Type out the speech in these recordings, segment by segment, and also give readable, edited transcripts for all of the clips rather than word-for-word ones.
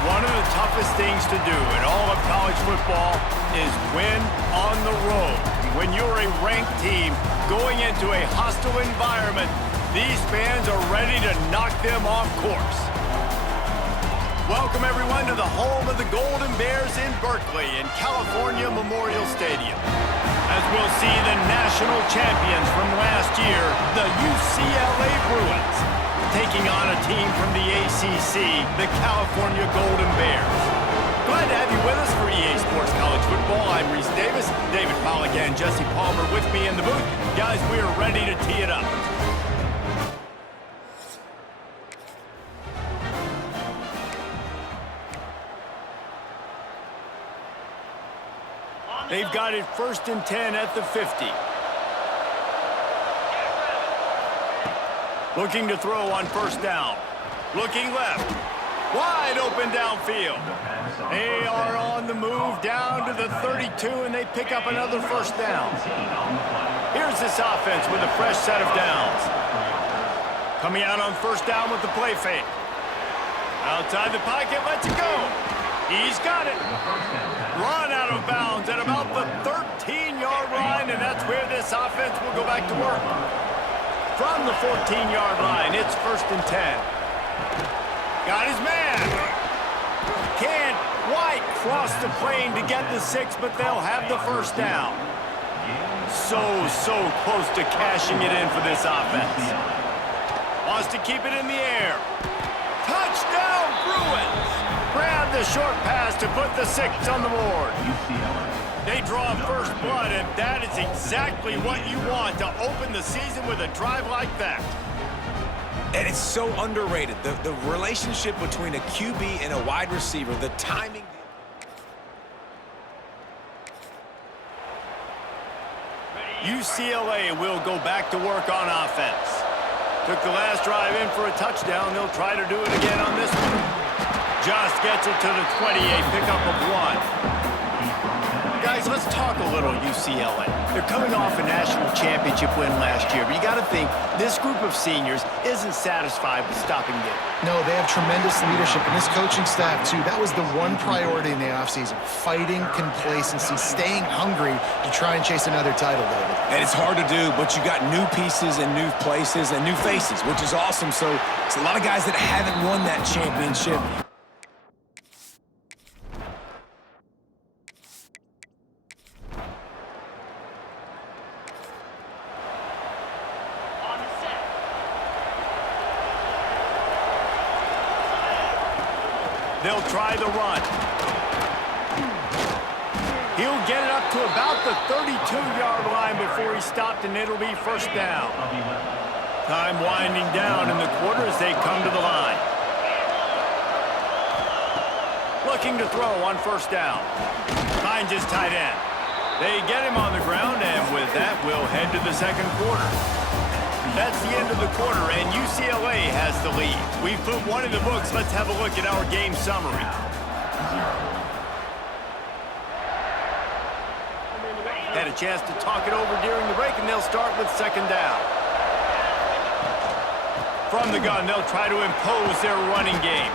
One of the toughest things to do in all of college football is win on the road. When you're a ranked team going into a hostile environment, these fans are ready to knock them off course. Welcome, everyone, to the home of the Golden Bears in Berkeley in California Memorial Stadium. As we'll see the national champions from last year, the UCLA Bruins, taking on a team from the ACC, the California Golden Bears. Glad to have you with us for EA Sports College Football. I'm Reese Davis, David Pollack and Jesse Palmer with me in the booth. Guys, we are ready to tee it up. They've got it 1st and 10 at the 50. Looking to throw on 1st down. Looking left. Wide open downfield. They are on the move down to the 32, and they pick up another 1st down. Here's this offense with a fresh set of downs. Coming out on 1st down with the play fake. Outside the pocket, lets it go. He's got it. Run out of bounds at about the 13-yard line, and that's where this offense will go back to work. From the 14-yard line, it's 1st and 10. Got his man. Can't quite cross the plane to get the 6, but they'll have the 1st down. So close to cashing it in for this offense. Wants to keep it in the air. Touchdown, Bruins! Grab the short pass to put the 6 on the board. They draw first blood, and that is exactly what you want to open the season with a drive like that. And it's so underrated. The relationship between a QB and a wide receiver, the timing. UCLA will go back to work on offense. Took the last drive in for a touchdown. They'll try to do it again on this one. Just gets it to the 28, pickup of 1. Guys, let's talk a little UCLA. They're coming off a national championship win last year, but you got to think this group of seniors isn't satisfied with stopping there. No, they have tremendous leadership, and this coaching staff, too. That was the one priority in the offseason, fighting complacency, staying hungry to try and chase another title, David. And it's hard to do, but you got new pieces and new places and new faces, which is awesome. So it's a lot of guys that haven't won that championship. They'll try the run. He'll get it up to about the 32-yard line before he's stopped, and it'll be 1st down. Time winding down in the quarter as they come to the line. Looking to throw on first down. Finds his tight end. They get him on the ground, and with that, we'll head to the second quarter. That's the end of the quarter, and UCLA has the lead. We've put one in the books. Let's have a look at our game summary. Had a chance to talk it over during the break, and they'll start with second down. From the gun, they'll try to impose their running game.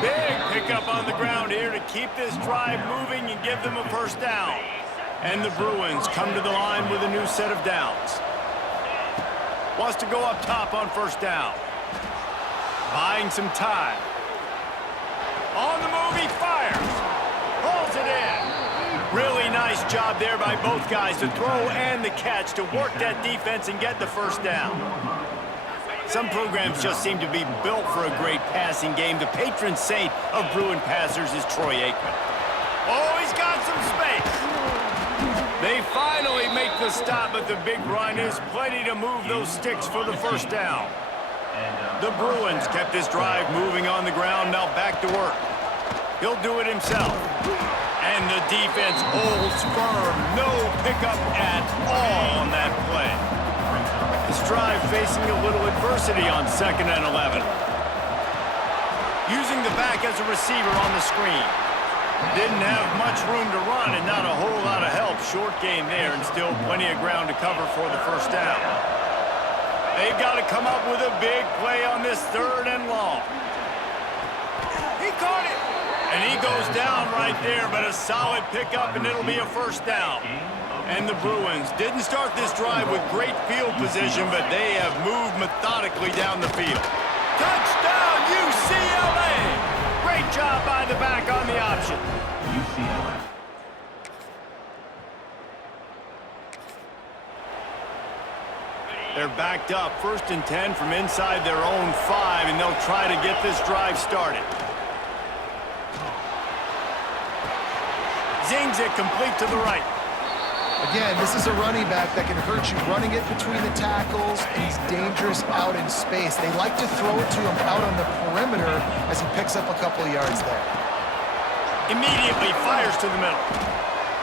Big pickup on the ground here to keep this drive moving and give them a first down. And the Bruins come to the line with a new set of downs. Wants to go up top on first down. Buying some time. On the move, he fires. Pulls it in. Really nice job there by both guys to throw and the catch to work that defense and get the first down. Some programs just seem to be built for a great passing game. The patron saint of Bruin passers is Troy Aikman. Oh, he's got some space. They finally make the stop, but the big run is plenty to move those sticks for the first down. The Bruins kept this drive moving on the ground, now back to work. He'll do it himself. And the defense holds firm. No pickup at all on that play. This drive facing a little adversity on 2nd and 11. Using the back as a receiver on the screen. Didn't have much room to run and not a whole lot of help. Short game there and still plenty of ground to cover for the first down. They've got to come up with a big play on this 3rd and long. He caught it. And he goes down right there, but a solid pickup, and it'll be a first down. And the Bruins didn't start this drive with great field position, but they have moved methodically down the field. Touchdown, UCLA! Great job by the back on the option. UCLA. They're backed up, 1st and 10 from inside their own 5, and they'll try to get this drive started. Zings it complete to the right. Again, this is a running back that can hurt you running it between the tackles, and he's dangerous out in space. They like to throw it to him out on the perimeter as he picks up a couple of yards there. Immediately fires to the middle.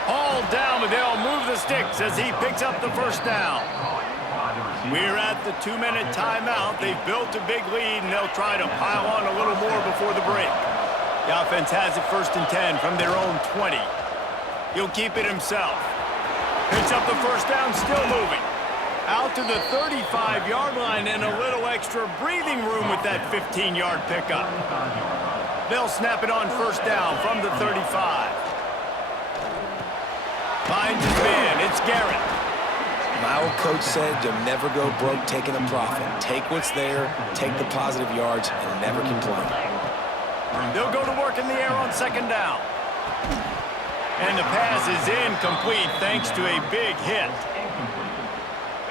All down, but they'll move the sticks as he picks up the first down. We're at the 2-minute timeout. They've built a big lead, and they'll try to pile on a little more before the break. The offense has it 1st and 10 from their own 20. He'll keep it himself. Picks up the first down, still moving. Out to the 35-yard line and a little extra breathing room with that 15-yard pickup. They'll snap it on first down from the 35. Finds his man. It's Garrett. My old coach said you'll never go broke taking a profit. Take what's there, take the positive yards, and never complain. They'll go to work in the air on 2nd down. And the pass is incomplete thanks to a big hit.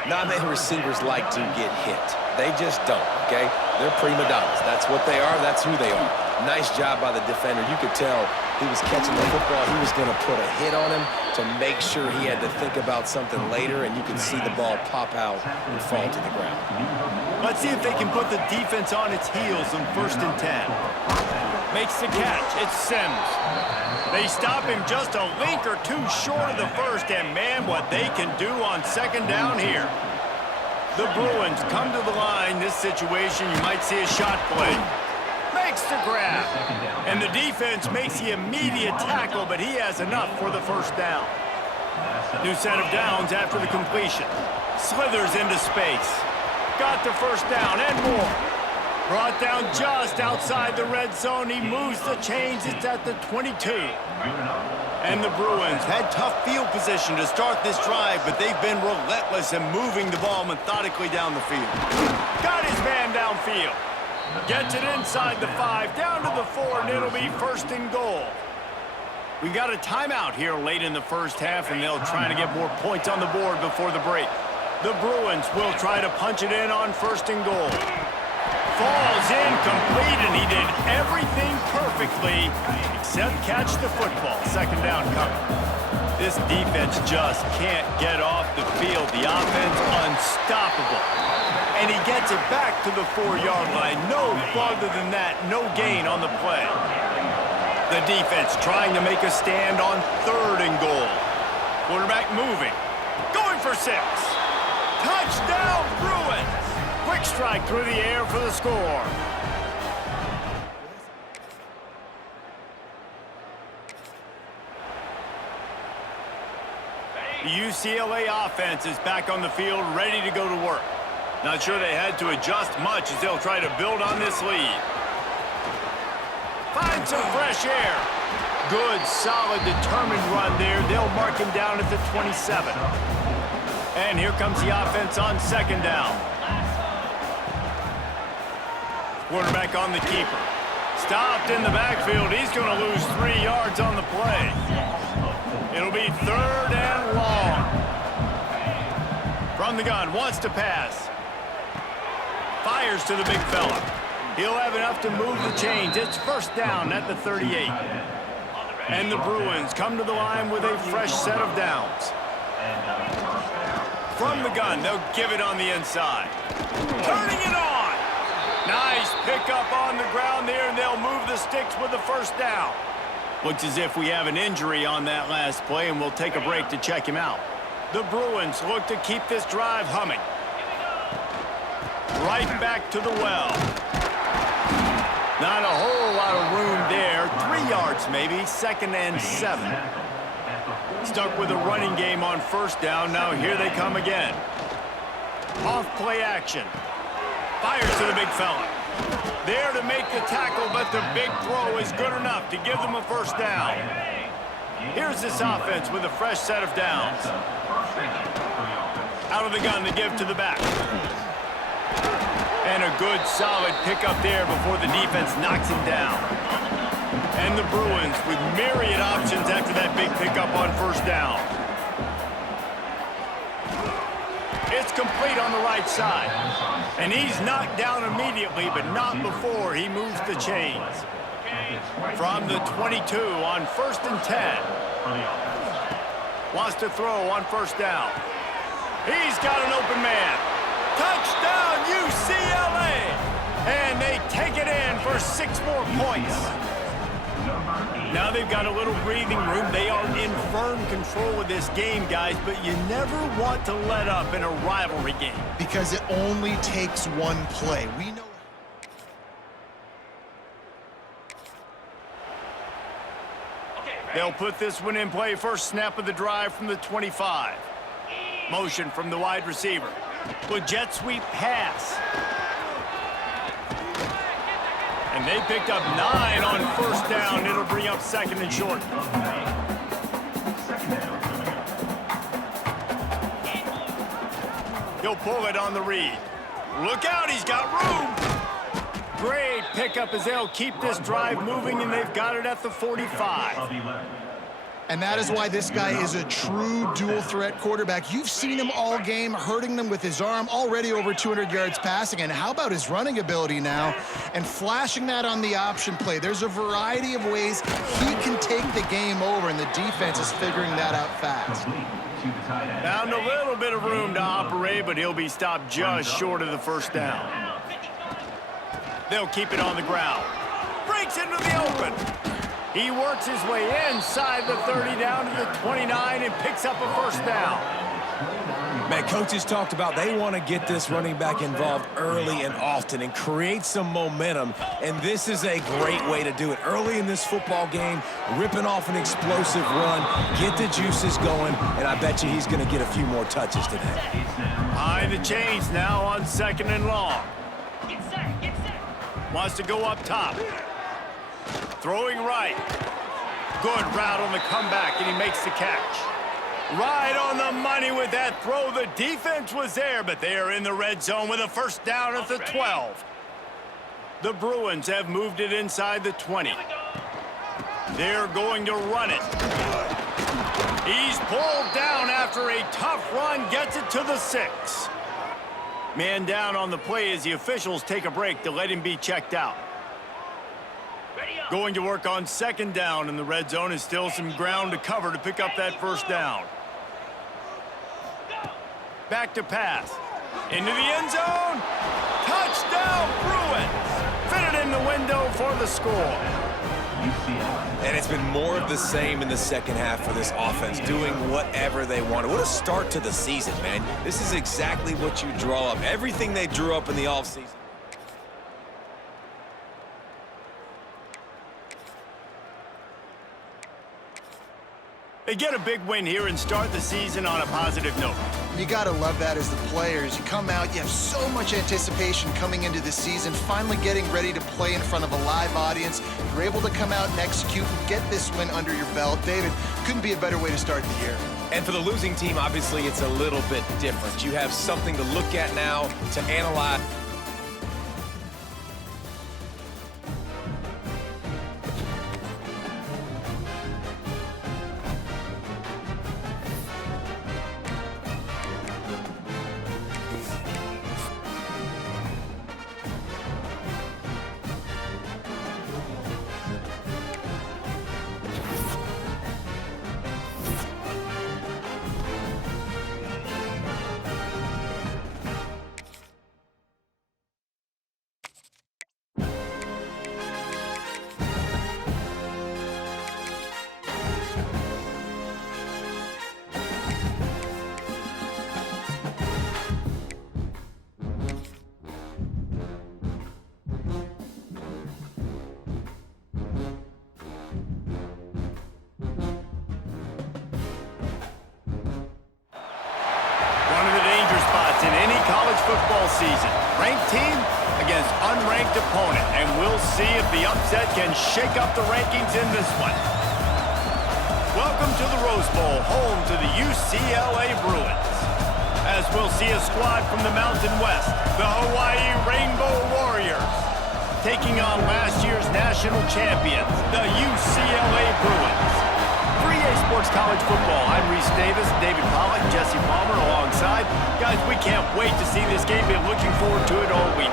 Not many receivers like to get hit. They just don't, okay? They're prima donnas. That's what they are. That's who they are. Nice job by the defender. You could tell he was catching the football. He was going to put a hit on him to make sure he had to think about something later, and you can see the ball pop out and fall to the ground. Let's see if they can put the defense on its heels on 1st and 10. Makes the catch. It's Sims. They stop him just a link or two short of the first, and man, what they can do on 2nd down here. The Bruins come to the line. This situation, you might see a shot play. Makes the grab. And the defense makes the immediate tackle, but he has enough for the first down. New set of downs after the completion. Slithers into space. Got the first down and more. Brought down just outside the red zone. He moves the chains. It's at the 22. And the Bruins had tough field position to start this drive, but they've been relentless in moving the ball methodically down the field. Got his man downfield. Gets it inside the 5, down to the 4, and it'll be 1st and goal. We got a timeout here late in the first half, and they'll try to get more points on the board before the break. The Bruins will try to punch it in on 1st and goal. Falls incomplete, and he did everything perfectly except catch the football. 2nd down coming. This defense just can't get off the field. The offense unstoppable. And he gets it back to the 4-yard line. No farther than that. No gain on the play. The defense trying to make a stand on 3rd and goal. Quarterback moving. Going for 6. Touchdown, Bruins! Quick strike through the air for the score. The UCLA offense is back on the field, ready to go to work. Not sure they had to adjust much as they'll try to build on this lead. Find some fresh air. Good, solid, determined run there. They'll mark him down at the 27. And here comes the offense on 2nd down. Quarterback on the keeper. Stopped in the backfield. He's going to lose 3 yards on the play. It'll be 3rd and long. From the gun, wants to pass. Fires to the big fella. He'll have enough to move the chains. It's 1st down at the 38. And the Bruins come to the line with a fresh set of downs. From the gun, they'll give it on the inside. Turning it on. Nice pickup on the ground there, and they'll move the sticks with the 1st down. Looks as if we have an injury on that last play, and we'll take a break to check him out. The Bruins look to keep this drive humming. Right back to the well. Not a whole lot of room there. 3 yards maybe, 2nd and 7. Stuck with a running game on 1st down. Now here they come again. Off play action. Fires to the big fella. There to make the tackle, but the big throw is good enough to give them a 1st down. Here's this offense with a fresh set of downs. Out of the gun to give to the back. And a good, solid pickup there before the defense knocks him down. And the Bruins with myriad options after that big pickup on 1st down. It's complete on the right side. And he's knocked down immediately, but not before he moves the chains. From the 22 on 1st and 10. Wants to throw on 1st down. He's got an open man. Touchdown, UCLA! And they take it in for 6 more points. Now they've got a little breathing room. They are in firm control of this game, guys, but you never want to let up in a rivalry game. Because it only takes one play. We know. They'll put this one in play. First snap of the drive from the 25. Motion from the wide receiver. With jet sweep pass. And they picked up 9 on 1st down. It'll bring up 2nd and short. He'll pull it on the read. Look out, he's got room. Great pickup as they'll keep this drive moving, and they've got it at the 45. And that is why this guy is a true dual-threat quarterback. You've seen him all game, hurting them with his arm, already over 200 yards passing. And how about his running ability now? And flashing that on the option play. There's a variety of ways he can take the game over, and the defense is figuring that out fast. Found a little bit of room to operate, but he'll be stopped just short of the 1st down. They'll keep it on the ground. Breaks into the open. He works his way inside the 30 down to the 29 and picks up a 1st down. Man, coaches talked about they want to get this running back involved early and often and create some momentum, and this is a great way to do it. Early in this football game, ripping off an explosive run, get the juices going, and I bet you he's going to get a few more touches today. High the chains now on 2nd and long. Wants to go up top. Throwing right. Good route on the comeback, and he makes the catch. Right on the money with that throw. The defense was there, but they are in the red zone with a 1st down at the 12. The Bruins have moved it inside the 20. They're going to run it. He's pulled down after a tough run, gets it to the 6. Man down on the play as the officials take a break to let him be checked out. Going to work on 2nd down in the red zone is still some ground to cover to pick up that 1st down. Back to pass. Into the end zone. Touchdown, Bruins. Fitted in the window for the score. And it's been more of the same in the second half for this offense, doing whatever they wanted. What a start to the season, man. This is exactly what you draw up. Everything they drew up in the offseason. They get a big win here and start the season on a positive note. You got to love that as the players. You come out, you have so much anticipation coming into the season, finally getting ready to play in front of a live audience. You're able to come out and execute and get this win under your belt. David, couldn't be a better way to start the year. And for the losing team, obviously, it's a little bit different. You have something to look at now, to analyze. Football season. Ranked team against unranked opponent, and we'll see if the upset can shake up the rankings in this one. Welcome to the Rose Bowl, home to the UCLA Bruins. As we'll see a squad from the Mountain West, the Hawaii Rainbow Warriors, taking on last year's national champions, the UCLA Bruins. 3A Sports College Football. I'm Reese Davis, David Pollack, Jesse Palmer alongside. Guys, we can't wait to see this game. Been looking forward to it all week.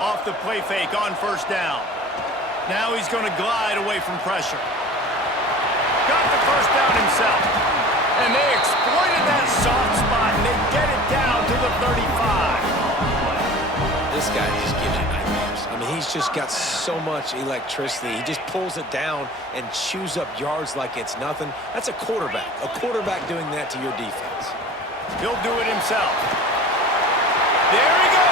Off the play fake on first down. Now he's going to glide away from pressure. Got the first down himself. And they exploited that soft spot, and they get it down to the 35. This guy just gives you nightmares. I mean, he's just got so much electricity. He just pulls it down and chews up yards like it's nothing. That's a quarterback. A quarterback doing that to your defense. He'll do it himself. There he goes.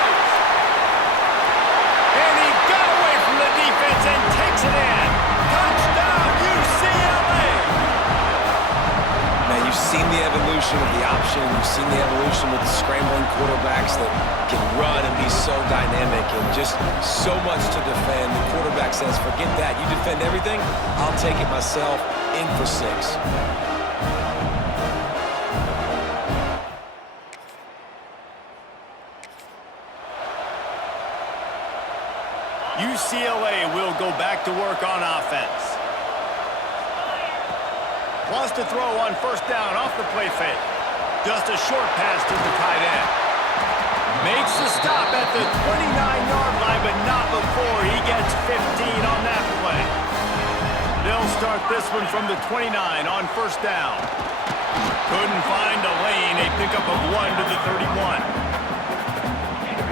And he got away from the defense and takes it in. Touchdown, UCLA! Now, you've seen the evolution of the option. You've seen the evolution with the scrambling quarterbacks that can run and be so dynamic and just so much to defend. The quarterback says, forget that. You defend everything, I'll take it myself. In for 6. UCLA will go back to work on offense. Wants to throw on first down off the play fake. Just a short pass to the tight end. Makes the stop at the 29-yard line, but not before he gets 15 on that play. They'll start this one from the 29 on first down. Couldn't find a lane. A pickup of 1 to the 31.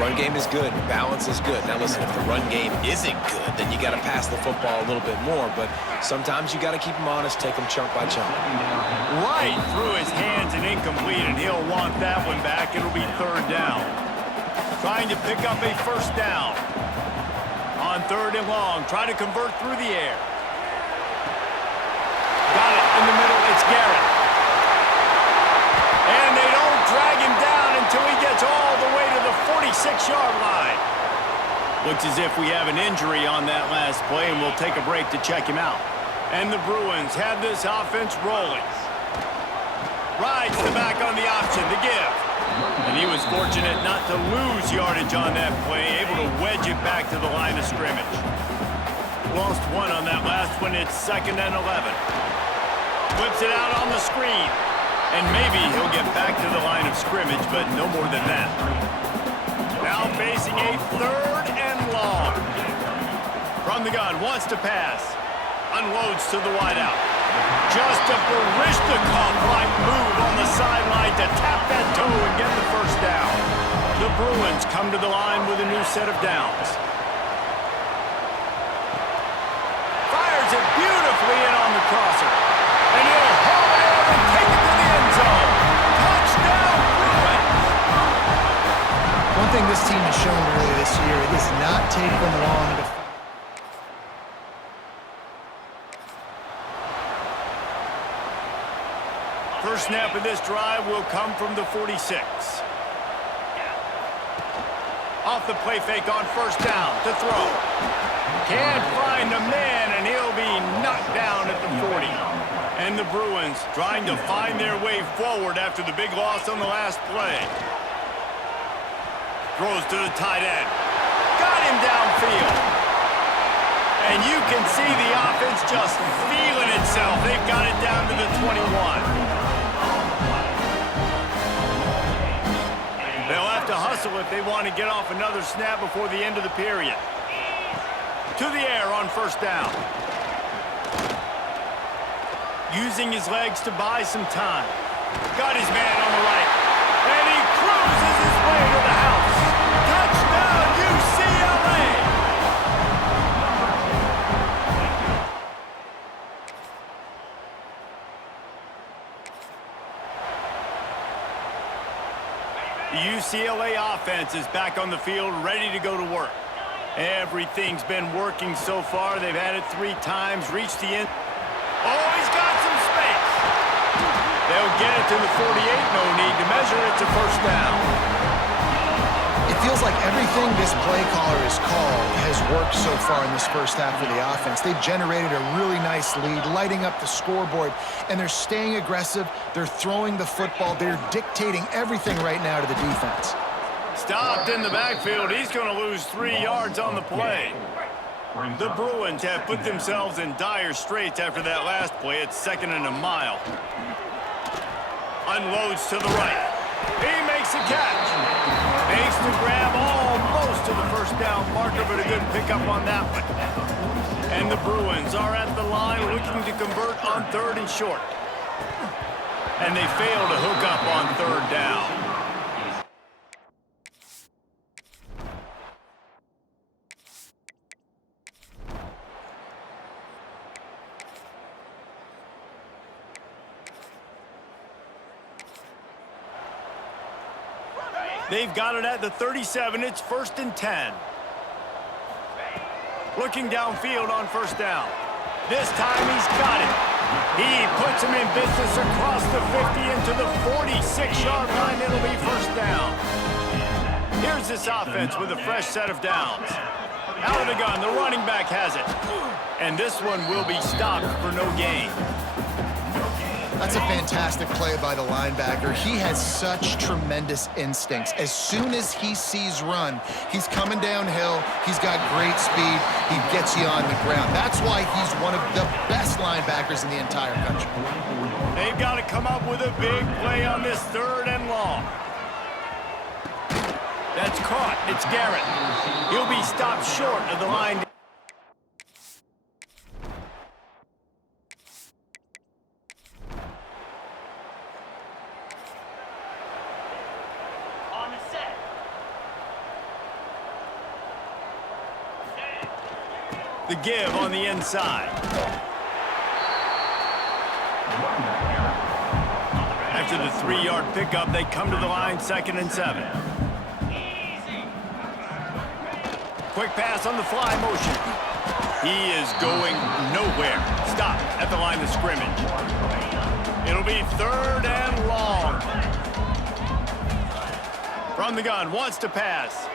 Run game is good. Balance is good. Now listen, if the run game isn't good, then you got to pass the football a little bit more. But sometimes you got to keep them honest, take them chunk by chunk. Right through his hands and incomplete, and he'll want that one back. It'll be third down. Trying to pick up a first down. On third and long, trying to convert through the air. Got it in the middle. It's Garrett. And they don't drag him down until he gets all the way to the 46-yard line. Looks as if we have an injury on that last play, and we'll take a break to check him out. And the Bruins have this offense rolling. Rides the back on the option to give. And he was fortunate not to lose yardage on that play, able to wedge it back to the line of scrimmage. Lost 1 on that last one. It's 2nd and 11. Flips it out on the screen. And maybe he'll get back to the line of scrimmage, but no more than that. Now facing a 3rd and long. From the gun, wants to pass. Unloads to the wideout. Just a Barishnikov-like move on the sideline to tap that toe and get the first down. The Bruins come to the line with a new set of downs. Fires it beautifully in on the crosser. And he'll haul it over and take it to the end zone. Touchdown, Bruins! One thing this team has shown early this year, it does not take them long to... First snap of this drive will come from the 46. Off the play fake on first down to throw. Can't find a man, and he'll be knocked down at the 40. And the Bruins trying to find their way forward after the big loss on the last play. Throws to the tight end. Got him downfield. And you can see the offense just feeling itself. They've got it down to the 21. They'll have to hustle if they want to get off another snap before the end of the period. To the air on first down. Using his legs to buy some time. Got his man on the right. And he cruises his way to the house. Touchdown, UCLA! The UCLA offense is back on the field, ready to go to work. Everything's been working so far. They've had it 3 times, reached the end. Oh, he's got some space. They'll get it to the 48, no need to measure it to first down. It feels like everything this play caller has called has worked so far in this first half of the offense. They've generated a really nice lead, lighting up the scoreboard, and they're staying aggressive. They're throwing the football. They're dictating everything right now to the defense. Stopped in the backfield. He's going to lose 3 yards on the play. The Bruins have put themselves in dire straits after that last play. It's 2nd and a mile. Unloads to the right. He makes a catch. Makes the grab almost to the first down marker, but a good pickup on that one. And the Bruins are at the line looking to convert on 3rd and short. And they fail to hook up on 3rd down. They've got it at the 37. It's 1st and 10. Looking downfield on first down. This time he's got it. He puts him in business across the 50 into the 46-yard line. It'll be first down. Here's this offense with a fresh set of downs. Out of the gun, the running back has it. And this one will be stopped for no gain. That's a fantastic play by the linebacker. He has such tremendous instincts. As soon as he sees run, he's coming downhill. He's got great speed. He gets you on the ground. That's why he's one of the best linebackers in the entire country. They've got to come up with a big play on this 3rd and long. That's caught. It's Garrett. He'll be stopped short of the line. The give on the inside. After the 3-yard pickup, they come to the line 2nd and 7. Quick pass on the fly motion. He is going nowhere. Stopped at the line of scrimmage. It'll be 3rd and long. From the gun, wants to pass.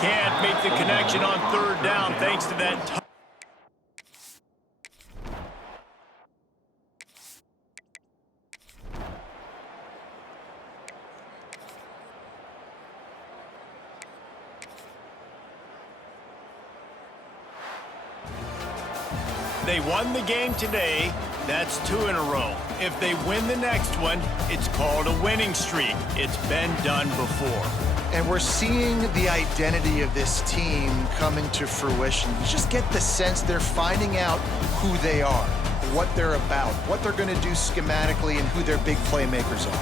Can't make the connection on 3rd down thanks to that. They won the game today That's 2 in a row. If they win the next one, it's called a winning streak. It's been done before. And we're seeing the identity of this team come into fruition. You just get the sense they're finding out who they are, what they're about, what they're going to do schematically, and who their big playmakers are.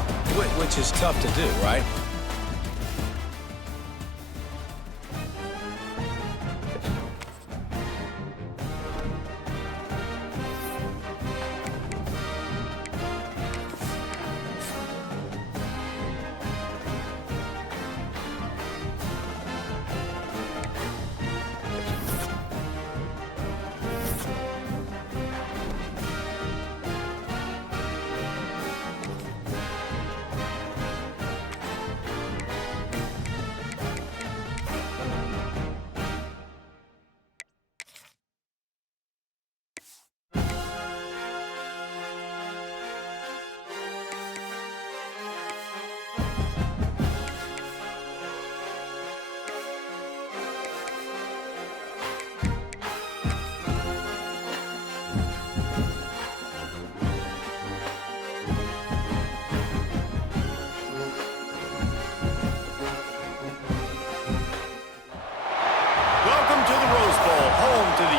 Which is tough to do, right?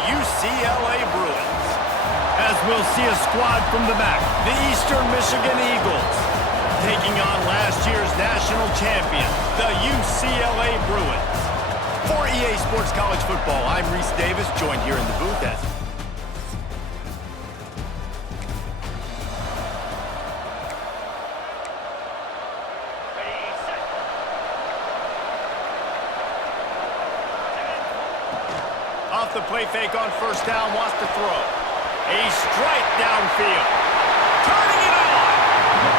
UCLA Bruins. As we'll see a squad from the back, the Eastern Michigan Eagles, taking on last year's national champion, the UCLA Bruins. For EA Sports College Football, I'm Reese Davis, joined here in the booth as off the play fake on first down, wants to throw. A strike downfield. Turning it on.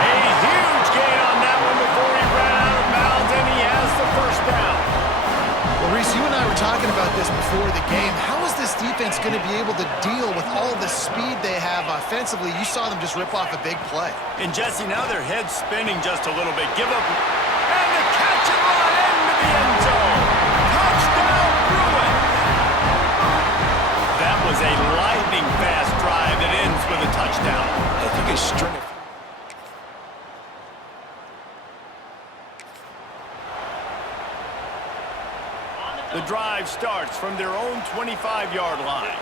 A huge gain on that one before he ran out of bounds, and he has the first down. Well, Reese, you and I were talking about this before the game. How is this defense going to be able to deal with all the speed they have offensively? You saw them just rip off a big play. And Jesse, now their head's spinning just a little bit. Give up. And the catch and run into the end zone. Touchdown, Bruins. That was a lightning-fast drive that ends with a touchdown. If you can string it. The drive starts from their own 25-yard line.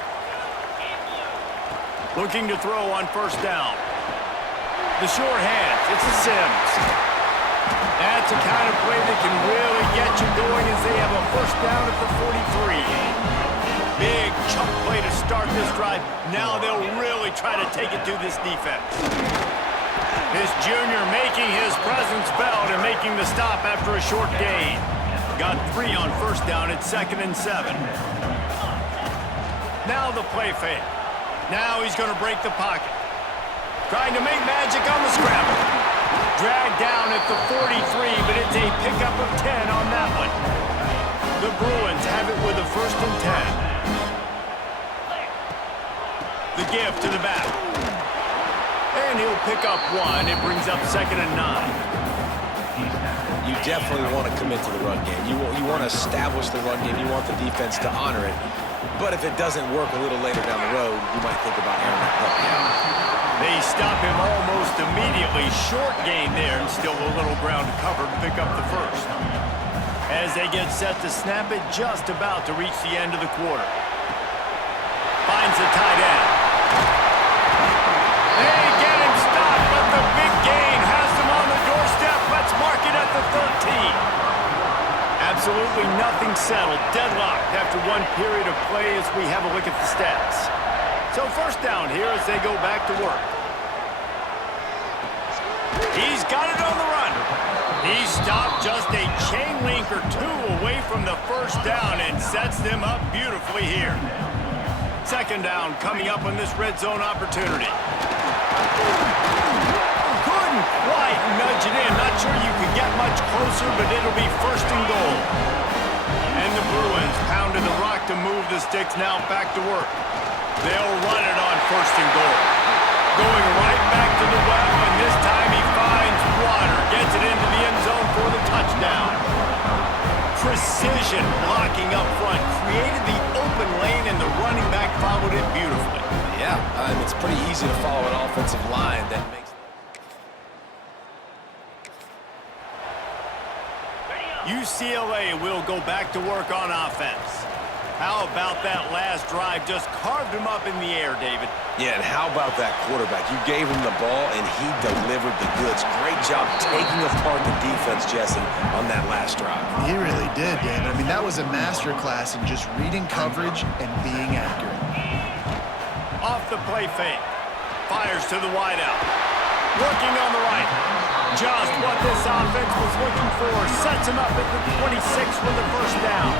Looking to throw on first down. The short hands, it's a Sims. That's the kind of play that can really get you going as they have a first down at the 43. Big chunk play to start this drive. Now they'll really try to take it to this defense. This junior making his presence felt and making the stop after a short gain. Got 3 on first down at 2nd and 7. Now the play fake. Now he's going to break the pocket. Trying to make magic on the scramble. Dragged down at the 43, but it's a pickup of 10 on that one. The Bruins have it with a 1st and 10. The give to the back. And he'll pick up 1. It brings up 2nd and 9. You definitely want to commit to the run game. You want to establish the run game. You want the defense to honor it. But if it doesn't work a little later down the road, you might think about airing that puppy out. They stop him almost immediately. Short gain there, and still a little ground to cover to pick up the 1st. As they get set to snap it, just about to reach the end of the quarter. Finds the tight end. They get him stopped, but the big gain has them on the doorstep. Let's mark it at the 13. Absolutely nothing settled. Deadlocked after one period of play as we have a look at the stats. So first down here as they go back to work. He's got it on the run. He stopped just a chain link or 2 away from the first down and sets them up beautifully here. 2nd down coming up on this red zone opportunity. Couldn't quite nudge it in. Not sure you could get much closer, but it'll be 1st and goal. And the Bruins pounded the rock to move the sticks, now back to work. They'll run it on 1st and goal. Going right back to the well, and this time he finds Water. Gets it into the end zone for the touchdown. Precision blocking up front. Created the open lane, and the running back followed it beautifully. Yeah, it's pretty easy to follow it all UCLA will go back to work on offense. How about that last drive? Just carved him up in the air, David. Yeah, and how about that quarterback? You gave him the ball, and he delivered the goods. Great job taking apart the defense, Jesse, on that last drive. He really did, David. I mean, that was a masterclass in just reading coverage and being accurate. Off the play fake. Fires to the wideout. Working on the right. Just what this offense was looking for. Sets him up at the 26 for the first down.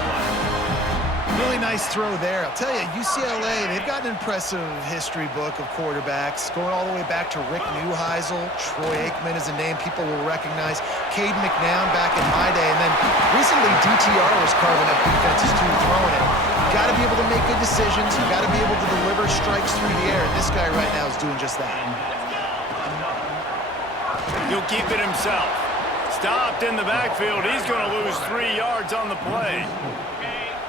Really nice throw there. I'll tell you, UCLA, they've got an impressive history book of quarterbacks, going all the way back to Rick Neuheisel. Troy Aikman is a name people will recognize. Cade McNown back in my day. And then recently, DTR was carving up defenses too, throwing it. You got to be able to make good decisions. You got to be able to deliver strikes through the air. And this guy right now is doing just that. He'll keep it himself. Stopped in the backfield. He's going to lose 3 yards on the play.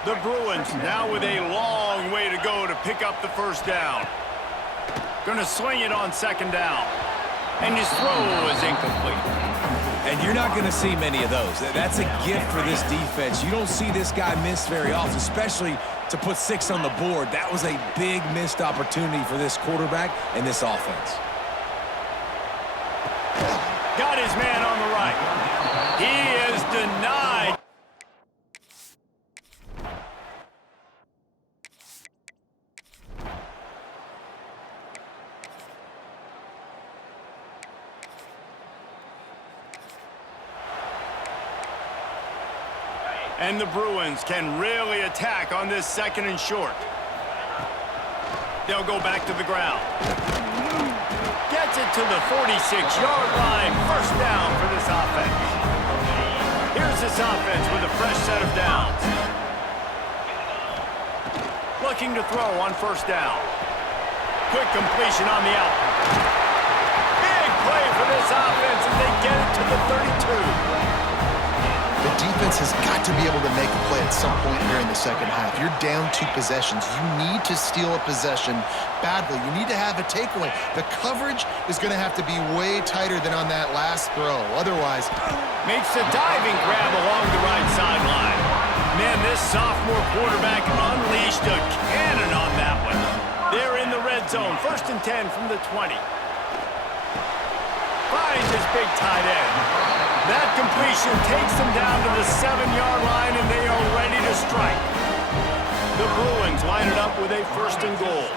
The Bruins now with a long way to go to pick up the first down. Going to swing it on second down. And his throw is incomplete. And you're not going to see many of those. That's a gift for this defense. You don't see this guy miss very often, especially to put 6 on the board. That was a big missed opportunity for this quarterback and this offense. Got his man on the right. He is denied. And the Bruins can really attack on this second and short. They'll go back to the ground. Gets it to the 46-yard line. First down for this offense. Here's this offense with a fresh set of downs. Looking to throw on first down. Quick completion on the out. Big play for this offense as they get it to the 32. The defense has got to be able to make a play at some point here in the second half. You're down 2 possessions. You need to steal a possession badly. You need to have a takeaway. The coverage is going to have to be way tighter than on that last throw. Otherwise, makes a diving grab along the right sideline. Man, this sophomore quarterback unleashed a cannon on that one. They're in the red zone. 1st and 10 from the 20. Finds his big tight end. That completion takes them down to the 7-yard line, and they are ready to strike. The Bruins line it up with a 1st and goal.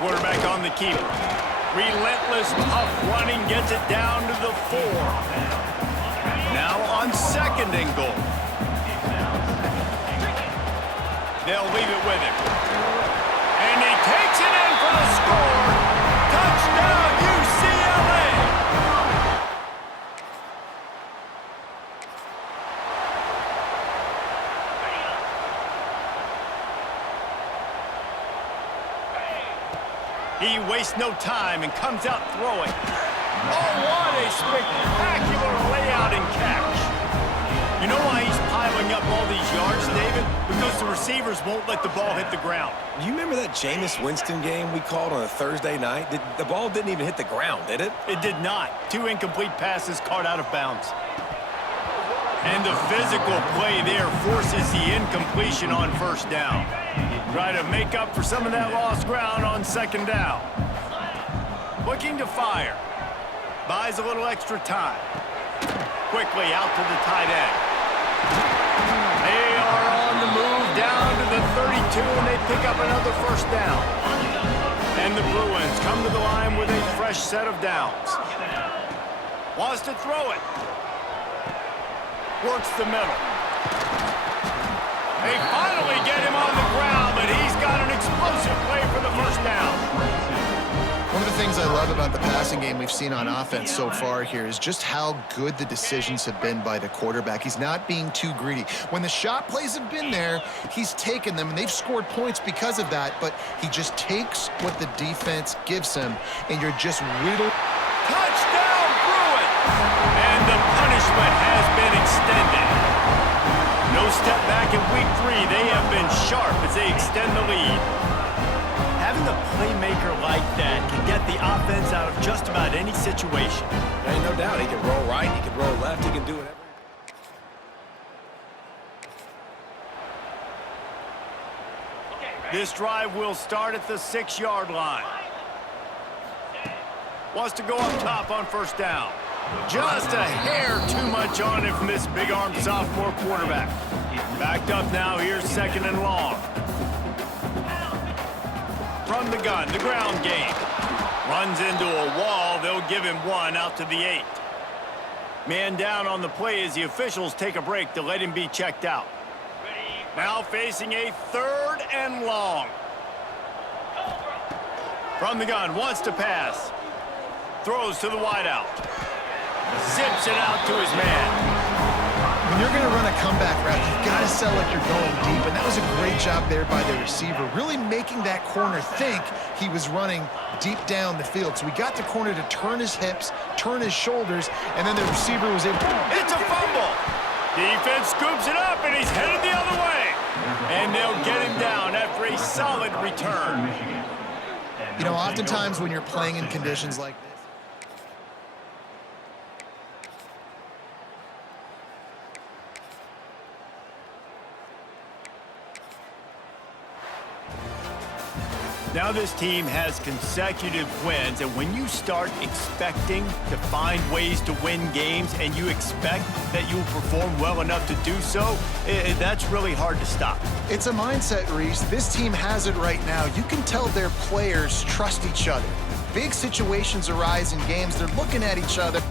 Quarterback on the keeper. Relentless, tough running, gets it down to the 4. Now on 2nd and goal. They'll leave it with him. And he takes it in for the score. Touchdown, UCLA! He wastes no time and comes out throwing. Oh, what a spectacular layout and catch. You know why he's piling up all these yards, David? Because the receivers won't let the ball hit the ground. You remember that Jameis Winston game we called on a Thursday night? The ball didn't even hit the ground, did it? It did not. 2 incomplete passes caught out of bounds. And the physical play there forces the incompletion on first down. Try to make up for some of that lost ground on second down. Looking to fire. Buys a little extra time. Quickly out to the tight end. They are on the move down to the 32, and they pick up another first down. And the Bruins come to the line with a fresh set of downs. Wants to throw it. Works the middle. They finally get him on the ground, but he's got an explosive play for the first down. one of the things I love about the passing game we've seen on offense so far here is just how good the decisions have been by the quarterback. He's not being too greedy. When the shot plays have been there, he's taken them, and they've scored points because of that, but he just takes what the defense gives him, and you're just riddled. Touchdown, Bruins! And the punishment has been extended. No step back in week 3. They have been sharp as they extend the lead. Having a playmaker like that can get the offense out of just about any situation. Ain't no doubt. He can roll right, he can roll left, he can do whatever. This drive will start at the 6-yard line. Wants to go up top on first down. Just a hair too much on it from this big-armed sophomore quarterback. Backed up now, here's 2nd and long. From the gun, the ground game. Runs into a wall, they'll give him 1 out to the 8. Man down on the play as the officials take a break to let him be checked out. Now facing a 3rd and long. From the gun, wants to pass. Throws to the wideout. Zips it out to his man. When you're going to run a comeback route, you've got to sell like you're going deep, and that was a great job there by the receiver, really making that corner think he was running deep down the field. So we got the corner to turn his hips, turn his shoulders, and then the receiver was able to... It's a fumble. Defense scoops it up, and he's headed the other way. And they'll get him down after a solid return. You know, oftentimes when you're playing in conditions like this, now this team has consecutive wins, and when you start expecting to find ways to win games and you expect that you'll perform well enough to do so, that's really hard to stop. it's a mindset, Reese. This team has it right now. You can tell their players trust each other. Big situations arise in games. They're looking at each other.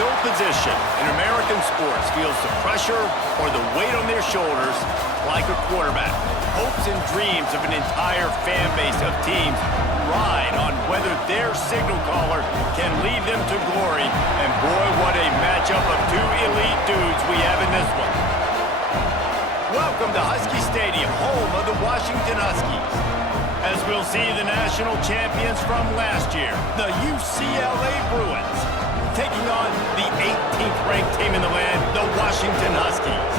No position in American sports feels the pressure or the weight on their shoulders like a quarterback. Hopes and dreams of an entire fan base of teams ride on whether their signal caller can lead them to glory. And boy, what a matchup of two elite dudes we have in this one. Welcome to Husky Stadium, home of the Washington Huskies. As we'll see the national champions from last year, the UCLA Bruins, taking on the 18th ranked team in the land, the Washington Huskies.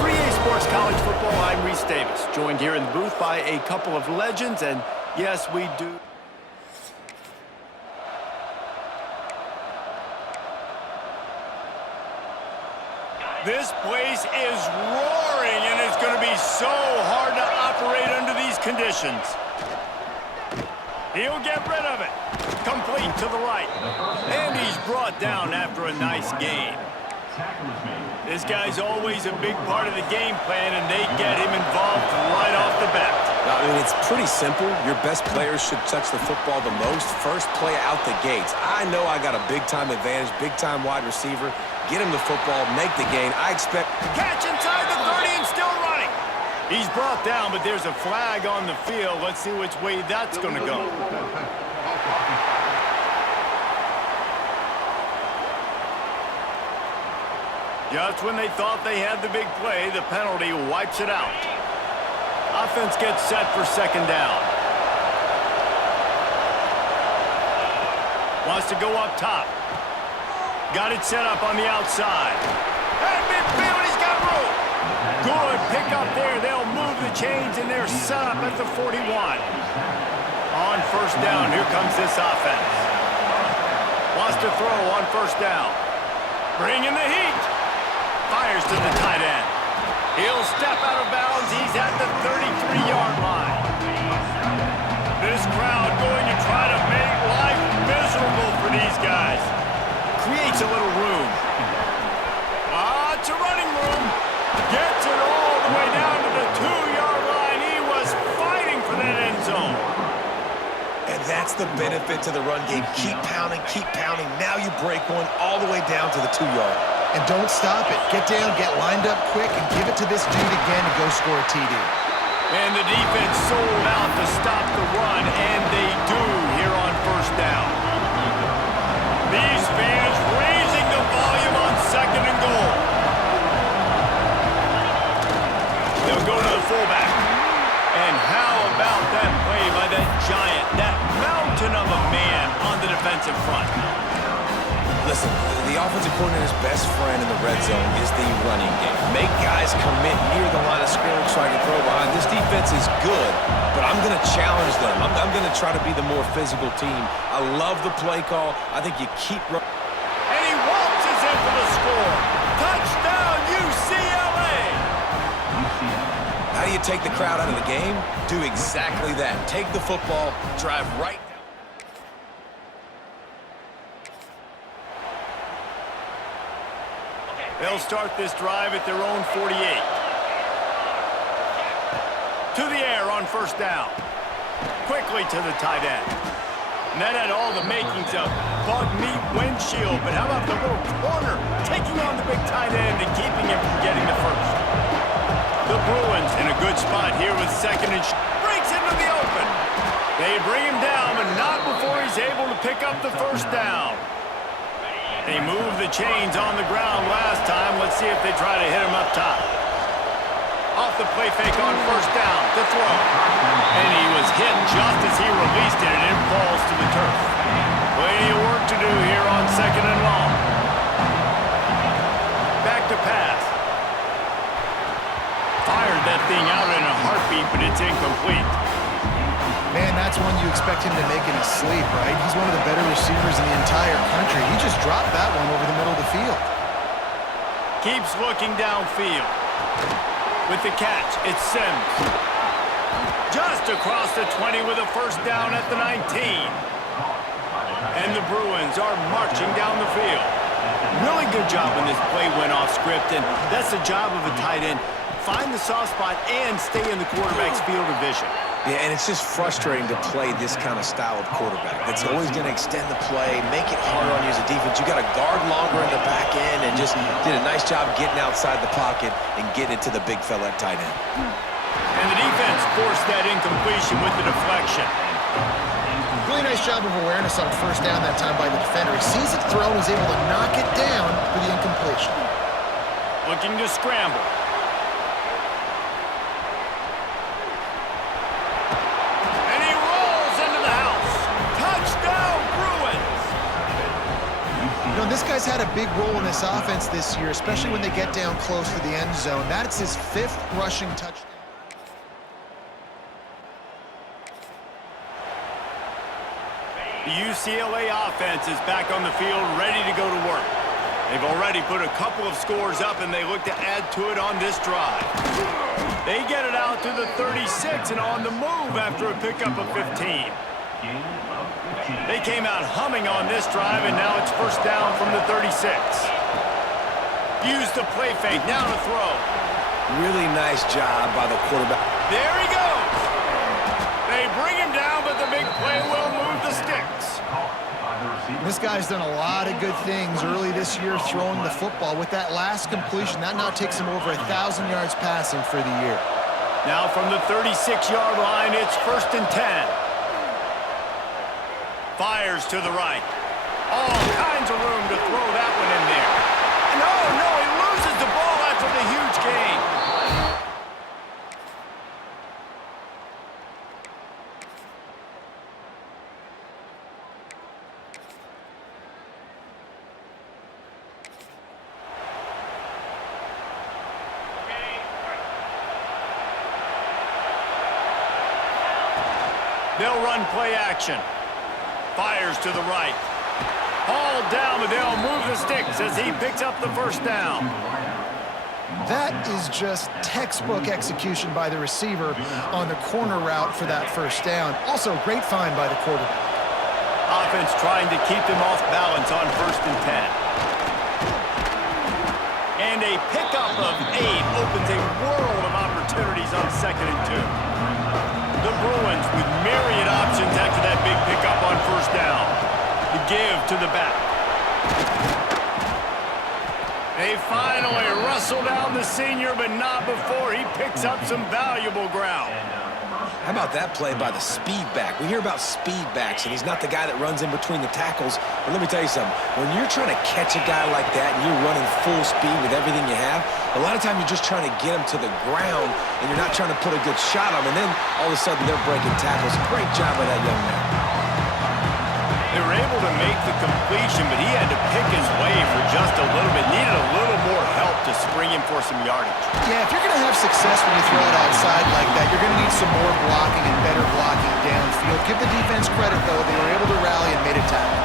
For EA Sports College Football, I'm Reese Davis, joined here in the booth by a couple of legends, and yes, we do. This place is roaring, and it's going to be so hard to operate under these conditions. He'll get rid of it. Complete to the right. And he's brought down after a nice gain. This guy's always a big part of the game plan, and they get him involved right off the bat. I mean, it's pretty simple. Your best players should touch the football the most. First play out the gates. I know I got a big-time advantage, big-time wide receiver. Get him the football, make the gain. I expect... Catch inside the 30 and still running. He's brought down, but there's a flag on the field. Let's see which way that's going to go. Just when they thought they had the big play, the penalty wipes it out. Offense gets set for second down. Wants to go up top. Got it set up on the outside. And midfield, he's got room. Good pick up there. They'll move the the chains, and they're set up at the 41. On first down, here comes this offense. Wants to throw on first down. Bringing the heat. Fires to the tight end. He'll step out of bounds. He's at the 33-yard line. This crowd going to try to make life miserable for these guys. Creates a little room. It's a running room. Gets it all the way down to the 2-yard line. He was fighting for that end zone. And that's the benefit to the run game. Keep pounding, keep pounding. Now you break one all the way down to the 2-yard. And don't stop it. Get down, get lined up quick, and give it to this dude again to go score a TD. And the defense sold out to stop the run, and they do here on first down. These fans raising the volume on second and goal. They'll go to the fullback. And how about that play by that giant, that mountain of a man on the defensive front? Listen, the offensive coordinator's best friend in the red zone is the running game. Make guys commit near the line of scrimmage so I can throw behind. This defense is good, but I'm going to challenge them. I'm going to try to be the more physical team. I love the play call. I think you keep running. And he waltzes in for the score. Touchdown, UCLA! How do you take the crowd out of the game? Do exactly that. Take the football, drive right down. They'll start this drive at their own 48. To the air on first down. Quickly to the tight end. And that had all the makings of bug meat windshield, but how about the little corner taking on the big tight end and keeping him from getting the first? The Bruins in a good spot here with second and breaks into the open. They bring him down, but not before he's able to pick up the first down. They moved the chains on the ground last time. Let's see if they try to hit him up top. Off the play fake on first down, the throw. And he was hit just as he released it, and it falls to the turf. Plenty of work to do here on second and long. Back to pass. Fired that thing out in a heartbeat, but it's incomplete. Man, that's one you expect him to make in his sleep, right? He's one of the better receivers in the entire country. He just dropped that one over the middle of the field. Keeps looking downfield. With the catch, it's Sims. Just across the 20 with a first down at the 19. And the Bruins are marching down the field. Really good job when this play went off script, and that's the job of a tight end. Find the soft spot and stay in the quarterback's field of vision. Yeah, and it's just frustrating to play this kind of style of quarterback. That's always going to extend the play, make it harder on you as a defense. You got to guard longer in the back end, and just did a nice job getting outside the pocket and getting it to the big fella at tight end. And the defense forced that incompletion with the deflection. Really nice job of awareness on first down that time by the defender. He sees it thrown, he's able to knock it down for the incompletion. Looking to scramble. This guy's had a big role in this offense this year, especially when they get down close to the end zone. That's his 5th rushing touchdown. The UCLA offense is back on the field, ready to go to work. They've already put a couple of scores up, and they look to add to it on this drive. They get it out to the 36 and on the move after a pickup of 15. They came out humming on this drive, and now it's first down from the 36. Use the play fake, now to throw. Really nice job by the quarterback. There he goes. They bring him down, but the big play will move the sticks. This guy's done a lot of good things early this year throwing the football. With that last completion, that now takes him over 1,000 yards passing for the year. Now from the 36-yard line, it's first and 10. Fires to the right. All kinds of room to throw that one in there. No, he loses the ball after the huge gain. They'll run play action. Fires to the right. Hauled down, but they'll move the sticks as he picks up the first down. That is just textbook execution by the receiver on the corner route for that first down. Also, great find by the quarterback. Offense trying to keep them off balance on 1st and 10. And a pickup of 8 opens a world of opportunities on 2nd and 2. The Bruins with myriad options after that big pickup on 1st down. The give to the back. They finally wrestle down the senior, but not before he picks up some valuable ground. How about that play by the speed back? We hear about speed backs, and he's not the guy that runs in between the tackles. But let me tell you something. When you're trying to catch a guy like that and you're running full speed with everything you have, a lot of times you're just trying to get him to the ground, and you're not trying to put a good shot on him, and then all of a sudden they're breaking tackles. Great job by that young man. They were able to make the completion, but he had to pick his way for just a little bit. Needed a little more help to spring him for some yardage. Yeah, if you're going to have success when you throw it outside like that, you're going to need some more blocking and better blocking downfield. Give the defense credit, though. They were able to rally and made a tackle.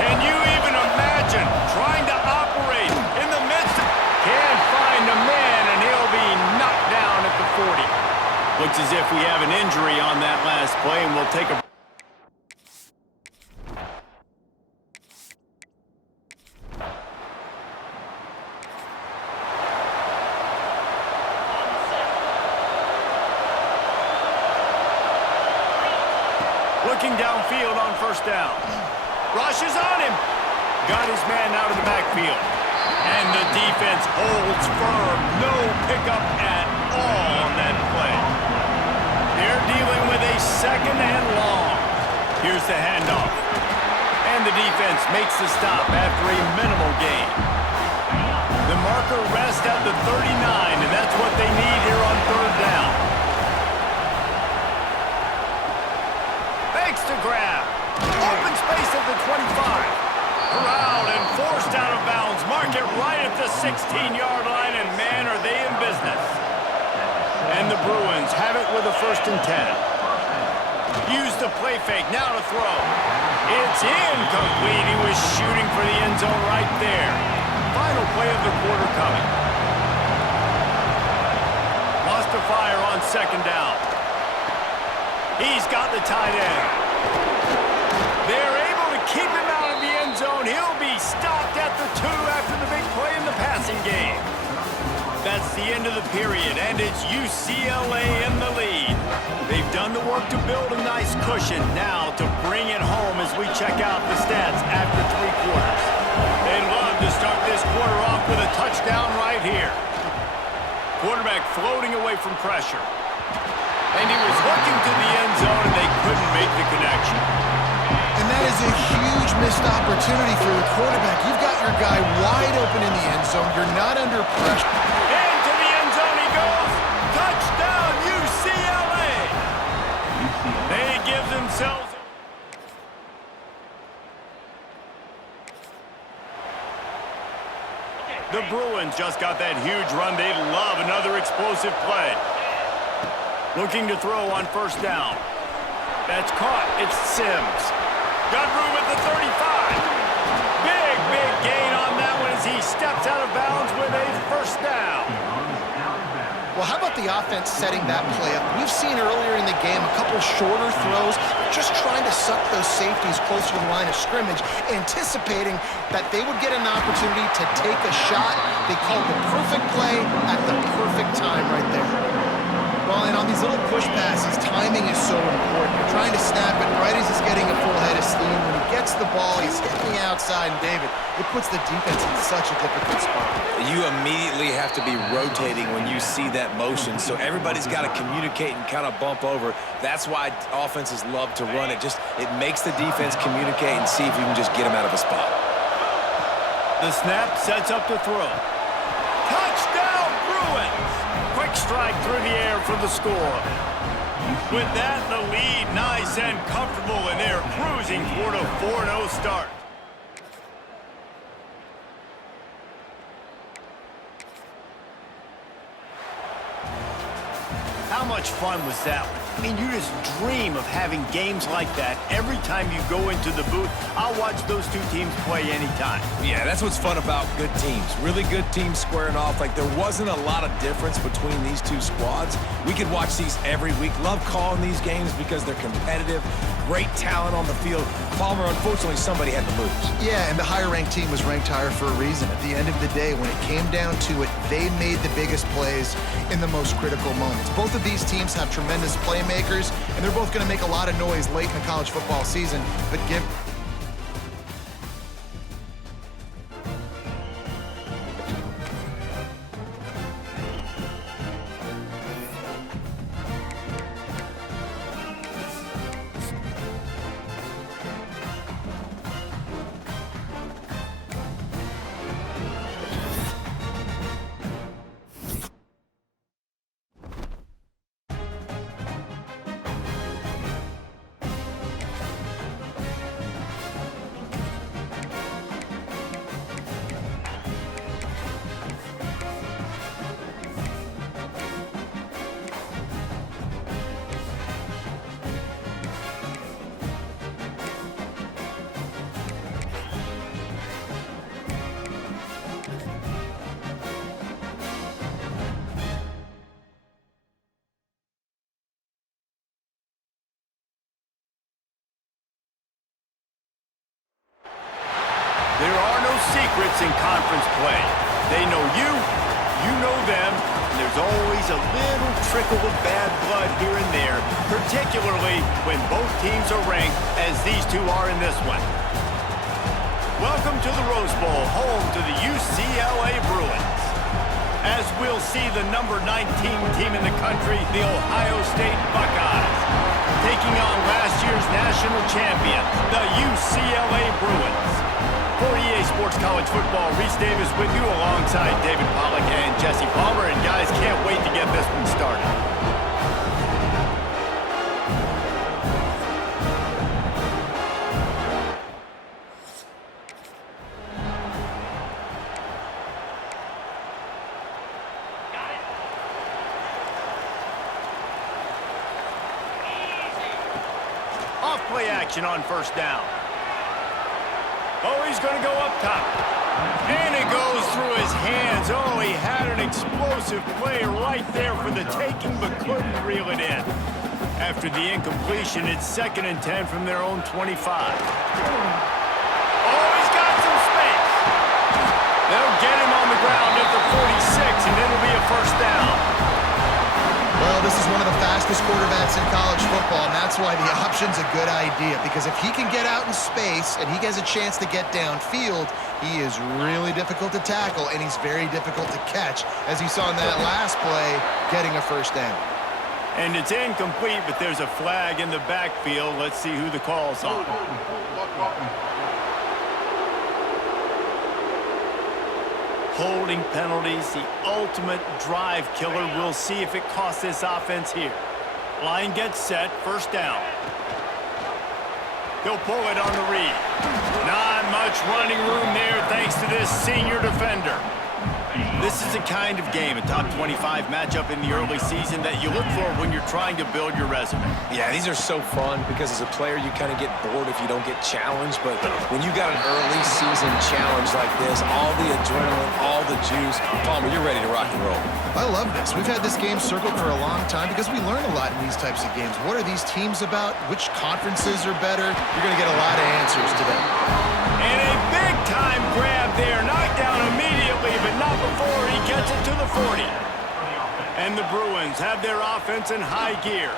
Can you even imagine trying to operate in the midst of... Can't find a man, and he'll be knocked down at the 40. Looks as if we have an injury on that last play, and we'll take a... Looking downfield on 1st down. Rushes on him. Got his man out of the backfield. And the defense holds firm. No pickup at all on that play. They're dealing with a 2nd and long. Here's the handoff. And the defense makes the stop after a minimal gain. The marker rests at the 39, and that's what they need here on 3rd down. To grab. Open space at the 25. Corralled and forced out of bounds. Mark it right at the 16-yard line, and man, are they in business. And the Bruins have it with a 1st and 10. Use the play fake, now to throw. It's incomplete. He was shooting for the end zone right there. Final play of the quarter coming. Lost the fire on 2nd down. He's got the tight end. They're able to keep him out of the end zone. He'll be stopped at the 2 after the big play in the passing game. That's the end of the period, and it's UCLA in the lead. They've done the work to build a nice cushion. Now to bring it home as we check out the stats after 3 quarters. They'd love to start this quarter off with a touchdown right here. Quarterback floating away from pressure. And he was looking to the end zone, and they couldn't make the connection. And that is a huge missed opportunity for the quarterback. You've got your guy wide open in the end zone. You're not under pressure. Into the end zone he goes. Touchdown, UCLA. They give themselves... The Bruins just got that huge run. They'd love another explosive play. Looking to throw on 1st down. That's caught. It's Sims. Got room at the 35. Big gain on that one as he steps out of bounds with a 1st down. Well, how about the offense setting that play up? We've seen earlier in the game a couple shorter throws, just trying to suck those safeties closer to the line of scrimmage, anticipating that they would get an opportunity to take a shot. They called the perfect play at the perfect time right there. Well, and on these little push passes, timing is so important. You're trying to snap it right as he's getting a full head of steam. When he gets the ball, he's hitting the outside, and David, it puts the defense in such a difficult spot. You immediately have to be rotating when you see that motion, so everybody's got to communicate and kind of bump over. That's why offenses love to run it. It makes the defense communicate and see if you can just get them out of a spot. The snap sets up the throw. Touchdown, Bruins! Quick strike through the air for the score. With that, the lead nice and comfortable, and they're cruising toward a 4-0 start. How much fun was that one? I mean, you just dream of having games like that every time you go into the booth. I'll watch those two teams play anytime. Yeah, that's what's fun about good teams. Really good teams squaring off. Like, there wasn't a lot of difference between these two squads. We could watch these every week. Love calling these games because they're competitive. Great talent on the field. Palmer, unfortunately, somebody had to lose. Yeah, and the higher-ranked team was ranked higher for a reason. At the end of the day, when it came down to it, they made the biggest plays in the most critical moments. Both of these teams have tremendous playmakers, and they're both going to make a lot of noise late in the college football season, but give... There are no secrets in conference play. They know you, you know them, and there's always a little trickle of bad blood here and there, particularly when both teams are ranked as these two are in this one. Welcome to the Rose Bowl, home to the UCLA Bruins. As we'll see the number 19 team in the country, the Ohio State Buckeyes, taking on last year's national champion, the UCLA Bruins. For EA Sports College Football, Reese Davis with you alongside David Pollack and Jesse Palmer. And guys, can't wait to get this one started. Off play action on first down. Oh, he's going to go up top. And it goes through his hands. Oh, he had an explosive play right there for the taking, but couldn't reel it in. After the incompletion, it's 2nd and 10 from their own 25. Oh, he's got some space. They'll get him on the ground at the 46, and it'll be a first down. Well, this is one of the fastest quarterbacks in college football, and that's why the option's a good idea, because if he can get out in space and he has a chance to get downfield, he is really difficult to tackle, and he's very difficult to catch, as you saw in that last play, getting a first down. And it's incomplete, but there's a flag in the backfield. Let's see who the call's on. Holding penalties, the ultimate drive killer. We'll see if it costs this offense here. Line gets set, first down. He'll pull it on the read. Not much running room there thanks to this senior defender. This is the kind of game, a top 25 matchup in the early season, that you look for when you're trying to build your resume. Yeah, these are so fun because as a player, you kind of get bored if you don't get challenged. But when you got an early season challenge like this, all the adrenaline, all the juice, Palmer, you're ready to rock and roll. I love this. We've had this game circled for a long time because we learn a lot in these types of games. What are these teams about? Which conferences are better? You're going to get a lot of answers today. And a big-time grab there. Knocked down immediately, but not before he gets it to the 40. And the Bruins have their offense in high gear.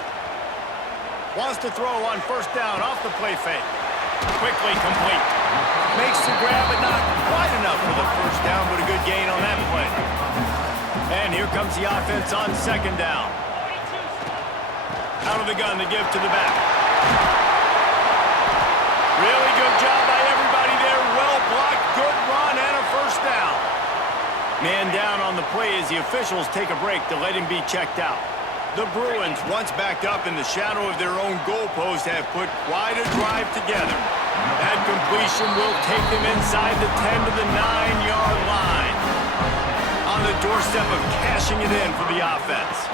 Wants to throw on first down off the play fake. Quickly complete. Makes the grab, but not quite enough for the first down, but a good gain on that play. And here comes the offense on second down. Out of the gun to give to the back. Really good job by everybody there. Well blocked, good run, and a first down. Man down on the play as the officials take a break to let him be checked out. The Bruins, once backed up in the shadow of their own goalpost, have put quite a drive together. That completion will take them inside the 10 to the 9-yard line. On the doorstep of cashing it in for the offense.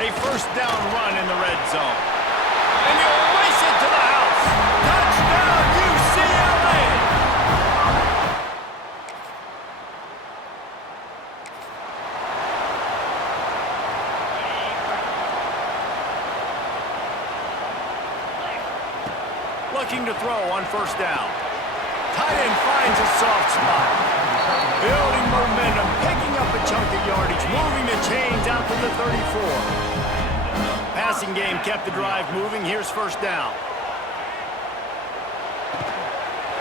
A first down run in the red zone. And you'll race it to the house. Touchdown, UCLA! Looking to throw on first down. Tight end finds a soft spot. Building momentum, picking up a chunk of yardage, moving the chains out to the 34. Passing game kept the drive moving. Here's first down.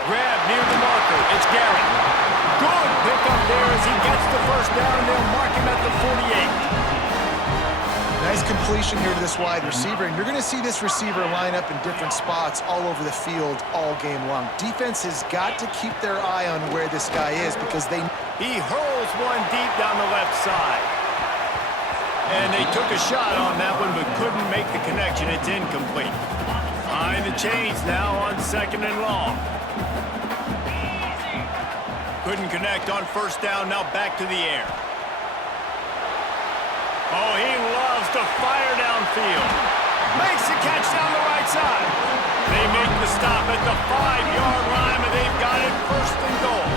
Grab near the marker. It's Garrett. Good pickup there as he gets the first down. They'll mark him at the 48. Nice completion here to this wide receiver, and you're going to see this receiver line up in different spots all over the field all game long. Defense has got to keep their eye on where this guy is because they... He hurls one deep down the left side. And they took a shot on that one but couldn't make the connection. It's incomplete. Behind the chains now on second and long. Couldn't connect on first down, now back to the air. Oh, he loves to fire downfield. Makes the catch down the right side. They make the stop at the 5-yard line, and they've got it first and goal.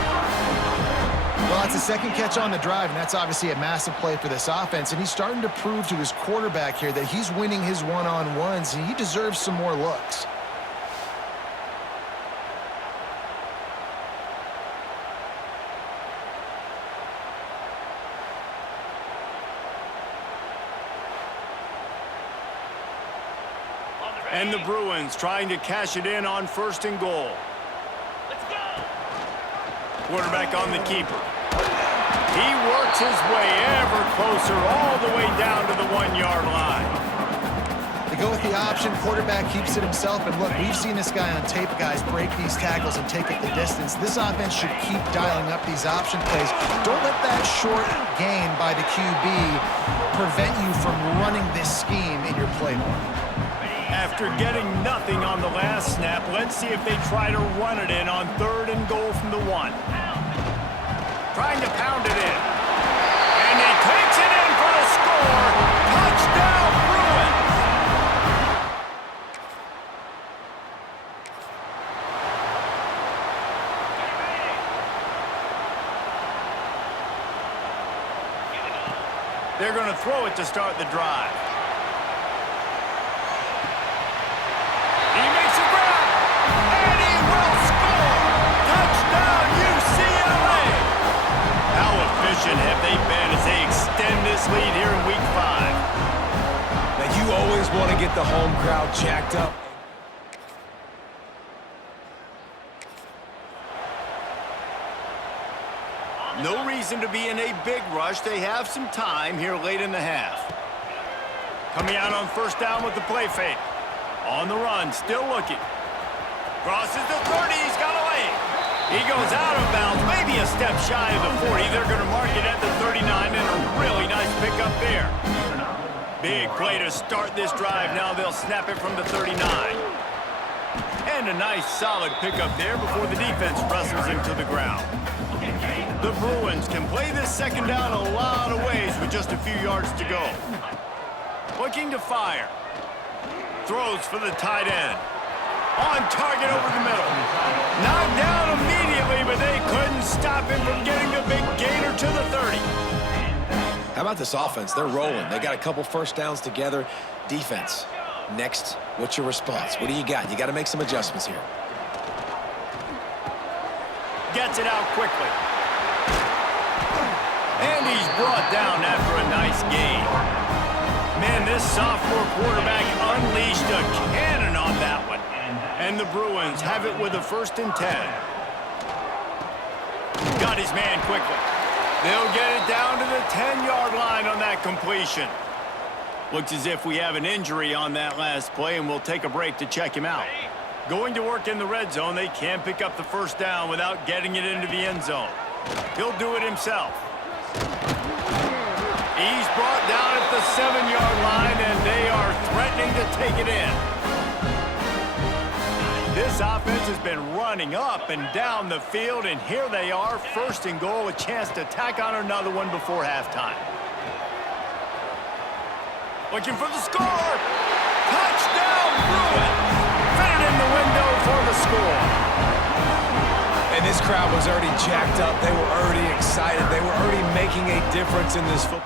Well, it's a second catch on the drive, and that's obviously a massive play for this offense, and he's starting to prove to his quarterback here that he's winning his one-on-ones, and he deserves some more looks. And the Bruins trying to cash it in on first and goal. Let's go! Quarterback on the keeper. He works his way ever closer all the way down to the 1-yard line. They go with the option. Quarterback keeps it himself. And look, we've seen this guy on tape, guys, break these tackles and take it the distance. This offense should keep dialing up these option plays. Don't let that short gain by the QB prevent you from running this scheme in your playbook. After getting nothing on the last snap, let's see if they try to run it in on third and goal from the 1. Trying to pound it in. And he takes it in for the score. Touchdown, Bruins! They're going to throw it to start the drive. Have they been as they extend this lead here in week 5? Now, you always want to get the home crowd jacked up. No reason to be in a big rush. They have some time here late in the half. Coming out on first down with the play fake. On the run, still looking. Crosses the 30, he's got away. He goes out of bounds, maybe a step shy of the 40. They're going to mark it at the 39, and a really nice pickup there. Big play to start this drive. Now they'll snap it from the 39. And a nice solid pickup there before the defense wrestles him to the ground. The Bruins can play this second down a lot of ways with just a few yards to go. Looking to fire. Throws for the tight end. On target over the middle. Knocked down immediately, but they couldn't stop him from getting the big gainer to the 30. How about this offense? They're rolling. They got a couple first downs together. Defense. Next, what's your response? What do you got? You got to make some adjustments here. Gets it out quickly. And he's brought down after a nice gain. Man, this sophomore quarterback unleashed a cannon on that one. And the Bruins have it with a 1st and 10. Got his man quickly. They'll get it down to the 10-yard line on that completion. Looks as if we have an injury on that last play, and we'll take a break to check him out. Going to work in the red zone, they can't pick up the first down without getting it into the end zone. He'll do it himself. He's brought down at the 7-yard line, and they are threatening to take it in. This offense has been running up and down the field, and here they are, 1st and goal, a chance to tack on another one before halftime. Looking for the score. Touchdown, Bruins. Fit it in the window for the score. And this crowd was already jacked up. They were already excited. They were already making a difference in this football.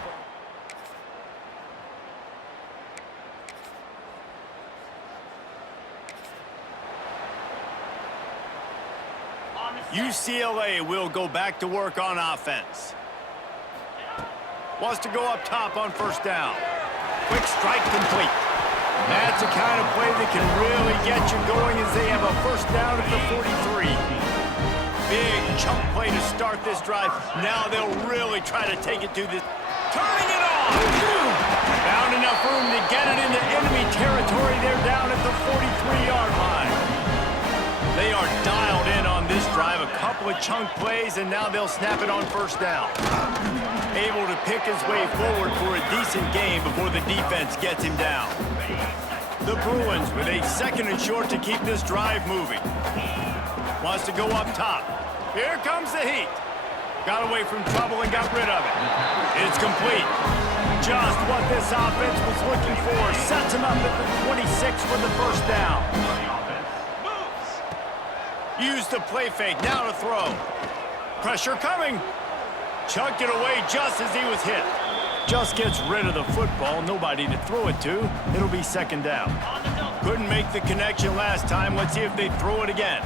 UCLA will go back to work on offense. Wants to go up top on first down. Quick strike complete. That's the kind of play that can really get you going as they have a first down at the 43. Big chunk play to start this drive. Now they'll really try to take it to this. Turning it on! Found enough room to get it into enemy territory. They're down at the 43-yard line. They are dialed in on this drive. A couple of chunk plays, and now they'll snap it on first down. Able to pick his way forward for a decent game before the defense gets him down. The Bruins with a second and short to keep this drive moving. Wants to go up top. Here comes the heat. Got away from trouble and got rid of it. It's complete. Just what this offense was looking for. Sets him up at the 26 for the first down. Used the play fake, now to throw. Pressure coming. Chucked it away just as he was hit. Just gets rid of the football, nobody to throw it to. It'll be second down. Couldn't make the connection last time. Let's see if they throw it again.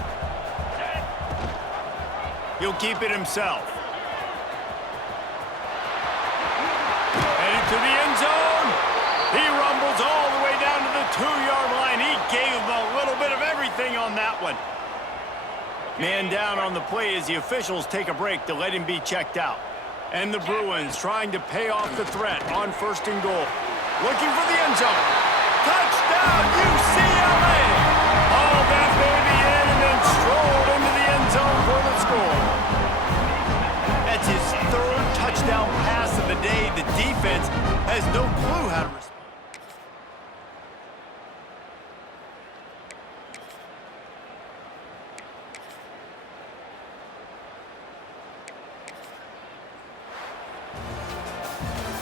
He'll keep it himself. Headed to the end zone. He rumbles all the way down to the 2-yard line. He gave him a little bit of everything on that one. Man down on the play as the officials take a break to let him be checked out. And the Bruins trying to pay off the threat on first and goal. Looking for the end zone. Touchdown, UCLA! Hauled that baby in and then strolled into the end zone for the score. That's his third touchdown pass of the day. The defense has no clue how to respond.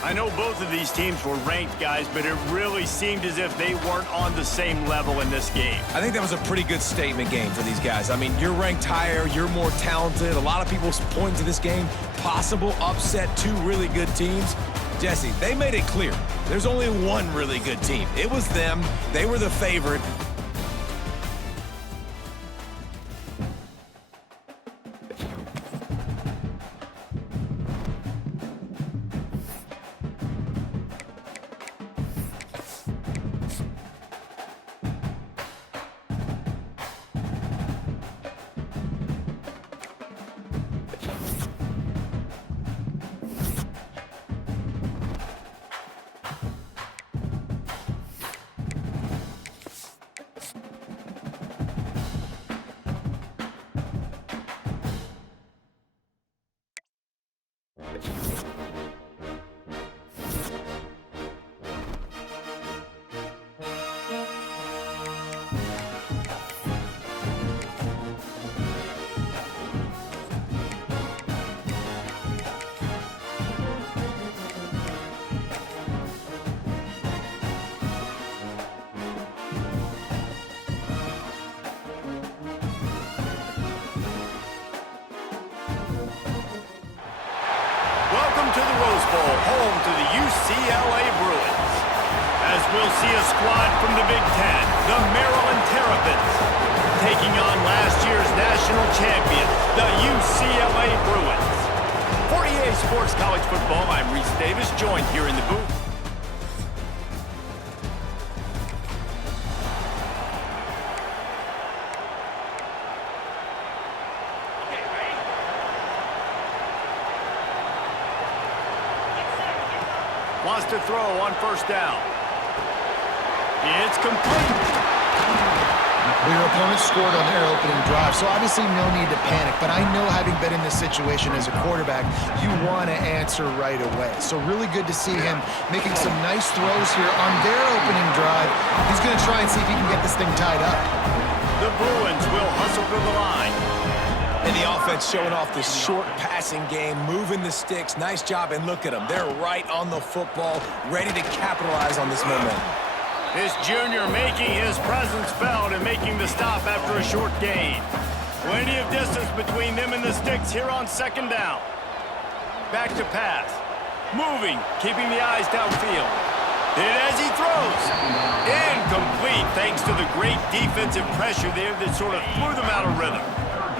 I know both of these teams were ranked, guys, but it really seemed as if they weren't on the same level in this game. I think that was a pretty good statement game for these guys. I mean, you're ranked higher, you're more talented. A lot of people point to this game, possible upset, two really good teams. Jesse, they made it clear. There's only one really good team. It was them. They were the favorite. Welcome to the Rose Bowl, home to the UCLA Bruins. As we'll see a squad from the Big Ten, the Maryland Terrapins, taking on last year's national champion, the UCLA Bruins. For EA Sports College Football, I'm Reese Davis, joined here in the booth. Wants to throw on first down. It's complete. Well, your opponent scored on their opening drive, so obviously no need to panic. But I know, having been in this situation as a quarterback, you want to answer right away. So really good to see him making some nice throws here on their opening drive. He's going to try and see if he can get this thing tied up. The Bruins will hustle to the line. And the offense showing off the short passing game, moving the sticks. Nice job, and look at them. They're right on the football, ready to capitalize on this momentum. This junior making his presence felt and making the stop after a short gain. Plenty of distance between them and the sticks here on second down. Back to pass. Moving, keeping the eyes downfield. Hit as he throws. Incomplete thanks to the great defensive pressure there that sort of threw them out of rhythm.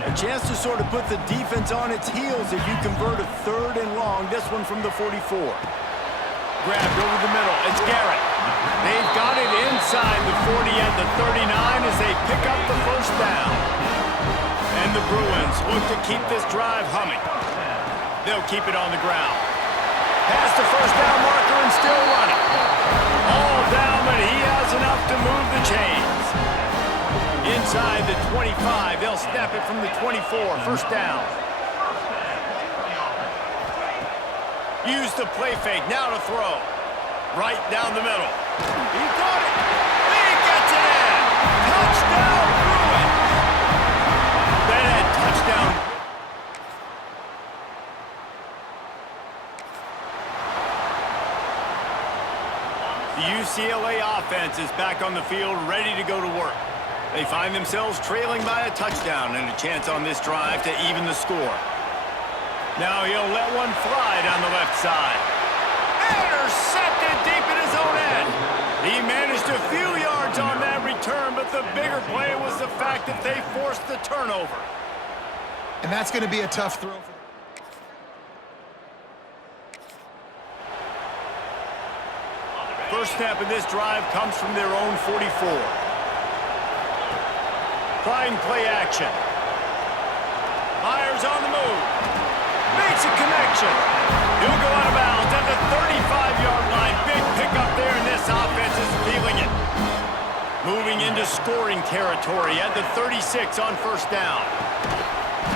A chance to sort of put the defense on its heels if you convert a 3rd and long. This one from the 44. Grabbed over the middle. It's Garrett. They've got it inside the 40 at the 39 as they pick up the first down. And the Bruins look to keep this drive humming. They'll keep it on the ground. Past the first down marker and still running. All down, but he has enough to move the chains. Inside the 25, they'll snap it from the 24, first down. Use the play fake, now to throw. Right down the middle. He got it. He gets it in. Touchdown, Bruins. That touchdown. The UCLA offense is back on the field, ready to go to work. They find themselves trailing by a touchdown and a chance on this drive to even the score. Now he'll let one fly down the left side. Intercepted deep in his own end. He managed a few yards on that return, but the bigger play was the fact that they forced the turnover. And that's going to be a tough throw for them. First snap of this drive comes from their own 44. Trying play action. Myers on the move. Makes a connection. He'll go out of bounds at the 35-yard line. Big pickup there, and this offense is feeling it. Moving into scoring territory at the 36 on first down.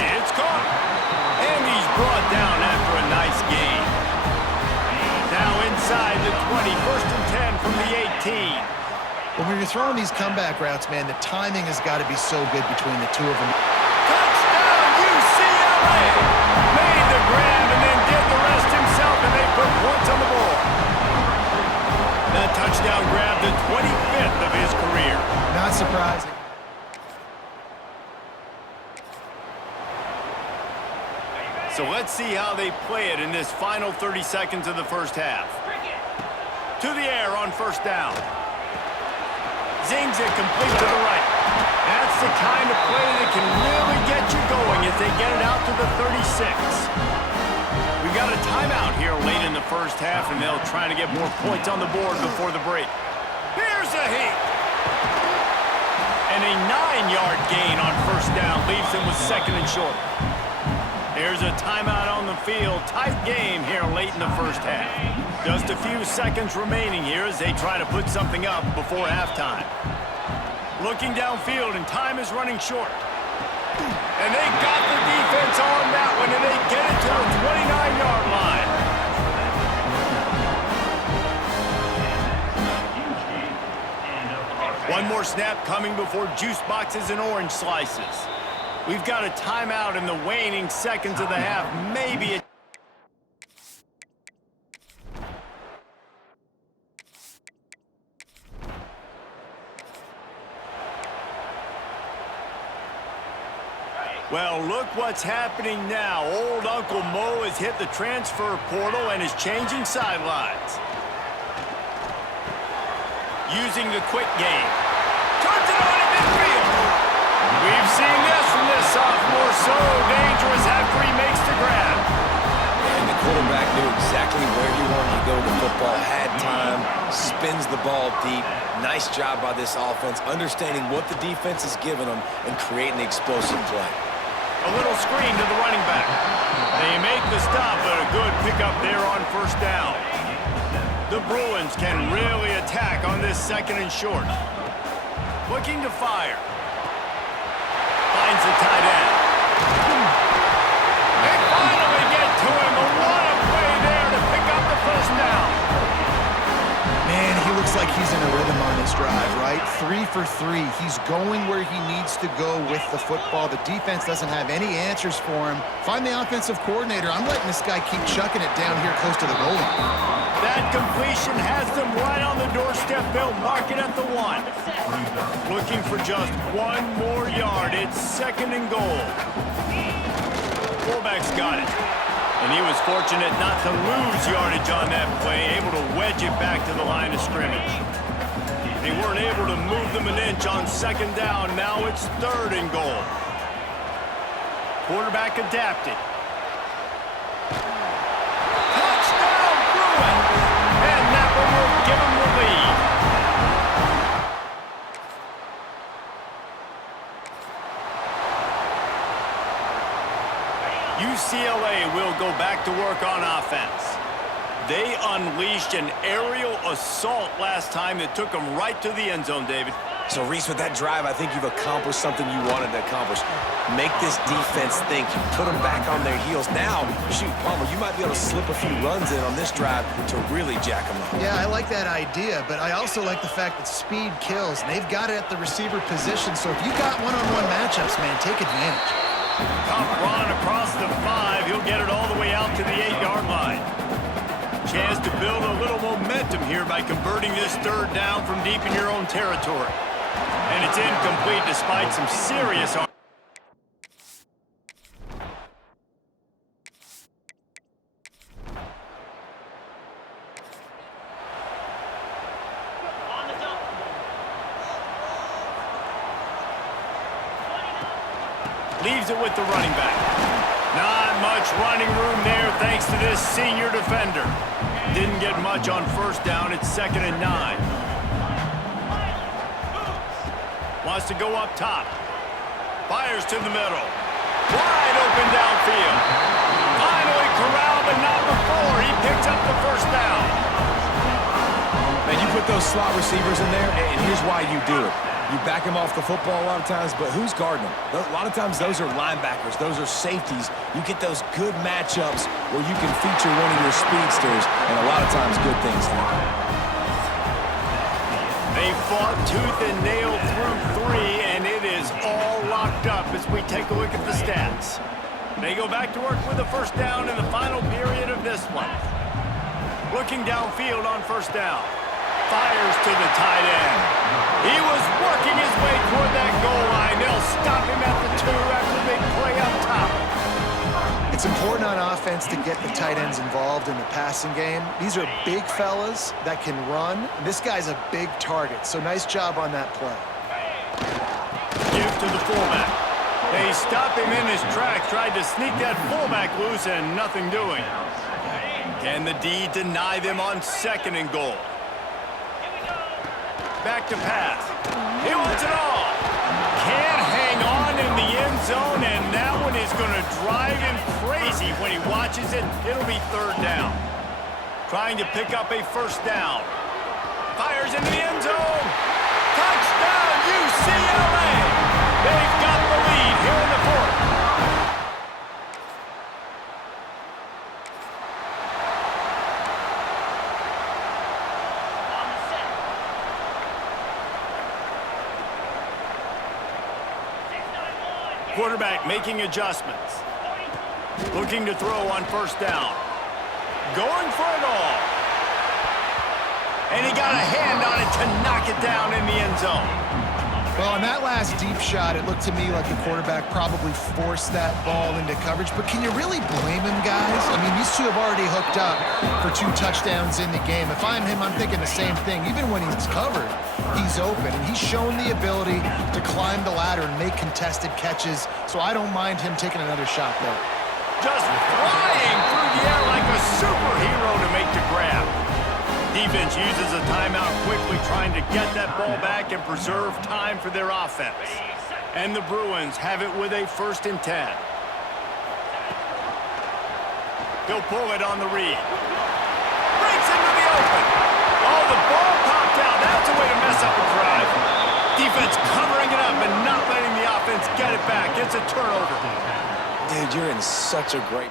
It's caught. And he's brought down after a nice gain. Now inside the 20, first and 10 from the 18. When you're throwing these comeback routes, man, the timing has got to be so good between the two of them. Touchdown, UCLA! Made the grab and then did the rest himself, and they put points on the board. That touchdown grab, the 25th of his career. Not surprising. So let's see how they play it in this final 30 seconds of the first half. To the air on first down. Zings it complete to the right. That's the kind of play that can really get you going as they get it out to the 36. We've got a timeout here late in the first half, and they'll try to get more points on the board before the break. Here's a heat. And a 9-yard gain on first down leaves them with second and short. There's a timeout on the field. Tight game here late in the first half. Just a few seconds remaining here as they try to put something up before halftime. Looking downfield, and time is running short. And they got the defense on that one, and they get it to the 29-yard line. One more snap coming before juice boxes and orange slices. We've got a timeout in the waning seconds of the half. Maybe a Well, look what's happening now. Old Uncle Mo has hit the transfer portal and is changing sidelines. Using the quick game. Turns it on in midfield. We've seen this from this sophomore. So dangerous after he makes the grab. And the quarterback knew exactly where he wanted to go with the football. Had time. Spins the ball deep. Nice job by this offense, understanding what the defense is giving them and creating the explosive play. A little screen to the running back. They make the stop, but a good pickup there on first down. The Bruins can really attack on this second and short. Looking to fire. Finds the tight end. They finally get to him. What a play there to pick up the first down. Man, he looks like he's in a rhythm on this drive, right? 3 for 3. He's going where he needs to go with the football. The defense doesn't have any answers for him. Find the offensive coordinator. I'm letting this guy keep chucking it down here close to the goal line. That completion has them right on the doorstep. They'll mark it at the 1. Looking for just 1 more yard. It's 2nd and goal. Fullback's got it. And he was fortunate not to lose yardage on that play, able to wedge it back to the line of scrimmage. They weren't able to move them an inch on 2nd down. Now it's 3rd and goal. Quarterback adapted. Touchdown, Bruins! And Napa will give them the lead. UCLA will go back to work on offense. They unleashed an aerial assault last time that took them right to the end zone, David. So, Reese, with that drive, I think you've accomplished something you wanted to accomplish. Make this defense think. Put them back on their heels. Now, shoot, Palmer, you might be able to slip a few runs in on this drive to really jack them up. Yeah, I like that idea, but I also like the fact that speed kills. And they've got it at the receiver position, so if you got one-on-one matchups, man, take advantage. Tough run across the 5. He'll get it all the way out to the 8-yard line. Chance to build a little momentum here by converting this 3rd down from deep in your own territory. And it's incomplete despite some serious... Leaves it with the running back. Not much running room there thanks to this senior defender. Didn't get much on 1st down. It's 2nd and 9. Wants to go up top. Fires to the middle. Wide open downfield. Finally corralled, but not before. He picks up the 1st down. Man, you put those slot receivers in there, and here's why you do it. You back them off the football a lot of times, but who's guarding them? A lot of times those are linebackers. Those are safeties. You get those good matchups where you can feature one of your speedsters, and a lot of times good things happen. They fought tooth and nail through 3, and it is all locked up as we take a look at the stats. They go back to work with the 1st down in the final period of this one. Looking downfield on 1st down. Fires to the tight end. He was working his way toward that goal line. They'll stop him at the 2 after the big play up top. It's important on offense to get the tight ends involved in the passing game. These are big fellas that can run. This guy's a big target, so nice job on that play. Give to the fullback. They stop him in his tracks, tried to sneak that fullback loose, and nothing doing. Can the D deny them on 2nd and goal? Back to pass. He wants it all. Can't hang on in the end zone, and that one is going to drive him crazy when he watches it. It'll be 3rd down. Trying to pick up a 1st down. Fires into the end zone. Touchdown, UCLA. They've got the lead here in the 4th. Quarterback making adjustments. Looking to throw on 1st down. Going for it all. And he got a hand on it to knock it down in the end zone. Well, on that last deep shot, it looked to me like the quarterback probably forced that ball into coverage. But can you really blame him, guys? I mean, these two have already hooked up for 2 touchdowns in the game. If I'm him, I'm thinking the same thing. Even when he's covered, he's open. And he's shown the ability to climb the ladder and make contested catches. So I don't mind him taking another shot there. Just flying through the air like a superhero to make the grab. Defense uses a timeout quickly, trying to get that ball back and preserve time for their offense. And the Bruins have it with a 1st and 10. He'll pull it on the read. Breaks into the open. Oh, the ball popped out. That's a way to mess up a drive. Defense covering it up and not letting the offense get it back. It's a turnover. Dude, you're in such a great...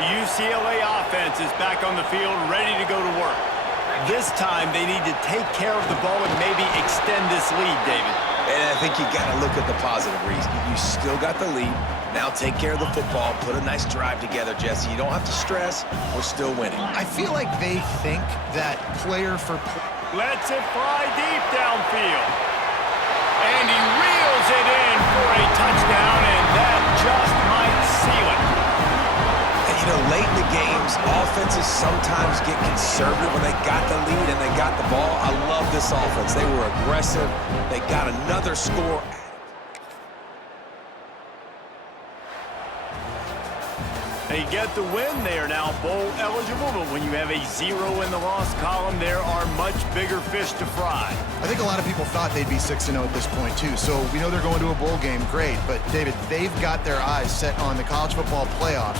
The UCLA offense is back on the field, ready to go to work. This time, they need to take care of the ball and maybe extend this lead, David. And I think you got to look at the positive, Reese. You still got the lead. Now take care of the football. Put a nice drive together, Jesse. You don't have to stress. We're still winning. I feel like they think that player for Lets it fly deep downfield. And he reels it in for a touchdown, and that just might seal it. And, you know, late in the games, offenses sometimes get conservative when they got the lead and they got the ball. I love this offense. They were aggressive. They got another score. They get the win. They are now bowl eligible, but when you have a 0 in the loss column, there are much bigger fish to fry. I think a lot of people thought they'd be 6-0 at this point, too. So we know they're going to a bowl game. Great. But, David, they've got their eyes set on the college football playoff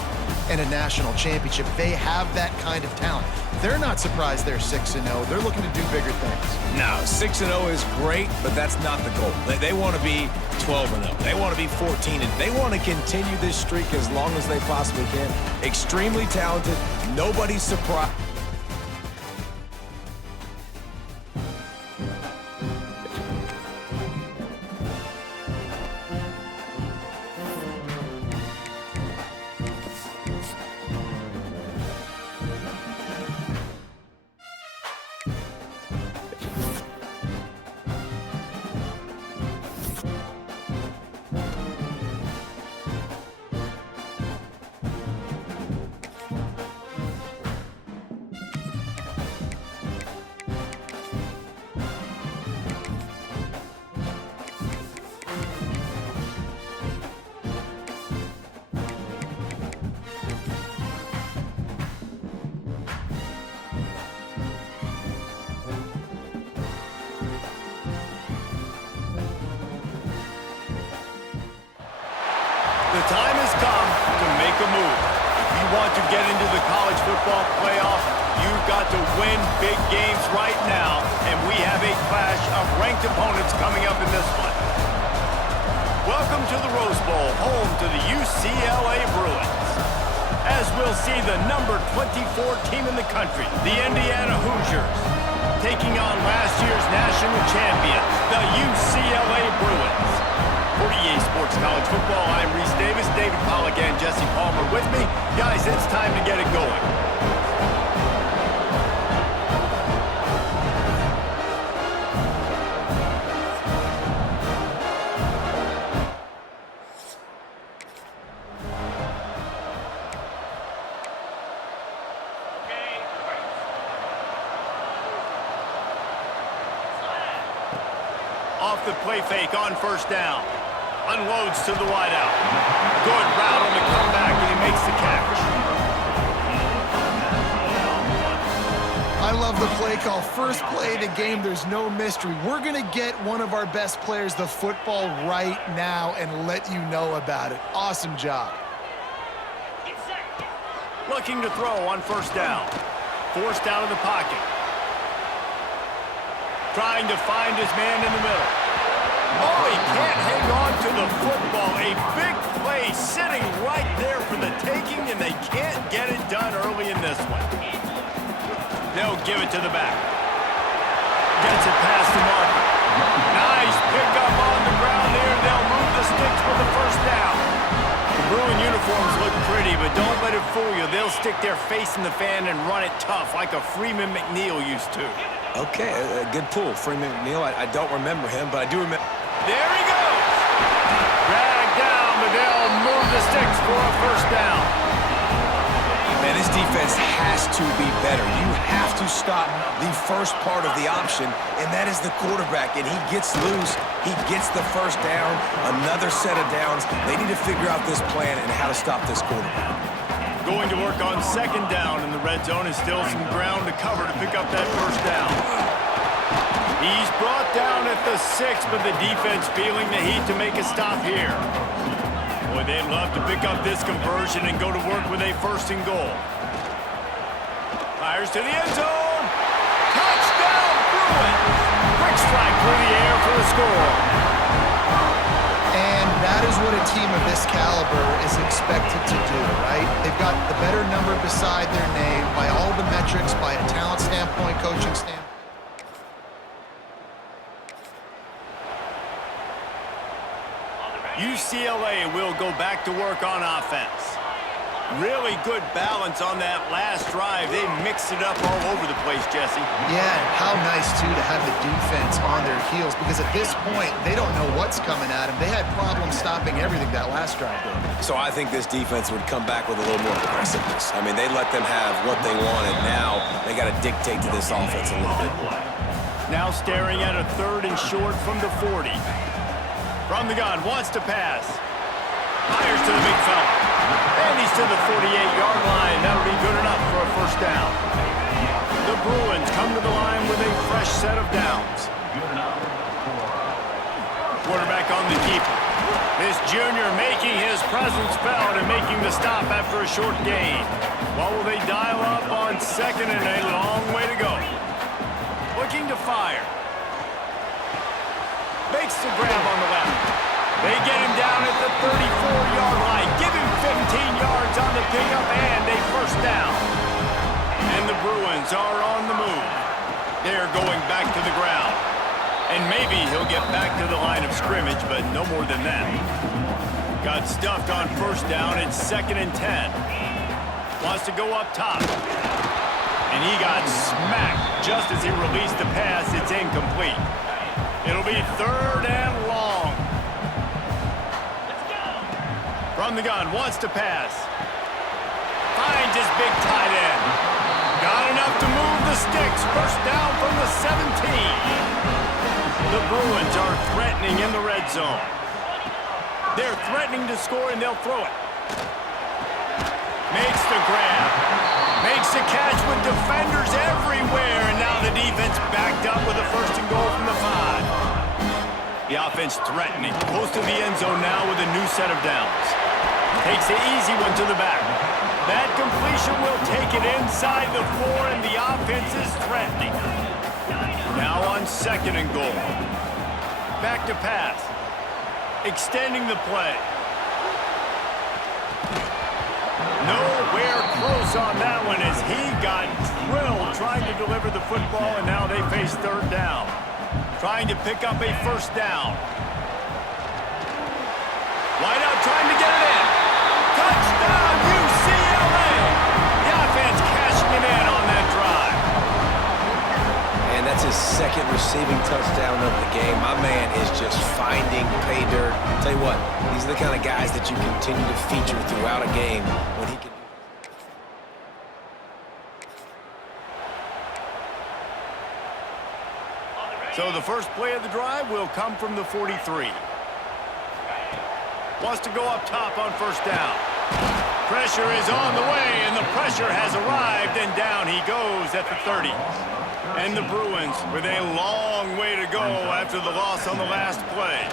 and a national championship. They have that kind of talent. They're not surprised they're 6-0. They're looking to do bigger things. No, 6-0 is great, but that's not the goal. They want to be 12-0. They want to be 14, and they want to continue this streak as long as they possibly can. Extremely talented. Nobody's surprised. The time has come to make a move. If you want to get into the college football playoff, you've got to win big games right now, and we have a clash of ranked opponents coming up in this one. Welcome to the Rose Bowl, home to the UCLA Bruins. As we'll see the number 24 team in the country, the Indiana Hoosiers, taking on last year's national champion, the UCLA Bruins. For EA Sports College Football, I'm Reese Davis, David Pollack, and Jesse Palmer with me. Guys, it's time to get it going. Off the play fake on first down. Unloads to the wideout. Good route on the comeback, and he makes the catch. I love the play call. First play of the game, there's no mystery. We're going to get one of our best players the football right now and let you know about it. Awesome job. Looking to throw on first down. Forced out of the pocket. Trying to find his man in the middle. Oh, he can't hang on to the football. A big play sitting right there for the taking, and they can't get it done early in this one. They'll give it to the back. Gets it past the marker. Nice pickup on the ground there. They'll move the sticks for the first down. The Bruin uniforms look pretty, but don't let it fool you. They'll stick their face in the fan and run it tough like a Freeman McNeil used to. Okay, a good pull. Freeman McNeil, I don't remember him, but I do remember. There he goes. Dragged down, but they'll move the sticks for a first down. Man, this defense has to be better. You have to stop the first part of the option, and that is the quarterback. And he gets loose. He gets the first down, another set of downs. They need to figure out this plan and how to stop this quarterback. Going to work on second down in the red zone, and still some ground to cover to pick up that first down. He's brought down at the 6, but the defense feeling the heat to make a stop here. Boy, they'd love to pick up this conversion and go to work with a first and goal. Fires to the end zone. Touchdown, Bruins! Quick strike through the air for the score. And That is what a team of this caliber is expected to do, right? They've got the better number beside their name by all the metrics, by a talent standpoint, coaching standpoint. UCLA will go back to work on offense. Really good balance on that last drive. They mixed it up all over the place, Jesse. Yeah, how nice, too, to have the defense on their heels, because at this point, they don't know what's coming at them. They had problems stopping everything that last drive did. So I think this defense would come back with a little more aggressiveness. I mean, they let them have what they wanted. Now they got to dictate to this offense a little bit. Now staring at a 3rd and short from the 40. From the gun, wants to pass. Fires to the big fella. And he's to the 48-yard line. That'll be good enough for a first down. The Bruins come to the line with a fresh set of downs. Quarterback on the keeper. This junior making his presence felt and making the stop after a short gain. What will they dial up on 2nd and a long way to go? Looking to fire. Makes the grab on the left. They get him down at the 34-yard line. Give him 15 yards on the pickup and a first down. And the Bruins are on the move. They're going back to the ground. And maybe he'll get back to the line of scrimmage, but no more than that. Got stuffed on first down. It's 2nd and 10. Wants to go up top. And he got smacked just as he released the pass. It's incomplete. It'll be 3rd and long. From the gun, wants to pass. Finds his big tight end. Got enough to move the sticks. First down from the 17. The Bruins are threatening in the red zone. They're threatening to score, and they'll throw it. Makes the grab. Makes the catch with defenders everywhere, and now the defense backed up with a 1st and goal from the 5. The offense threatening. Close to the end zone now with a new set of downs. Takes the easy one to the back. That completion will take it inside the 4, and the offense is threatening. Now on 2nd and goal. Back to pass. Extending the play. Nowhere close on that one as he got drilled trying to deliver the football, and now they face 3rd down. Trying to pick up a first down. Wide out trying to get it in. Touchdown, UCLA! The offense cashing it in on that drive. And that's his 2nd receiving touchdown of the game. My man is just finding pay dirt. Tell you what, these are the kind of guys that you continue to feature throughout a game when he can. So the first play of the drive will come from the 43. Wants to go up top on first down. Pressure is on the way, and the pressure has arrived, and down he goes at the 30. And the Bruins with a long way to go after the loss on the last play.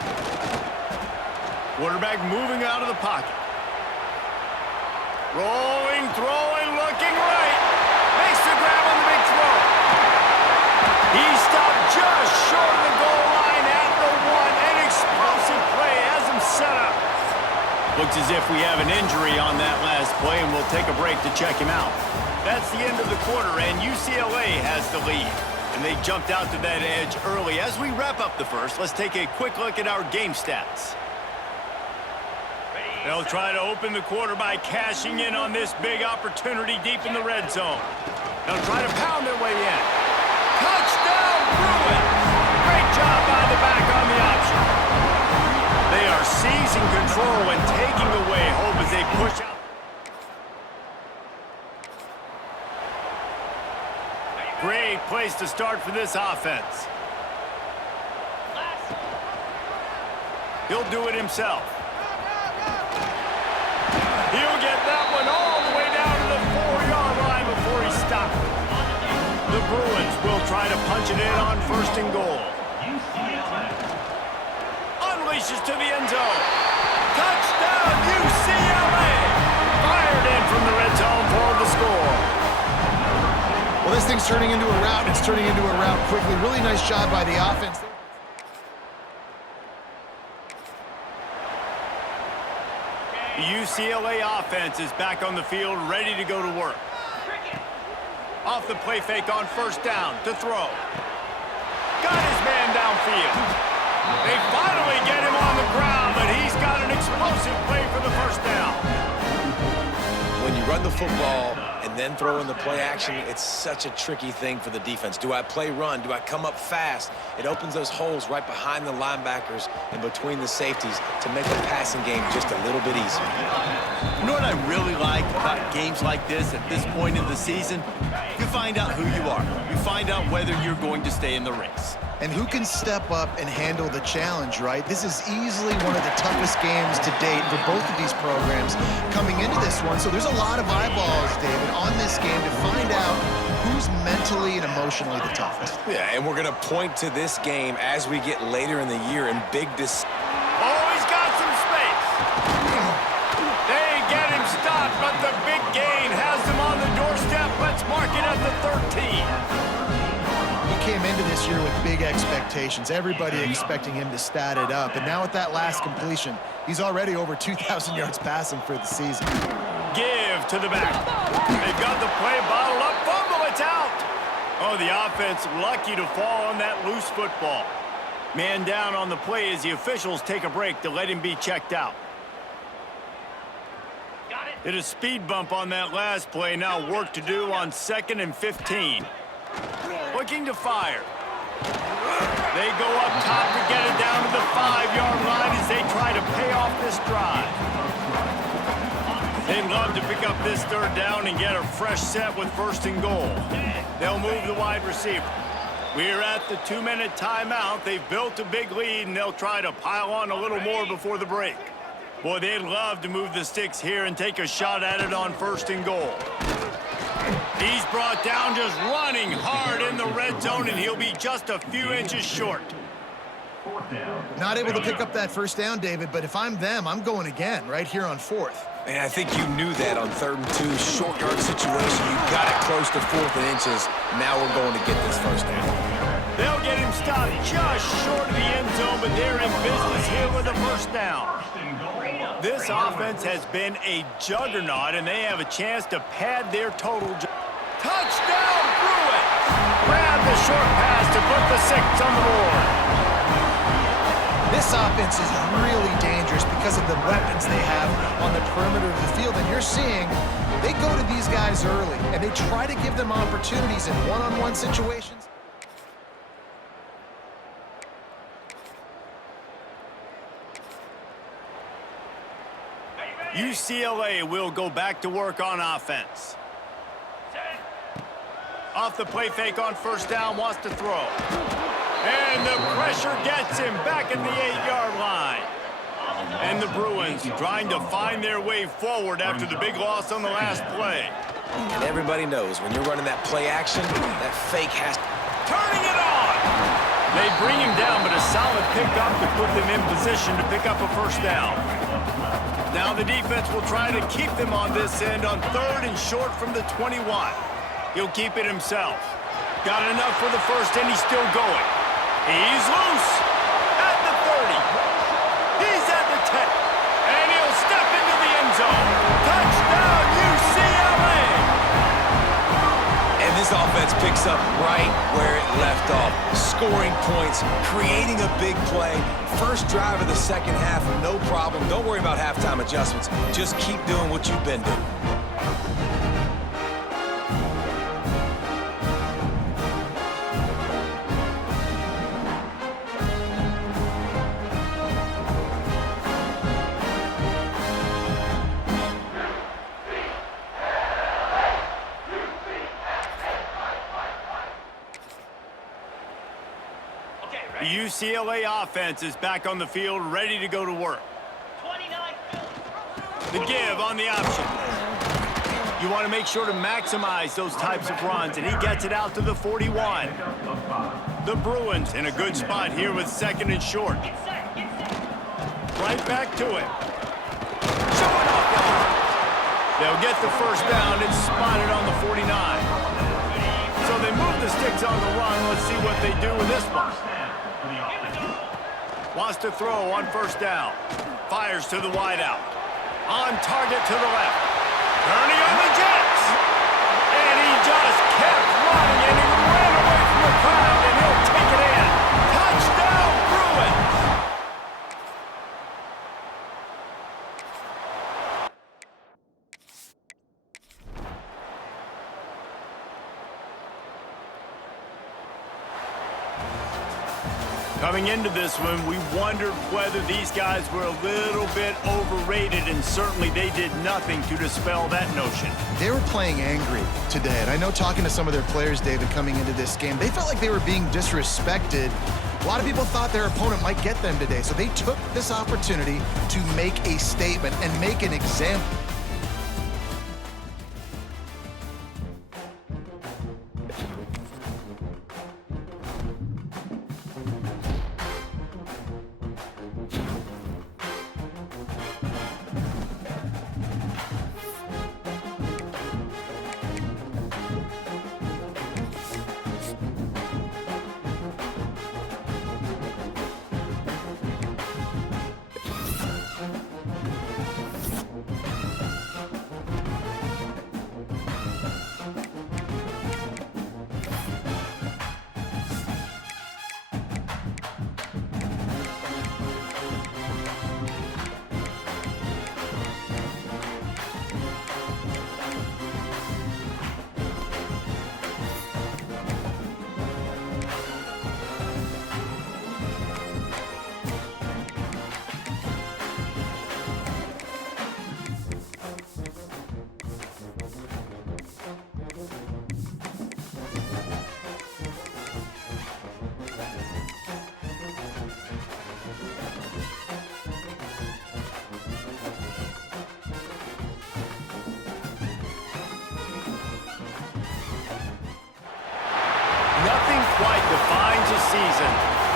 Quarterback moving out of the pocket. Rolling, throwing, looking right. Makes the grab on the big throw. He stopped just short of the goal line at the 1. An explosive play has him set up. Looks as if we have an injury on that last play, and we'll take a break to check him out. That's the end of the quarter, and UCLA has the lead. And they jumped out to that edge early. As we wrap up the first, let's take a quick look at our game stats. They'll try to open the quarter by cashing in on this big opportunity deep in the red zone. They'll try to pound their way in. Touchdown, Bruins! Great job by the back on the option. They are seizing control and taking away hope as they push out. Great place to start for this offense. He'll do it himself. He'll get that one all the way down to the 4-yard line before he stopped. The Bruins will try to punch it in on 1st and goal. Unleashes to the end zone. Touchdown, UCLA! Fired in from the red zone for the score. Well, this thing's turning into a rout. It's turning into a rout quickly. Really nice job by the offense. The UCLA offense is back on the field, ready to go to work. Off the play fake on first down to throw. Got his man downfield. They finally get him on the ground, but he's got an explosive play for the first down. When you run the football and then throw in the play action, it's such a tricky thing for the defense. Do I play run? Do I come up fast? It opens those holes right behind the linebackers and between the safeties to make the passing game just a little bit easier. You know what I really like about games like this at this point in the season? You find out who you are. You find out whether you're going to stay in the race. And who can step up and handle the challenge, right? This is easily one of the toughest games to date for both of these programs coming into this one. So there's a lot of eyeballs, David, on this game to find out who's mentally and emotionally the toughest. Yeah, and we're going to point to this game as we get later in the year in big Oh, he's got some space. They get him stopped, but the big gain has him on the doorstep. Let's mark it at the 13. Came into this year with big expectations. Everybody expecting him to stat it up. And now with that last completion, he's already over 2,000 yards passing for the season. Give to the back. They've got the play bottled up. Fumble, it's out. Oh, the offense lucky to fall on that loose football. Man down on the play as the officials take a break to let him be checked out. Did a speed bump on that last play. Now work to do on 2nd and 15. Looking to fire. They go up top to get it down to the 5-yard line as they try to pay off this drive. They'd love to pick up this 3rd down and get a fresh set with 1st and goal. They'll move the wide receiver. We're at the 2-minute timeout. They've built a big lead, and they'll try to pile on a little more before the break. Boy, they'd love to move the sticks here and take a shot at it on 1st and goal. He's brought down just running hard in the red zone, and he'll be just a few inches short. Not able to pick up that 1st down, David, but if I'm them, I'm going again right here on 4th. And I think you knew that on 3rd and 2, short yard situation. You got it close to 4th and inches. Now we're going to get this 1st down. They'll get him stopped just short of the end zone, but they're in business here with a 1st down. This offense has been a juggernaut, and they have a chance to pad their total. Touchdown, Bruins! Grab the short pass to put the 6 on the board. This offense is really dangerous because of the weapons they have on the perimeter of the field. And you're seeing they go to these guys early, and they try to give them opportunities in one-on-one situations. UCLA will go back to work on offense. Off the play fake on 1st down, wants to throw. And the pressure gets him back at the 8-yard line. And the Bruins trying to find their way forward after the big loss on the last play. And everybody knows when you're running that play action, that fake has to... Turning it on! They bring him down, but a solid pickup to put them in position to pick up a 1st down. Now the defense will try to keep them on this end on 3rd and short from the 21. He'll keep it himself. Got enough for the 1st, and he's still going. He's loose at the 30. He's at the 10. And he'll step into the end zone. Touchdown, UCLA! And this offense picks up right where it left off. Scoring points, creating a big play. First drive of the 2nd half, no problem. Don't worry about halftime adjustments. Just keep doing what you've been doing. The UCLA offense is back on the field, ready to go to work. The give on the option. You want to make sure to maximize those types of runs, and he gets it out to the 41. The Bruins in a good spot here with 2nd and short. Right back to it. Showing off the line. They'll get the 1st down. It's spotted on the 49. So they move the sticks on the run. Let's see what they do with this one. Wants to throw on 1st down. Fires to the wideout. On target to the left. Turning on the Jets. And he just kept running, and he ran away from the crowd, and he'll take it in. Touchdown, Bruins! Coming into this one, we wondered whether these guys were a little bit overrated, and certainly they did nothing to dispel that notion. They were playing angry today, and I know talking to some of their players, David, coming into this game, they felt like they were being disrespected. A lot of people thought their opponent might get them today, so they took this opportunity to make a statement and make an example. Nothing quite defines a season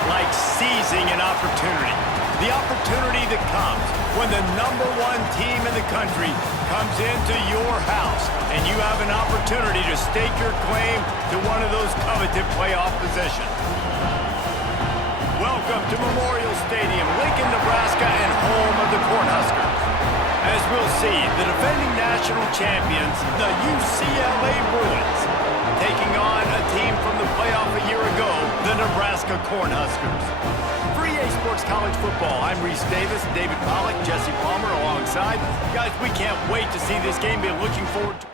like seizing an opportunity. The opportunity that comes when the #1 team in the country comes into your house and you have an opportunity to stake your claim to one of those coveted playoff positions. Welcome to Memorial Stadium, Lincoln, Nebraska, and home of the Cornhuskers. As we'll see, the defending national champions, the UCLA Bruins, taking on a team from the playoff a year ago, the Nebraska Cornhuskers. For EA Sports College Football, I'm Reese Davis, David Pollack, Jesse Palmer alongside. Guys, we can't wait to see this game. Been looking forward to.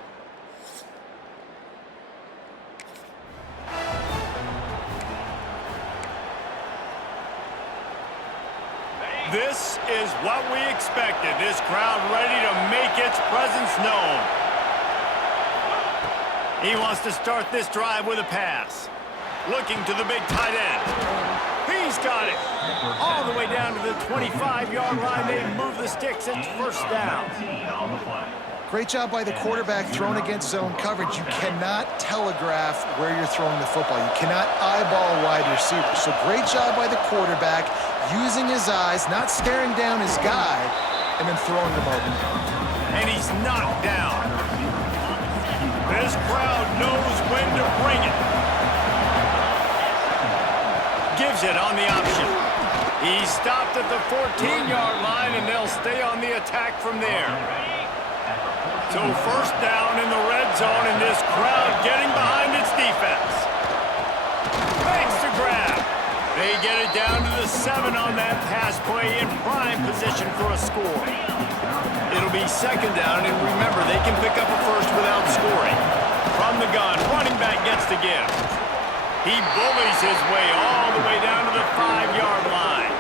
This is what we expected. This crowd ready to make its presence known. He wants to start this drive with a pass. Looking to the big tight end. He's got it. All the way down to the 25-yard line. They move the sticks. It's first down. Great job by the quarterback thrown against zone coverage. You cannot telegraph where you're throwing the football. You cannot eyeball a wide receiver. So great job by the quarterback using his eyes, not staring down his guy, and then throwing him open. And he's knocked down. This crowd knows when to bring it. Gives it on the option. He's stopped at the 14-yard line, and they'll stay on the attack from there. So first down in the red zone, and this crowd getting behind its defense. Thanks to grab. They get it down to the 7 on that pass play, in prime position for a score. It'll be second down, and remember, they can pick up a first without scoring. From the gun, running back gets the gift. He bullies his way all the way down to the 5-yard line.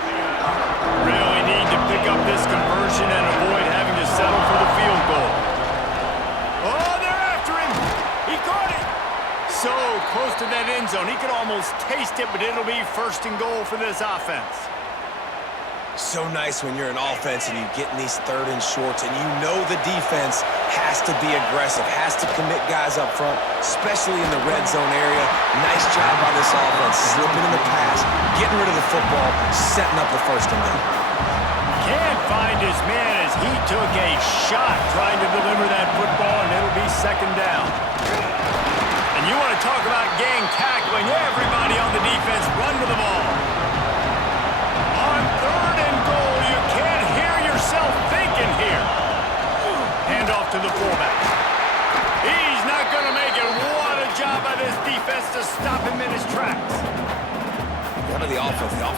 Really need to pick up this conversion and avoid having to settle for the field goal. Oh, they're after him. He caught it. So close to that end zone. He could almost taste it, but it'll be first and goal for this offense. So nice when you're an offense and you get in these third and shorts and you know the defense has to be aggressive, has to commit guys up front, especially in the red zone area. Nice job by this offense, slipping in the pass, getting rid of the football, setting up the first and goal. Can't find his man as he took a shot trying to deliver that football, and it'll be second down. And you want to talk about gang tackling, everybody on the defense run to the ball. On third and goal, you can't hear yourself thinking here.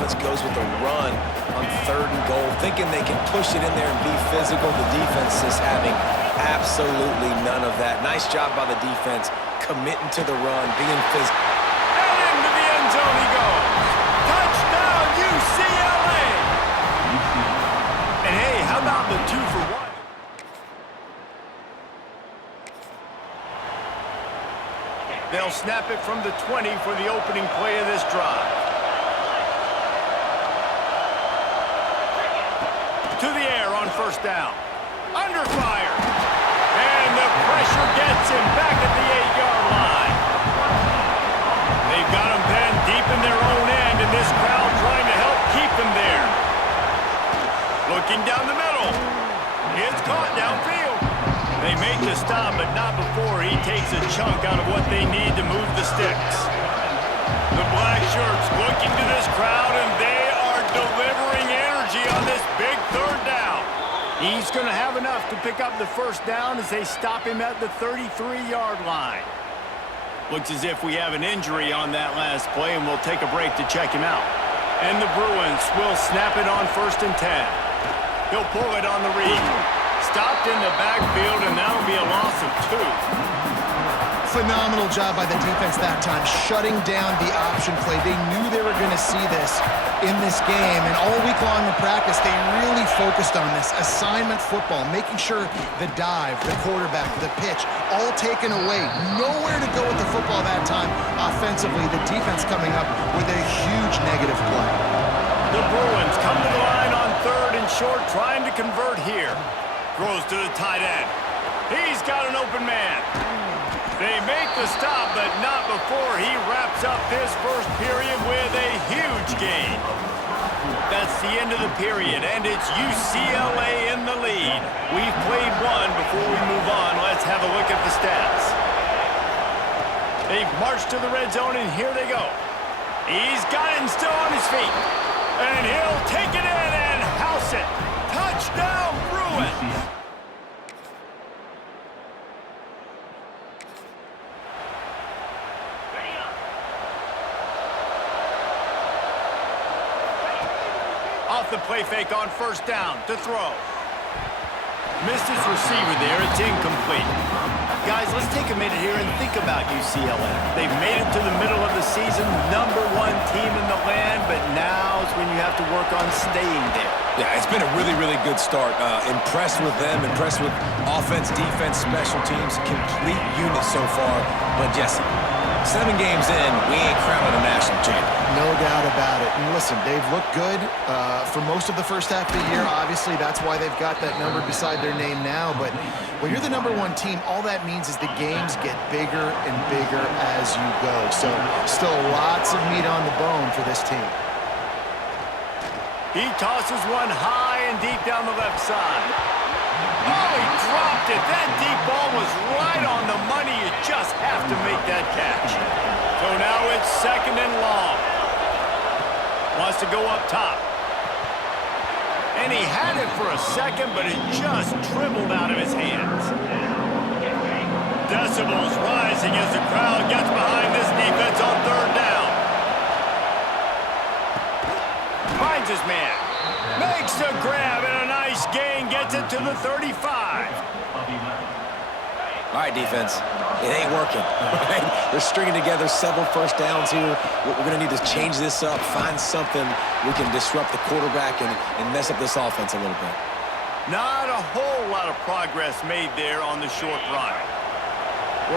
offense goes with a run on 3rd and goal, thinking they can push it in there and be physical. The defense is having absolutely none of that. Nice job by the defense, committing to the run, being physical. And into the end zone he goes. Touchdown, UCLA! And hey, how about the 2-for-1? They'll snap it from the 20 for the opening play of this drive. To the air on 1st down. Under fire. And the pressure gets him back at the 8-yard line. They've got him pinned deep in their own end, and this crowd trying to help keep them there. Looking down the middle. It's caught downfield. They make the stop, but not before he takes a chunk out of what they need to move the sticks. The black shirts looking to this crowd, and they are delivering energy on this big 3rd down. He's going to have enough to pick up the 1st down as they stop him at the 33-yard line. Looks as if we have an injury on that last play, and we'll take a break to check him out. And the Bruins will snap it on 1st and 10. He'll pull it on the read. Stopped in the backfield, and that'll be a loss of 2. Phenomenal job by the defense that time, shutting down the option play. They knew they were going to see this in this game, and all week long in practice, they really focused on this assignment football, making sure the dive, the quarterback, the pitch, all taken away. Nowhere to go with the football that time offensively. The defense coming up with a huge negative play. The Bruins come to the line on 3rd and short, trying to convert here. Throws to the tight end. He's got an open man. They make the stop, but not before he wraps up this 1st period with a huge gain. That's the end of the period, and it's UCLA in the lead. We've played one. Before we move on, let's have a look at the stats. They've marched to the red zone, and here they go. He's got it and still on his feet. And he'll take it in and house it. Touchdown, Bruins! Off the play fake on 1st down to throw. Missed his receiver there. It's incomplete. Guys, let's take a minute here and think about UCLA. They've made it to the middle of the season, #1 team in the land, but now is when you have to work on staying there. Yeah, it's been a really, really good start. Impressed with them, impressed with offense, defense, special teams, complete unit so far. But Jesse, 7 games in, we ain't crowning a national champion. No doubt about it. And listen, they've looked good for most of the 1st half of the year. Obviously, that's why they've got that number beside their name now. But when you're the #1 team, all that means is the games get bigger and bigger as you go. So still lots of meat on the bone for this team. He tosses one high and deep down the left side. Oh, he dropped it. That deep ball was right on the money. You just have to make that catch. So now it's 2nd and long. Wants to go up top. And he had it for a second, but it just dribbled out of his hands. Decibels rising as the crowd gets behind this defense on 3rd down. Finds his man. Makes the grab, and a nice gain gets it to the 35. All right, defense. It ain't working. Right? They're stringing together several 1st downs here. We're going to need to change this up, find something we can disrupt the quarterback and mess up this offense a little bit. Not a whole lot of progress made there on the short run.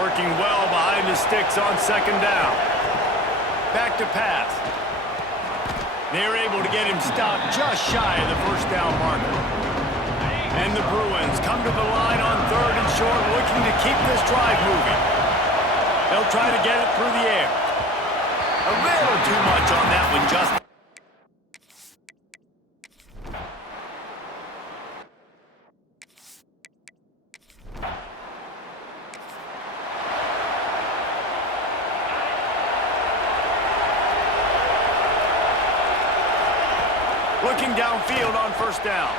Working well behind the sticks on 2nd down. Back to pass. They're able to get him stopped just shy of the 1st down marker. And the Bruins come to the line on 3rd and short, looking to keep this drive moving. They'll try to get it through the air. A little too much on that one, Justin. Looking downfield on 1st down.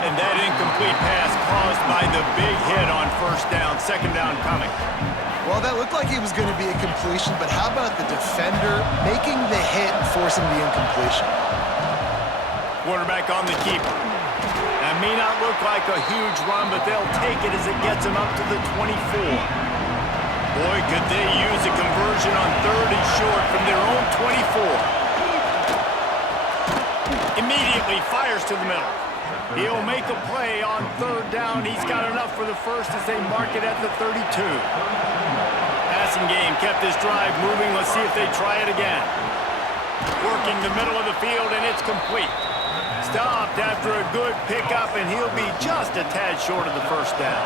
And that incomplete pass caused by the big hit on 1st down. 2nd down coming. Well, that looked like it was going to be a completion, but how about the defender making the hit and forcing the incompletion? Quarterback on the keeper. That may not look like a huge run, but they'll take it as it gets them up to the 24. Boy, could they use a conversion on 3rd and short from their own 24. Immediately fires to the middle. He'll make a play on 3rd down. He's got enough for the first as they mark it at the 32. Passing game kept this drive moving. Let's see if they try it again. Working the middle of the field, and it's complete. Stopped after a good pickup, and he'll be just a tad short of the first down.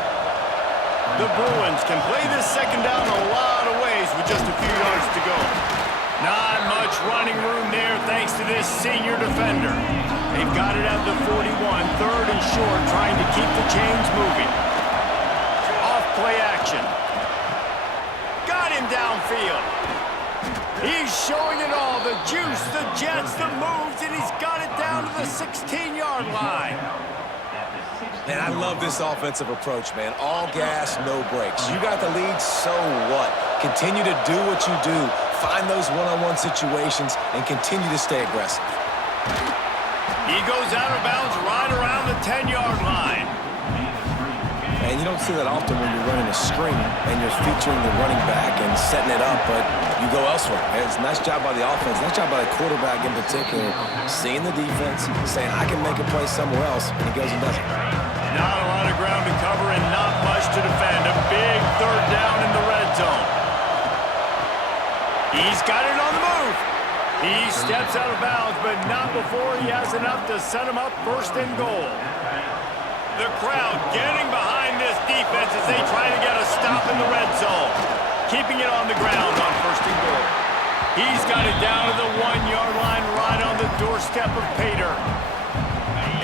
The Bruins can play this second down a lot of ways with just a few yards to go. Not much running room there thanks to this senior defender. They've got it at the 41, 3rd and short, trying to keep the chains moving. Off-play action. Got him downfield. He's showing it all, the juice, the jets, the moves, and he's got it down to the 16-yard line. Man, I love this offensive approach, man. All gas, no brakes. You got the lead, so what? Continue to do what you do. Find those one-on-one situations and continue to stay aggressive. He goes out of bounds right around the 10-yard line. And you don't see that often when you're running a screen and you're featuring the running back and setting it up, but you go elsewhere. And it's a nice job by the offense, nice job by the quarterback in particular, seeing the defense, saying, I can make a play somewhere else, and he goes and does it. Not a lot of ground to cover and not much to defend. A big 3rd down in the red zone. He's got it on the move. He steps out of bounds, but not before he has enough to set him up 1st and goal. The crowd getting behind this defense as they try to get a stop in the red zone. Keeping it on the ground on 1st and goal. He's got it down to the 1-yard line right on the doorstep of Pater.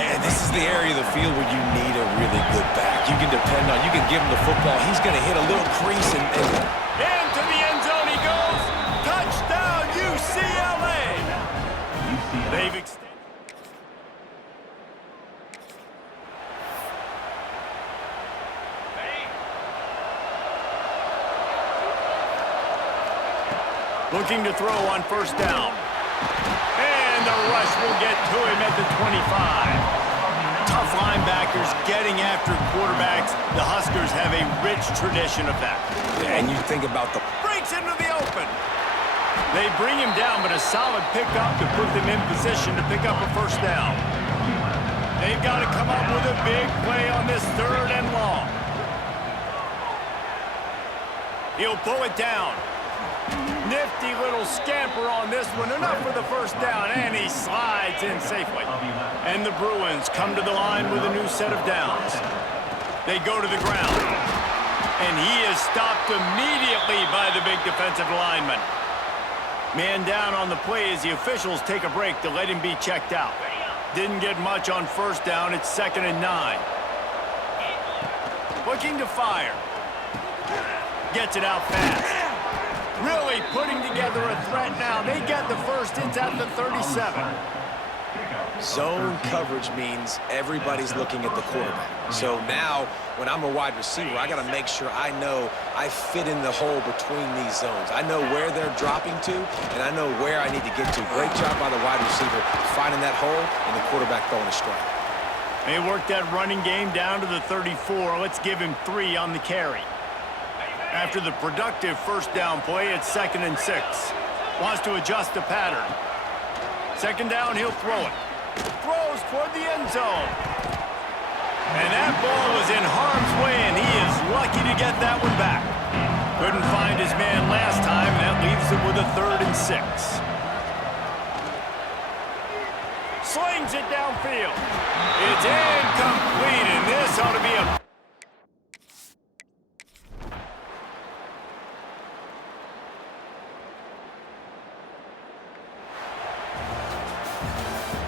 And this is the area of the field where you need a really good back. You can depend on, you can give him the football. He's going to hit a little crease and into the end zone he goes. Touchdown, UCLA. They've extended. Looking to throw on 1st down. And the rush will get to him at the 25. Tough linebackers getting after quarterbacks. The Huskers have a rich tradition of that. and you think about the... Breaks into the open. They bring him down, but a solid pickup to put them in position to pick up a 1st down. They've got to come up with a big play on this 3rd and long. He'll pull it down. Nifty little scamper on this one. Enough for the 1st down, and he slides in safely. And the Bruins come to the line with a new set of downs. They go to the ground. And he is stopped immediately by the big defensive lineman. Man down on the play as the officials take a break to let him be checked out. Didn't get much on 1st down. It's 2nd and 9. Looking to fire. Gets it out fast. Really putting together a threat now. They get the first. It's at the 37. Zone coverage means everybody's looking at the quarterback. So now, when I'm a wide receiver, I got to make sure I know I fit in the hole between these zones. I know where they're dropping to, and I know where I need to get to. Great job by the wide receiver finding that hole and the quarterback throwing a strike. They worked that running game down to the 34. Let's give him 3 on the carry. After the productive 1st down play, it's 2nd and 6. Wants to adjust the pattern. 2nd down, he'll throw it. Throws toward the end zone. And that ball was in harm's way, and he is lucky to get that one back. Couldn't find his man last time, and that leaves him with a 3rd and 6. Slings it downfield. It's incomplete, and this ought to be a...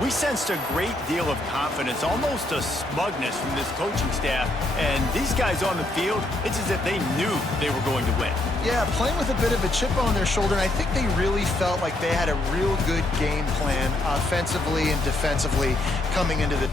We sensed a great deal of confidence, almost a smugness from this coaching staff. And these guys on the field, it's as if they knew they were going to win. Yeah, playing with a bit of a chip on their shoulder, and I think they really felt like they had a real good game plan offensively and defensively coming into the...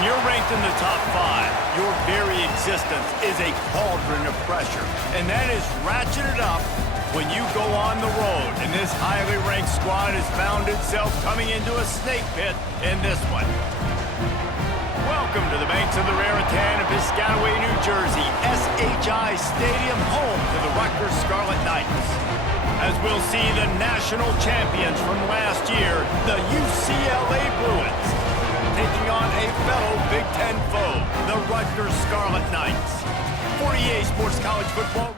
When you're ranked in the top 5, your very existence is a cauldron of pressure. And that is ratcheted up when you go on the road. And this highly ranked squad has found itself coming into a snake pit in this one. Welcome to the banks of the Raritan of Piscataway, New Jersey, SHI Stadium, home to the Rutgers Scarlet Knights. As we'll see the national champions from last year, the UCLA Bruins, taking on a fellow Big Ten foe, the Rutgers Scarlet Knights. For EA Sports College Football.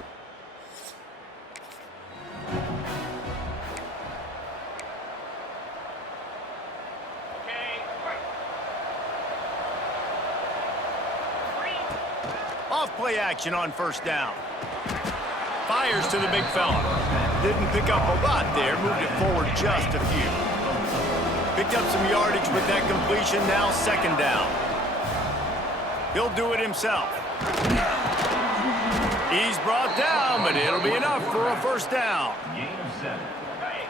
Off-play action on first down. Fires to the big fella. Didn't pick up a lot there, moved it forward just a few. Picked up some yardage with that completion, now second down. He'll do it himself. He's brought down, but it'll be enough for a first down.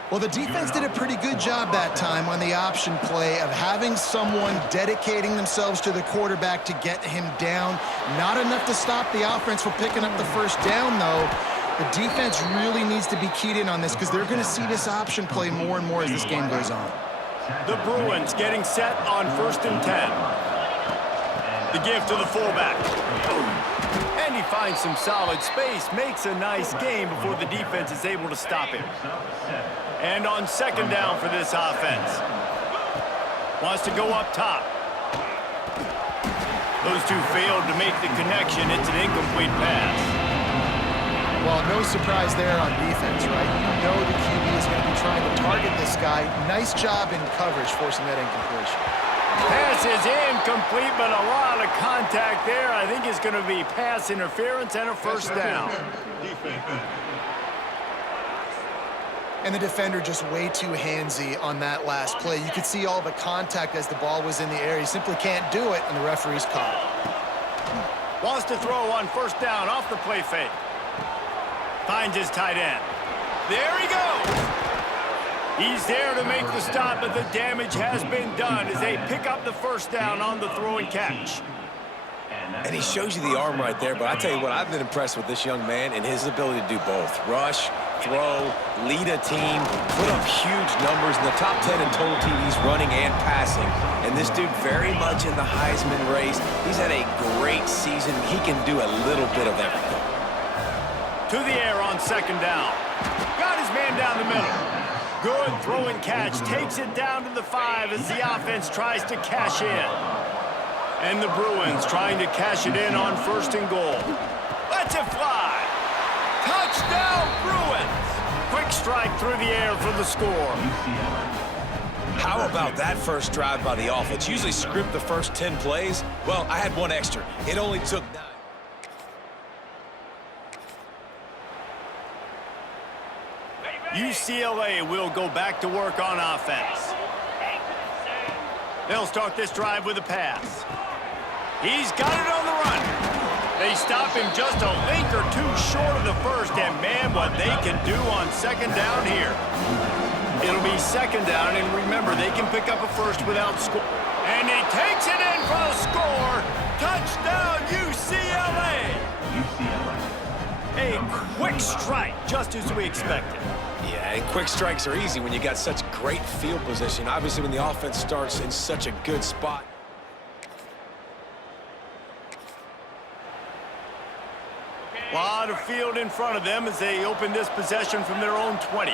Well, the defense did a pretty good job that time on the option play of having someone dedicating themselves to the quarterback to get him down. Not enough to stop the offense from picking up the first down, though. The defense really needs to be keyed in on this because they're going to see this option play more and more as this game goes on. The Bruins getting set on 1st and 10. The give to the fullback. And he finds some solid space, makes a nice game before the defense is able to stop him. And on second down for this offense. Wants to go up top. Those two failed to make the connection. It's an incomplete pass. Well, no surprise there on defense, right? You know the QB is going to be trying to target this guy. Nice job in coverage, forcing that incompletion. Pass is incomplete, but a lot of contact there. I think it's going to be pass interference and a first down. And the defender just way too handsy on that last play. You could see all the contact as the ball was in the air. He simply can't do it, and the referee's caught it. Wants to throw on first down off the play fake. Finds his tight end. There he goes. He's there to make the stop, but the damage has been done as they pick up the first down on the throw and catch. And he shows you the arm right there, but I tell you what, I've been impressed with this young man and his ability to do both. Rush, throw, lead a team, put up huge numbers in the top 10 in total TDs running and passing. And this dude very much in the Heisman race. He's had a great season. He can do a little bit of everything. To the air on second down. Got his man down the middle. Good throw and catch. Takes it down to the 5 as the offense tries to cash in. And the Bruins trying to cash it in on 1st and goal. Lets it fly. Touchdown, Bruins. Quick strike through the air for the score. How about that first drive by the offense? Usually script the first 10 plays. Well, I had one extra. It only took 9. UCLA will go back to work on offense. They'll start this drive with a pass. He's got it on the run. They stop him just a link or two short of the first, and man, what they can do on second down here. It'll be second down, and remember, they can pick up a first without score. And he takes it in for the score. Touchdown, UCLA. A quick strike, just as we expected. Yeah, and quick strikes are easy when you got such great field position. Obviously, when the offense starts in such a good spot. A lot of field in front of them as they open this possession from their own 20.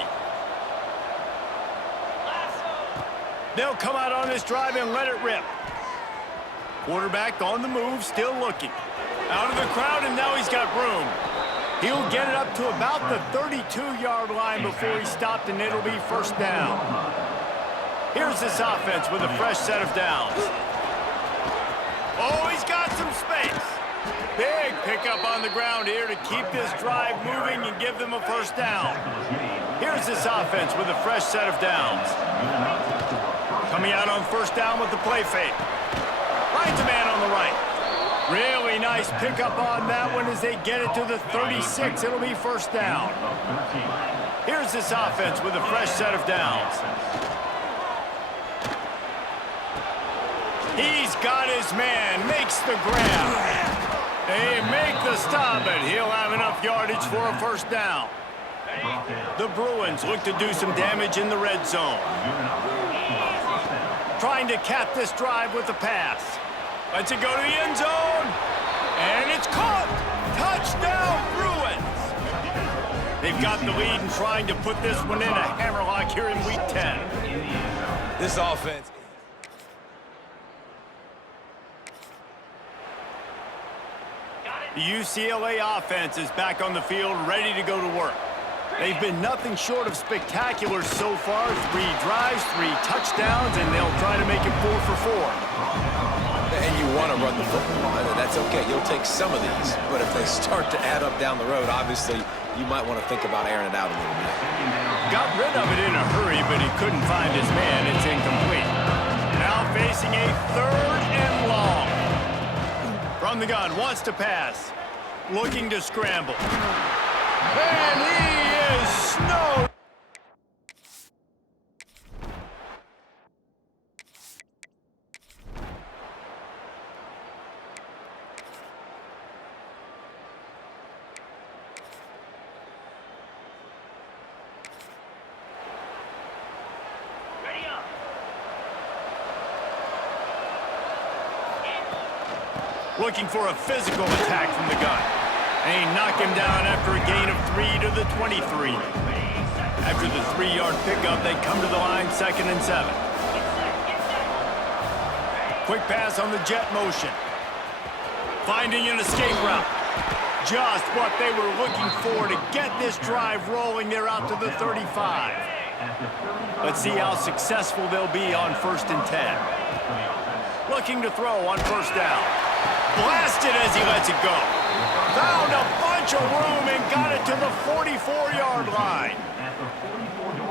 They'll come out on this drive and let it rip. Quarterback on the move, still looking. Out of the crowd, and now he's got room. He'll get it up to about the 32-yard line before he stopped, and it'll be first down. Here's this offense with a fresh set of downs. Oh, he's got some space. Big pickup on the ground here to keep this drive moving and give them a first down. Here's this offense with a fresh set of downs. Coming out on first down with the play fake. Finds a man on the right. Really nice pickup on that one as they get it to the 36. It'll be first down. Here's this offense with a fresh set of downs. He's got his man, makes the grab. They make the stop, but he'll have enough yardage for a first down. The Bruins look to do some damage in the red zone. Trying to cap this drive with a pass. Lets it go to the end zone. And it's caught. Touchdown, Bruins. They've got the lead and trying to put this one in a hammerlock here in Week 10. This offense. The UCLA offense is back on the field, ready to go to work. They've been nothing short of spectacular so far. 3 drives, 3 touchdowns, and they'll try to make it 4 for 4. And you want to run the football. That's okay. You'll take some of these. But if they start to add up down the road, obviously, you might want to think about airing it out a little bit. Got rid of it in a hurry, but he couldn't find his man. It's incomplete. Now facing a 3rd and long. From the gun, wants to pass. Looking to scramble. And he is snowed. Looking for a physical attack from the gun. And he knocked him down after a gain of 3 to the 23. After the 3-yard pickup, they come to the line 2nd and 7. Quick pass on the jet motion. Finding an escape route. Just what they were looking for to get this drive rolling. They're out to the 35. Let's see how successful they'll be on 1st and 10. Looking to throw on 1st down. Blasted as he lets it go. Found a bunch of room and got it to the 44-yard line.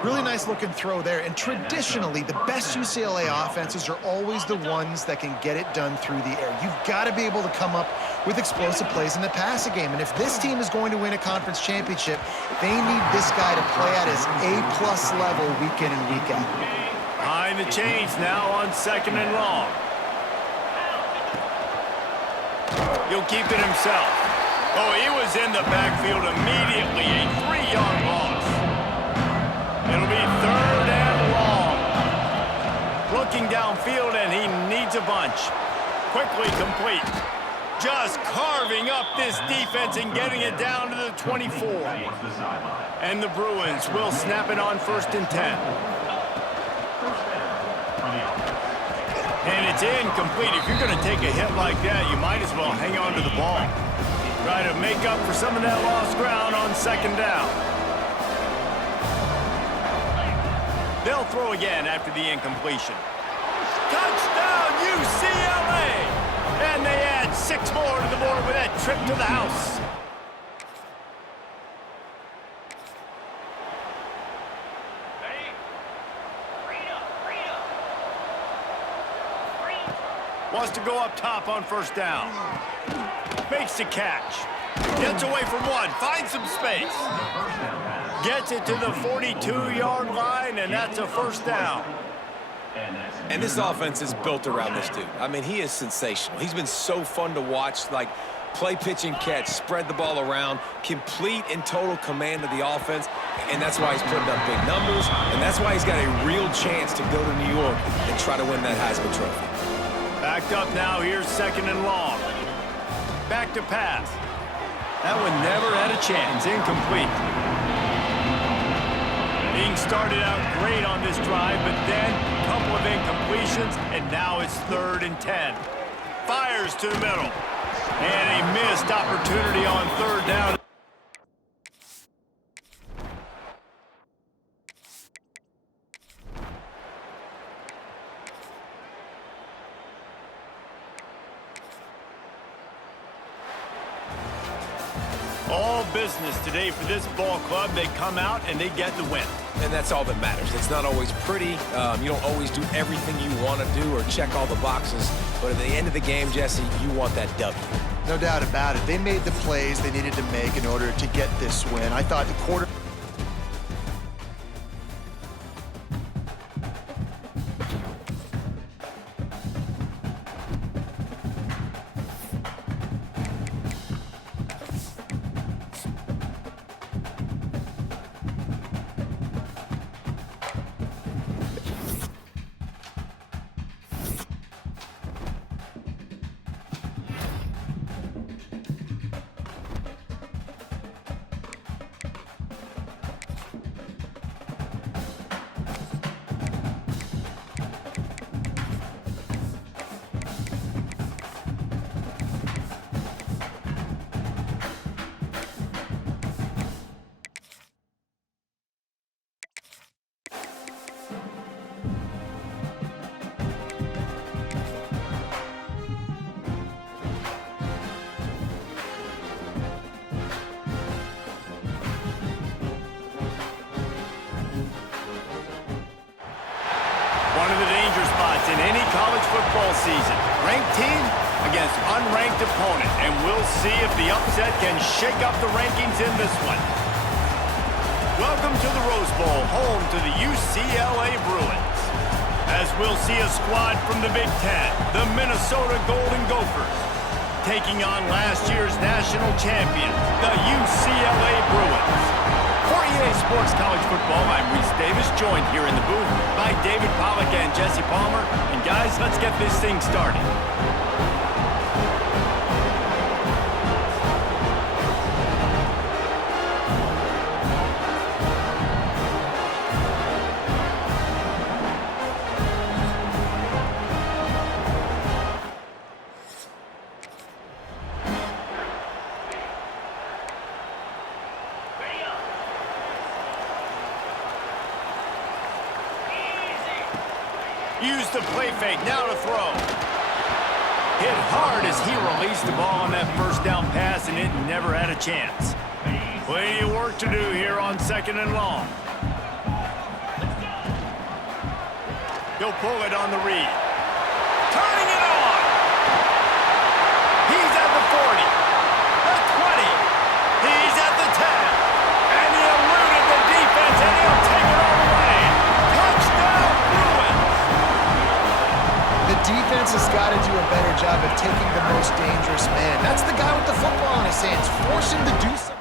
Really nice looking throw there. And traditionally, the best UCLA offenses are always the ones that can get it done through the air. You've got to be able to come up with explosive plays in the passing game. And if this team is going to win a conference championship, they need this guy to play at his A-plus level week in and week out. Behind the chains now on 2nd and long. He'll keep it himself. Oh, he was in the backfield immediately. A 3-yard loss. It'll be 3rd and long. Looking downfield, and he needs a bunch. Quickly complete. Just carving up this defense and getting it down to the 24. And the Bruins will snap it on 1st and 10. And it's incomplete. If you're going to take a hit like that, you might as well hang on to the ball. Try to make up for some of that lost ground on 2nd down. They'll throw again after the incompletion. Touchdown, UCLA! And they add 6 more to the board with that trip to the house. Wants to go up top on 1st down. Makes the catch. Gets away from one. Finds some space. Gets it to the 42-yard line, and that's a 1st down. And this offense is built around this dude. I mean, he is sensational. He's been so fun to watch, like play, pitch, and catch, spread the ball around, complete and total command of the offense, and that's why he's putting up big numbers, and that's why he's got a real chance to go to New York and try to win that Heisman Trophy. Backed up now, here's 2nd and long. Back to pass. That one never had a chance, incomplete. Being started out great on this drive, but then a couple of incompletions, and now it's 3rd and 10. Fires to the middle. And a missed opportunity on 3rd down. All business today for this ball club. They come out and they get the win. And that's all that matters. It's not always pretty. You don't always do everything you want to do or check all the boxes. But at the end of the game, Jesse, you want that W. No doubt about it. They made the plays they needed to make in order to get this win. I thought the quarter... football season. Ranked team against unranked opponent, and we'll see if the upset can shake up the rankings in this one. Welcome to the Rose Bowl, home to the UCLA Bruins. As we'll see a squad from the Big Ten, the Minnesota Golden Gophers, taking on last year's national champion, the UCLA Bruins. For EA Sports College Football, I'm Reese Davis, joined here in the booth by David Pollack and Jesse Palmer. And guys, let's get this thing started. Use the play fake, now to throw. Hit hard as he released the ball on that first down pass, and it never had a chance. Plenty of work to do here on 2nd and long. He'll pull it on the read. Turning it on! He's at the 40, the 20, he's at the 10, and he eluded the defense, and he'll take it all the way. Touchdown, Bruins! The defense has got to do a better job of taking the most dangerous man. That's the guy with the football in his hands. Force him to do something.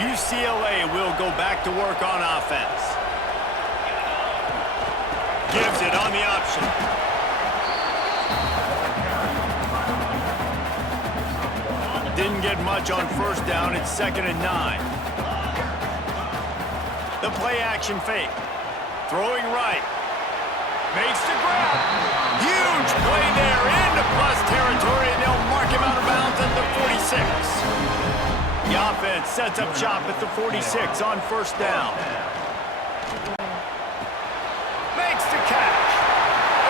UCLA will go back to work on offense. Gives it on the option. Didn't get much on first down. It's 2nd and 9. The play action fake. Throwing right. Makes the grab. Huge play there into plus territory, and they'll mark him out of bounds at the 46. The offense sets up shop at the 46 on first down. Makes the catch.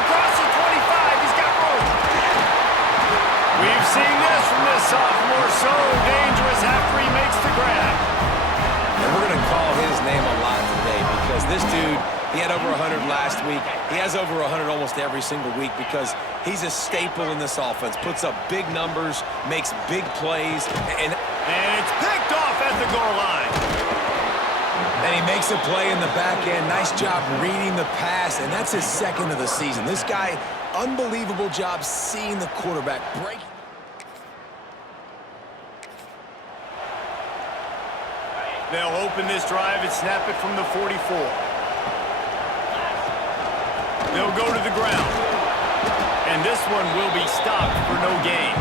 Across the 25, he's got room. We've seen this from this sophomore, so dangerous after he makes the grab. And we're going to call his name a lot today because this dude, he had over 100 last week. He has over 100 almost every single week because he's a staple in this offense. Puts up big numbers, makes big plays, and it's picked off at the goal line. And he makes a play in the back end. Nice job reading the pass, and that's his 2nd of the season. This guy, unbelievable job seeing the quarterback break. They'll open this drive and snap it from the 44. They'll go to the ground. And this one will be stopped for no gain.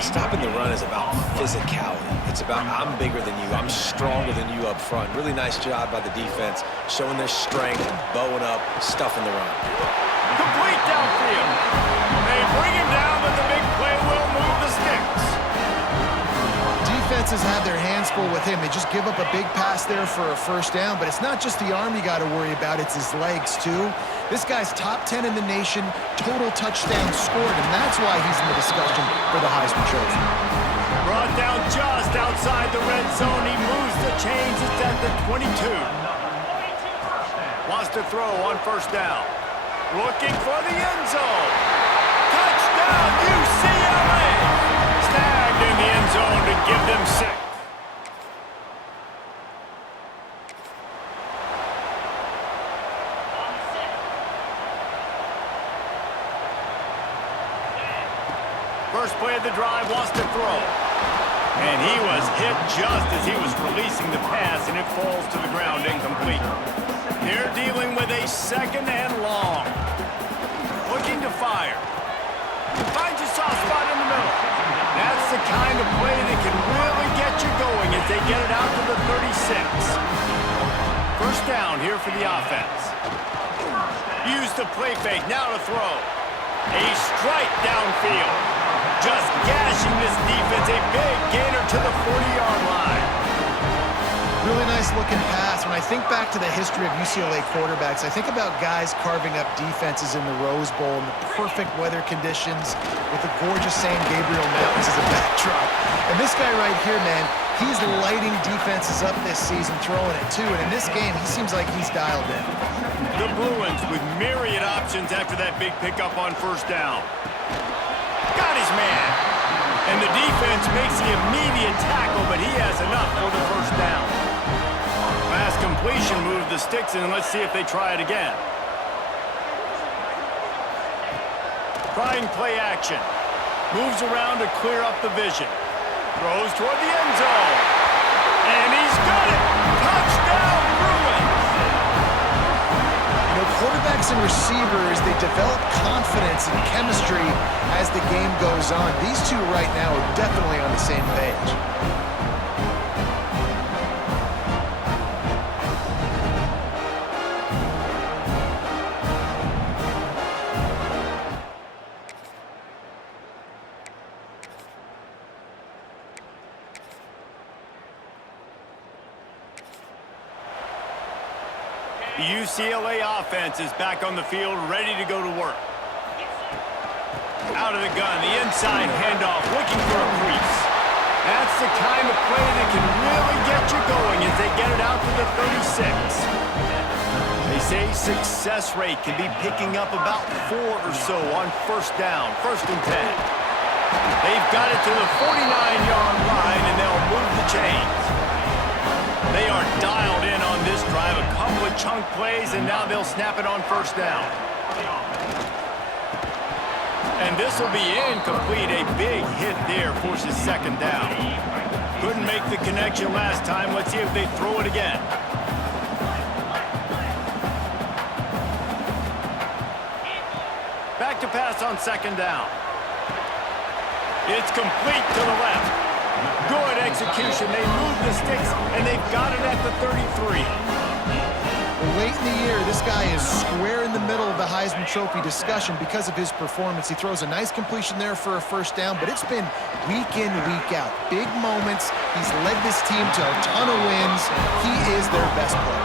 Stopping the run is about physicality. It's about I'm bigger than you, I'm stronger than you up front. Really nice job by the defense, showing their strength, bowing up, stuffing the run. Complete downfield. They bring him down, but the big play will move the sticks. Defenses have their hands full with him. They just give up a big pass there for a first down, but it's not just the arm you got to worry about, it's his legs too. This guy's top 10 in the nation, total touchdowns scored, and that's why he's in the discussion for the Heisman Trophy. Brought down just outside the red zone. He moves the chains. It's at the 22. Wants to throw on first down. Looking for the end zone. Touchdown, UCLA! Snagged in the end zone to give them 6. First play of the drive, wants to throw. And he was hit just as he was releasing the pass, and it falls to the ground incomplete. They're dealing with a 2nd and long. Looking to fire. Finds a soft spot in the middle. That's the kind of play that can really get you going as they get it out to the 36. First down here for the offense. Use the play fake, now to throw. A strike downfield. Just gashing this defense, a big gainer to the 40-yard line. Really nice looking pass. When I think back to the history of UCLA quarterbacks, I think about guys carving up defenses in the Rose Bowl in the perfect weather conditions with the gorgeous San Gabriel Mountains as a backdrop. And this guy right here, man, He's lighting defenses up this season, throwing it too, and in this game, he seems like he's dialed in. The Bruins with myriad options after that big pickup on first down. Got his man. And the defense makes the immediate tackle, but he has enough for the first down. Pass completion moved the sticks, and let's see if they try it again. Trying play action. Moves around to clear up the vision. Throws toward the end zone. And he's got it! Touchdown, Bruins! You know, quarterbacks and receivers, they develop confidence and chemistry as the game goes on. These two right now are definitely on the same page. The UCLA offense is back on the field, ready to go to work. Out of the gun, the inside handoff, looking for a crease. That's the kind of play that can really get you going as they get it out to the 36. They say success rate can be picking up about 4 or so on first down, 1st and 10. They've got it to the 49-yard line, and they'll move the chains. They are dialed in on this drive, a couple of chunk plays, and now they'll snap it on first down. And this will be incomplete. A big hit there forces 2nd down. Couldn't make the connection last time. Let's see if they throw it again. Back to pass on 2nd down. It's complete to the left. Good execution. They move the sticks, and they've got it at the 33. Late in the year, this guy is square in the middle of the Heisman Trophy discussion because of his performance. He throws a nice completion there for a first down, but it's been week in, week out. Big moments. He's led this team to a ton of wins. He is their best player.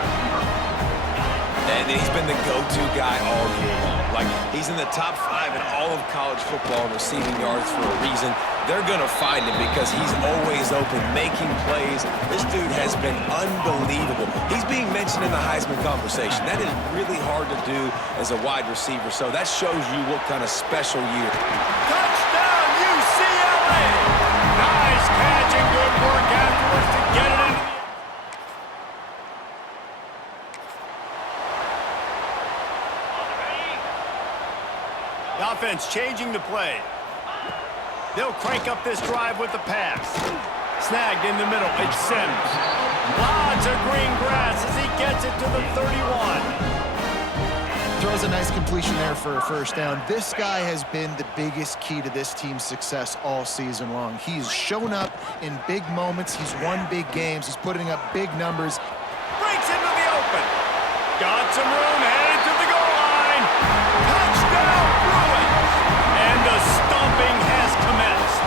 And he's been the go-to guy all year long. Like, he's in the top 5 in all of college football in receiving yards for a reason. They're going to find him because he's always open, making plays. This dude has been unbelievable. He's being mentioned in the Heisman conversation. That is really hard to do as a wide receiver, so that shows you what kind of special year. Touchdown, UCLA! Nice catch and good work afterwards to get it into the... The offense changing the play. They'll crank up this drive with the pass. Snagged in the middle. It's Sims. Lots of green grass as he gets it to the 31. Throws a nice completion there for a first down. This guy has been the biggest key to this team's success all season long. He's shown up in big moments. He's won big games. He's putting up big numbers. Breaks into the open. Got some room, headed to the goal line. Touchdown, Bruins! And the stomping has commenced.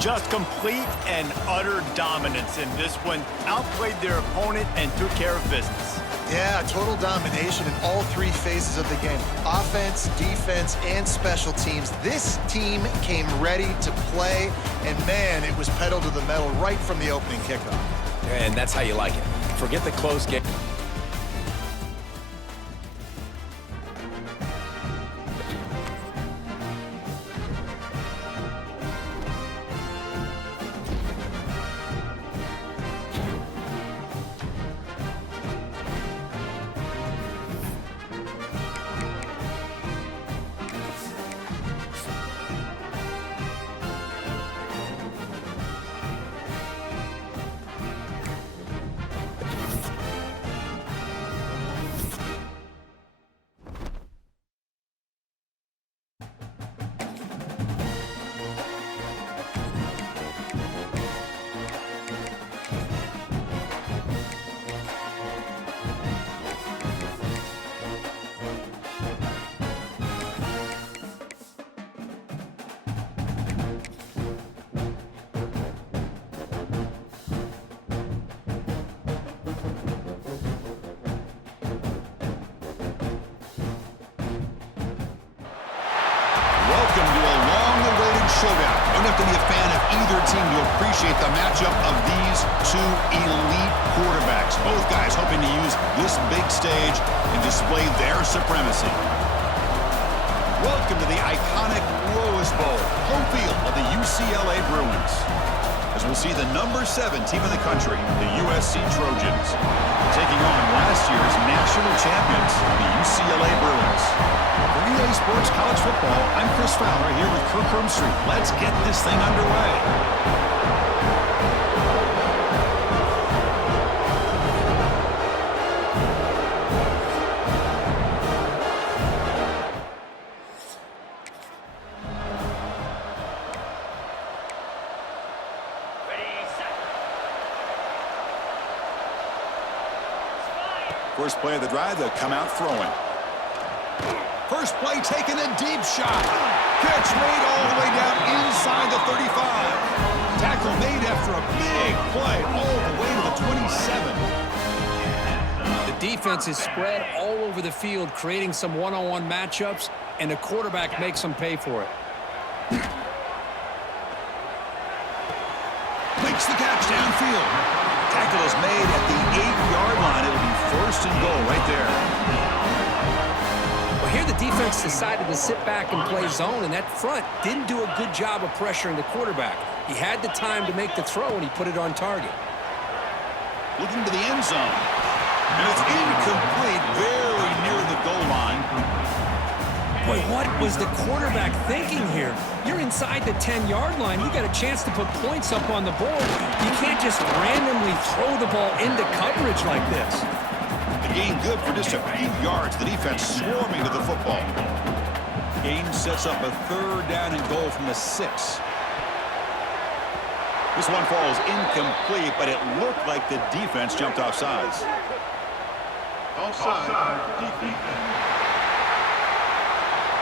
Just complete and utter dominance in this one. Outplayed their opponent and took care of business. Yeah, total domination in all 3 phases of the game. Offense, defense, and special teams. This team came ready to play, and man, it was pedal to the metal right from the opening kickoff. And that's how you like it. Forget the close game. showdown. You don't have to be a fan of either team to appreciate the matchup of these two elite quarterbacks. Both guys hoping to use this big stage and display their supremacy. Welcome to the iconic Rose Bowl, home field of the UCLA Bruins. As we'll see the number 7 team in the country, the USC Trojans, taking on last year's national champions, the UCLA Bruins. For EA Sports College Football, I'm Chris Fowler here with Kirk Herbstreit. Let's get this thing underway. First play of the drive, they'll come out throwing. First play, taking a deep shot. Catch made all the way down inside the 35. Tackle made after a big play all the way to the 27. The defense is spread all over the field, creating some one-on-one matchups, and the quarterback makes them pay for it. Makes the catch downfield. Tackle is made at the 8-yard line. It'll be first and goal right there. Well, here the defense decided to sit back and play zone, and that front didn't do a good job of pressuring the quarterback. He had the time to make the throw, and he put it on target. Looking to the end zone. And it's incomplete, very near the goal line. Boy, what was the quarterback thinking here? You're inside the 10-yard line. You got a chance to put points up on the board. You can't just randomly throw the ball into coverage like this. The gain good for just a few yards. The defense swarming to the football. Game sets up a 3rd down and goal from the 6. This one falls incomplete, but it looked like the defense jumped off sides. Offside, defense.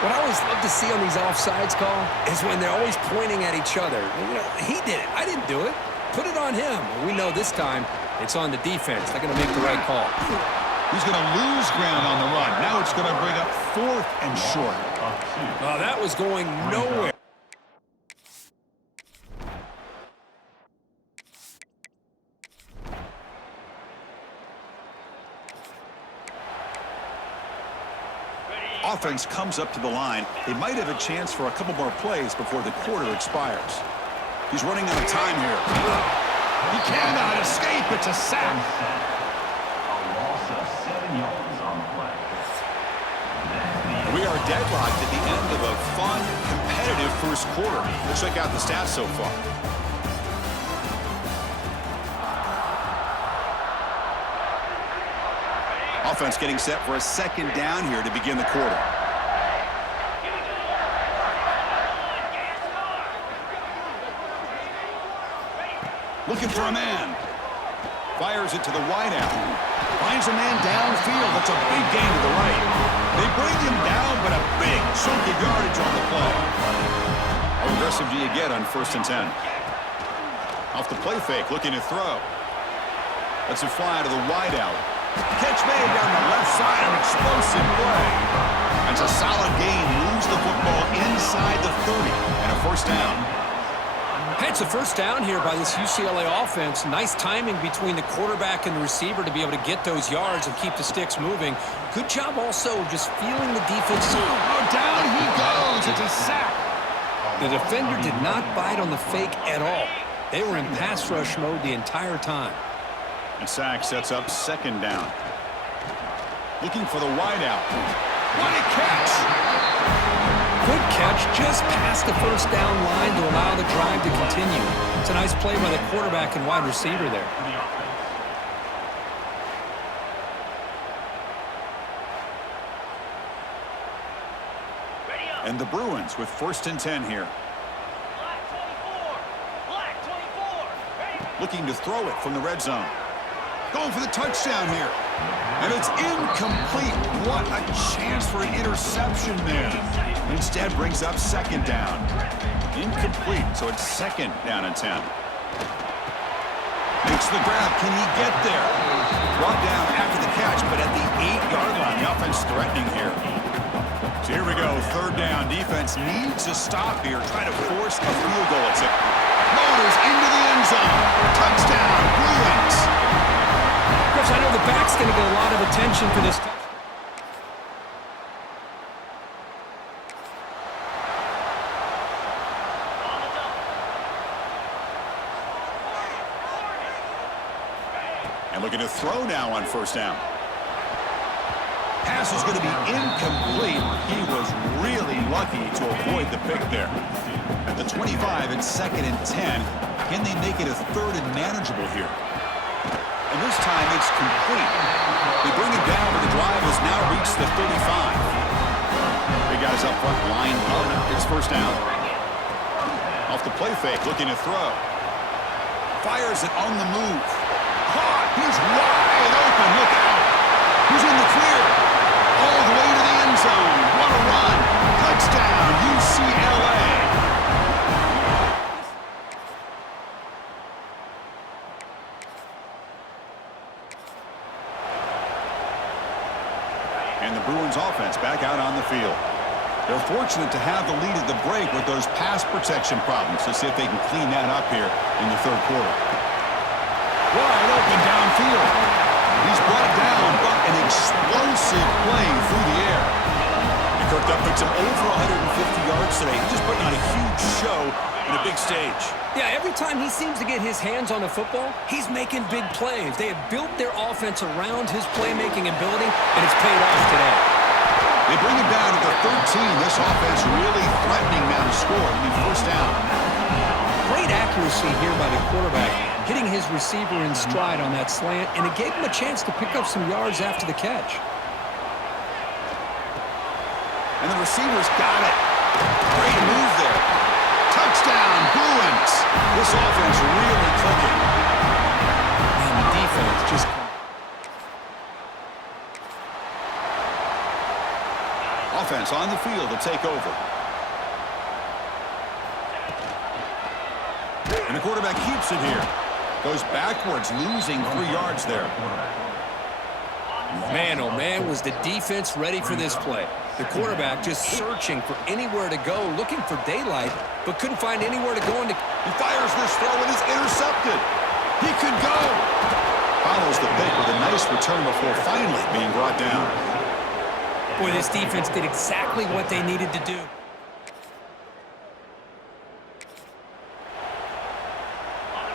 What I always love to see on these offsides call is when they're always pointing at each other. You know, he did it. I didn't do it. Put it on him. We know this time it's on the defense. They're going to make the right call. He's going to lose ground on the run. Now it's going to bring up 4th and short. Oh, that was going nowhere. Offense comes up to the line. They might have a chance for a couple more plays before the quarter expires. He's running out of time here. He cannot escape. It's a sack. A loss of 7 yards on the play. We are deadlocked at the end of a fun, competitive first quarter. Let's check out the stats so far. Offense getting set for a 2nd down here to begin the quarter. Looking for a man. Fires it to the wideout. Finds a man downfield. That's a big gain to the right. They bring him down, but a big chunk of yardage on the play. How aggressive do you get on 1st and 10? Off the play fake, looking to throw. Lets it fly to the wideout. Catch made down the left side, an explosive play. That's a solid gain, moves the football inside the 30, and a 1st down. Hey, it's a 1st down here by this UCLA offense. Nice timing between the quarterback and the receiver to be able to get those yards and keep the sticks moving. Good job also just feeling the defense. Oh, down he goes. It's a sack. The defender did not bite on the fake at all. They were in pass rush mode the entire time. And sack sets up 2nd down. Looking for the wideout. What a catch! Good catch just past the 1st down line to allow the drive to continue. It's a nice play by the quarterback and wide receiver there. And the Bruins with 1st and 10 here. Looking to throw it from the red zone. Going for the touchdown here. And it's incomplete. What a chance for an interception there. Instead brings up 2nd down. Incomplete, so it's 2nd down and 10. Makes the grab. Can he get there? Brought down after the catch, but at the 8-yard line. The offense threatening here. Here we go, third down. Defense needs a stop here. Try to force a field goal. It's it. Motors into the end zone. Touchdown, Bruins. Chris, I know the back's going to get a lot of attention for this. And looking to throw now on first down. Pass is going to be incomplete. He was really lucky to avoid the pick there. At the 25, it's 2nd and 10. Can they make it a 3rd and manageable here? And this time it's complete. They bring it down, but the drive has now reached the 35. Big guys up front, line up. It's first down. Off the play fake, looking to throw. Fires it on the move. Caught. He's wide open. Look out. Who's in the clear? All the way to the end zone. What a run. Touchdown, UCLA. And the Bruins offense back out on the field. They're fortunate to have the lead at the break with those pass protection problems. Let's see if they can clean that up here in the 3rd quarter. Wide open downfield. He's brought down, but an explosive play through the air. And Kirk Duck picks him over 150 yards today. He's just putting on a huge show in a big stage. Yeah, every time he seems to get his hands on the football, he's making big plays. They have built their offense around his playmaking ability, and it's paid off today. They bring him down to the 13. This offense really threatening now to score. I mean, first down. Great accuracy here by the quarterback, hitting his receiver in stride on that slant, and it gave him a chance to pick up some yards after the catch. And the receiver's got it. Great move there. Touchdown, Bruins. This offense really clicking. And the defense just... Offense on the field to take over. And the quarterback keeps it here. Goes backwards, losing 3 yards there. Man, oh man, was the defense ready for this play. The quarterback just searching for anywhere to go, looking for daylight, but couldn't find anywhere to go. He fires this throw and is intercepted. He could go. Follows the pick with a nice return before finally being brought down. Boy, this defense did exactly what they needed to do.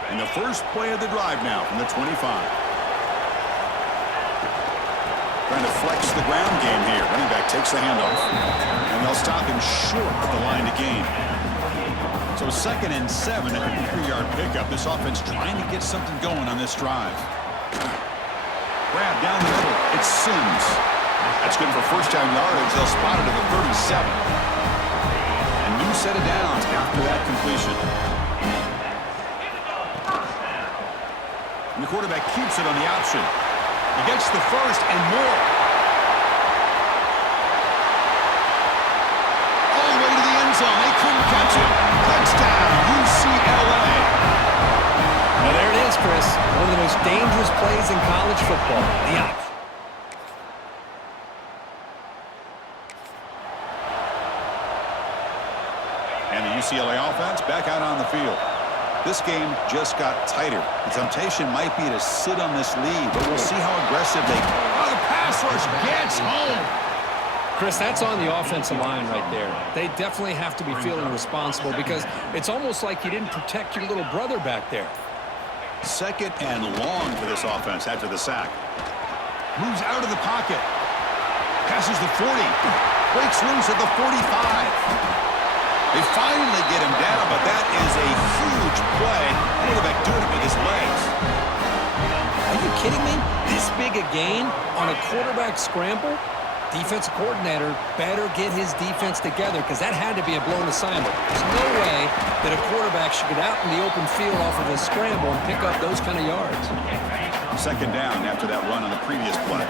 And the first play of the drive now from the 25. Trying to flex the ground game here. Running back takes the handoff. And they'll stop him short of the line to gain. So 2nd and 7 at the 3-yard pickup. This offense trying to get something going on this drive. Grab down the middle. It's Sims. That's good for first down yardage. They'll spot it at the 37. A new set of downs after that completion. And the quarterback keeps it on the option. He gets the first and more. All the way to the end zone. They couldn't catch him. Touchdown, UCLA. Well, there it is, Chris. One of the most dangerous plays in college football. The option. And the UCLA offense back out on the field. This game just got tighter. The temptation might be to sit on this lead, but we'll see how aggressive they go. Oh, the pass rush gets home. Chris, that's on the offensive line right there. They definitely have to be feeling responsible because it's almost like you didn't protect your little brother back there. 2nd and long for this offense after the sack. Moves out of the pocket. Passes the 40. Breaks loose at the 45. They finally get him down, but that is a huge play. Quarterback doing it with his legs. Are you kidding me? This big a gain on a quarterback scramble? Defensive coordinator better get his defense together because that had to be a blown assignment. There's no way that a quarterback should get out in the open field off of a scramble and pick up those kind of yards. 2nd down after that run on the previous play.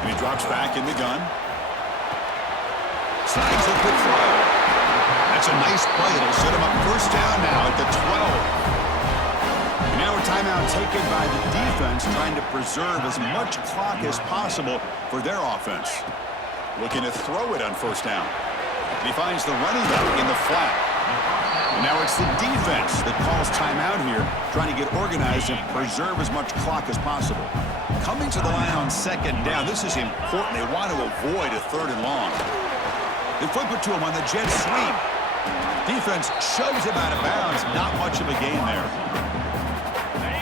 And he drops back in the gun. Slides a quick throw. That's a nice play. It'll set him up first down now at the 12. And now a timeout taken by the defense trying to preserve as much clock as possible for their offense. Looking to throw it on first down. And he finds the running back in the flat. And now it's the defense that calls timeout here, trying to get organized and preserve as much clock as possible. Coming to the line on second down, this is important. They want to avoid a third and long. They flip it to him on the jet sweep. Defense shoves him out of bounds. Not much of a gain there.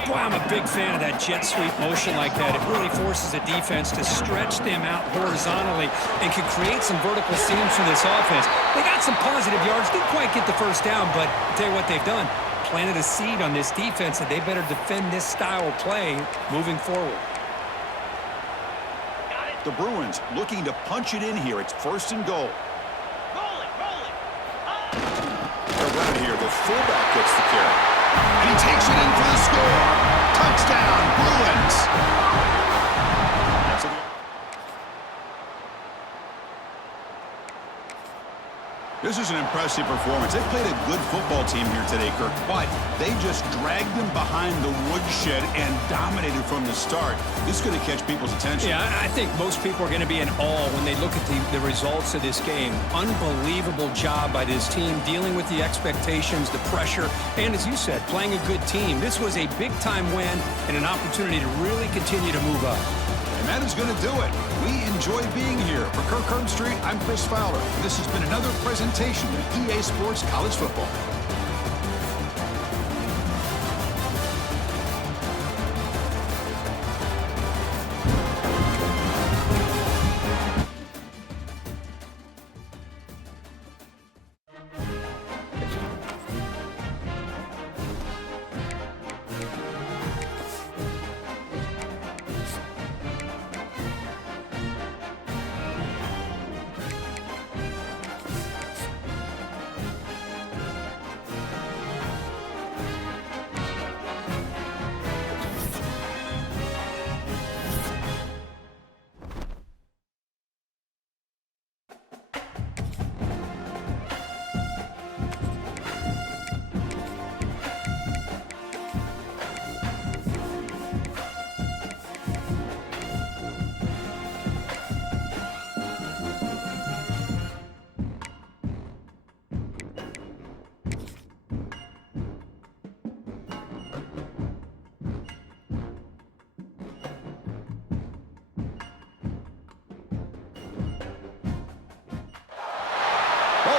Boy, I'm a big fan of that jet sweep motion like that. It really forces the defense to stretch them out horizontally and can create some vertical seams for this offense. They got some positive yards. Didn't quite get the first down, but I'll tell you what they've done. Planted a seed on this defense that they better defend this style of play moving forward. The Bruins looking to punch it in here. It's first and goal. They're running here. The fullback gets the carry. And he takes it in for the score. Touchdown, Bruins. This is an impressive performance. They played a good football team here today, Kirk, but they just dragged them behind the woodshed and dominated from the start. This is going to catch people's attention. Yeah, I think most people are going to be in awe when they look at the results of this game. Unbelievable job by this team dealing with the expectations, the pressure, and as you said, playing a good team. This was a big-time win and an opportunity to really continue to move up. And that is going to do it. We enjoy being here. For Kirk Herbstreit, I'm Chris Fowler. This has been another presentation of EA Sports College Football.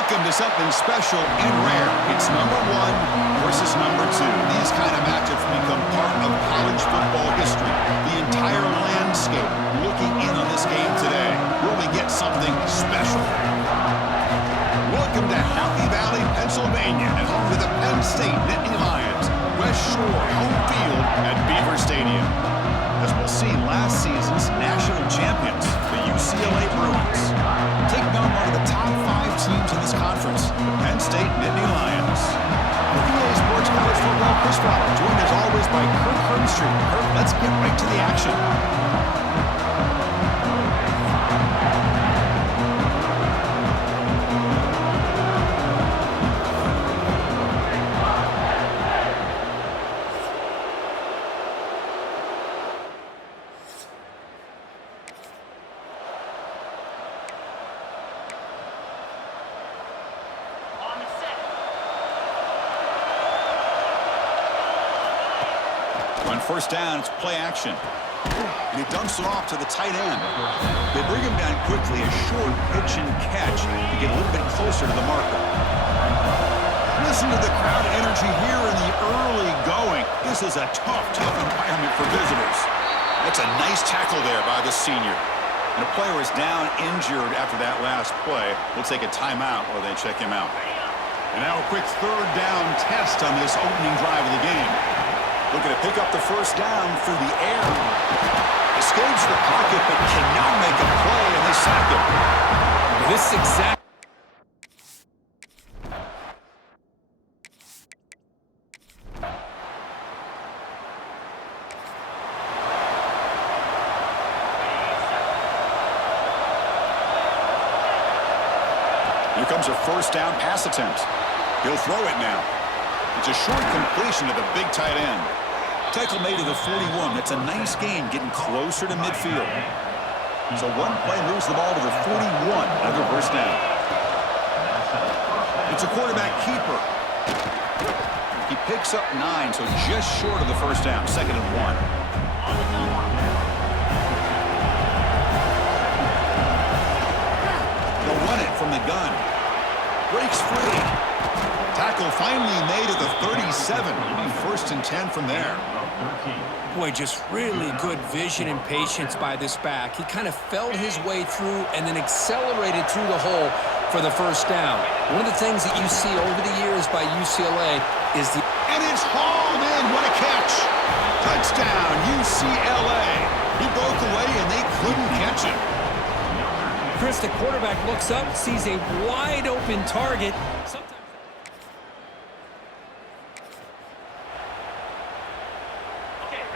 Welcome to something special and rare. It's number 1 versus number 2. These kind of matchups become part of college football history. The entire landscape looking in on this game today. Will we get something special? Welcome to Happy Valley, Pennsylvania, and home to the Penn State Nittany Lions. West Shore home field at Beaver Stadium. As we'll see, last season's national champions, the UCLA Bruins, taking on one of the top 5 teams in this conference, the Penn State Nittany Lions. For EA Sports College Football, Chris Fowler, joined as always by Kirk Herbstreit. Kirk, let's get right to the action. On first down, it's play action. And he dumps it off to the tight end. They bring him down quickly, a short pitch and catch to get a little bit closer to the marker. Listen to the crowd energy here in the early going. This is a tough environment for visitors. That's a nice tackle there by the senior. And a player is down injured after that last play. We'll take a timeout while they check him out. And now a quick third down test on this opening drive of the game. Looking to pick up the first down through the air. Escapes the pocket, but cannot make a play, and they sack him. This exact... Here comes a first down pass attempt. He'll throw it now. It's a short completion to the big tight end. Tackle made to the 41. That's a nice gain, getting closer to midfield. So one play moves the ball to the 41. Another first down. It's a quarterback keeper. He picks up 9, so just short of the first down. 2nd and 1. They'll run it from the gun. Breaks free. Tackle finally made at the 37. It'll be 1st and 10 from there. Boy, just really good vision and patience by this back. He kind of felt his way through and then accelerated through the hole for the first down. One of the things that you see over the years by UCLA is the... And it's hauled in. What a catch. Touchdown, UCLA. He broke away and they couldn't catch him. Chris, the quarterback looks up, sees a wide open target.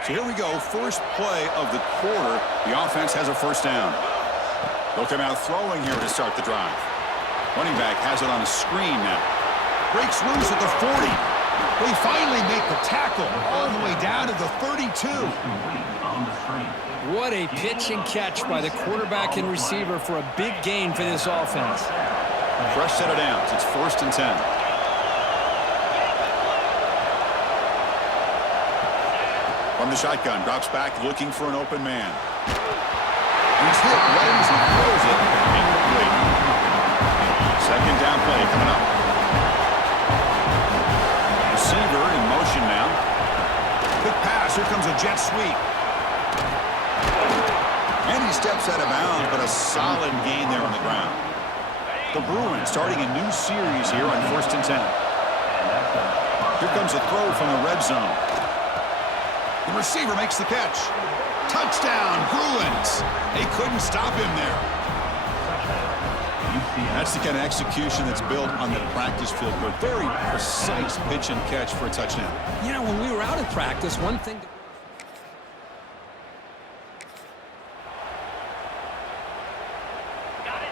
So here we go, first play of the quarter. The offense has a first down. They'll come out throwing here to start the drive. Running back has it on a screen now. Breaks loose at the 40. They finally make the tackle all the way down to the 32. What a pitch and catch by the quarterback and receiver for a big gain for this offense. Fresh set of downs. It's 1st and 10. From the shotgun, drops back looking for an open man. He's hit right as he throws it. Incomplete. 2nd down play coming up. Receiver in motion now. Quick pass. Here comes a jet sweep. And he steps out of bounds, but a solid gain there on the ground. The Bruins starting a new series here on 1st and 10. Here comes a throw from the red zone. The receiver makes the catch. Touchdown, Bruins. They couldn't stop him there. That's the kind of execution that's built on the practice field. A very precise pitch and catch for a touchdown. You know, when we were out at practice, one thing...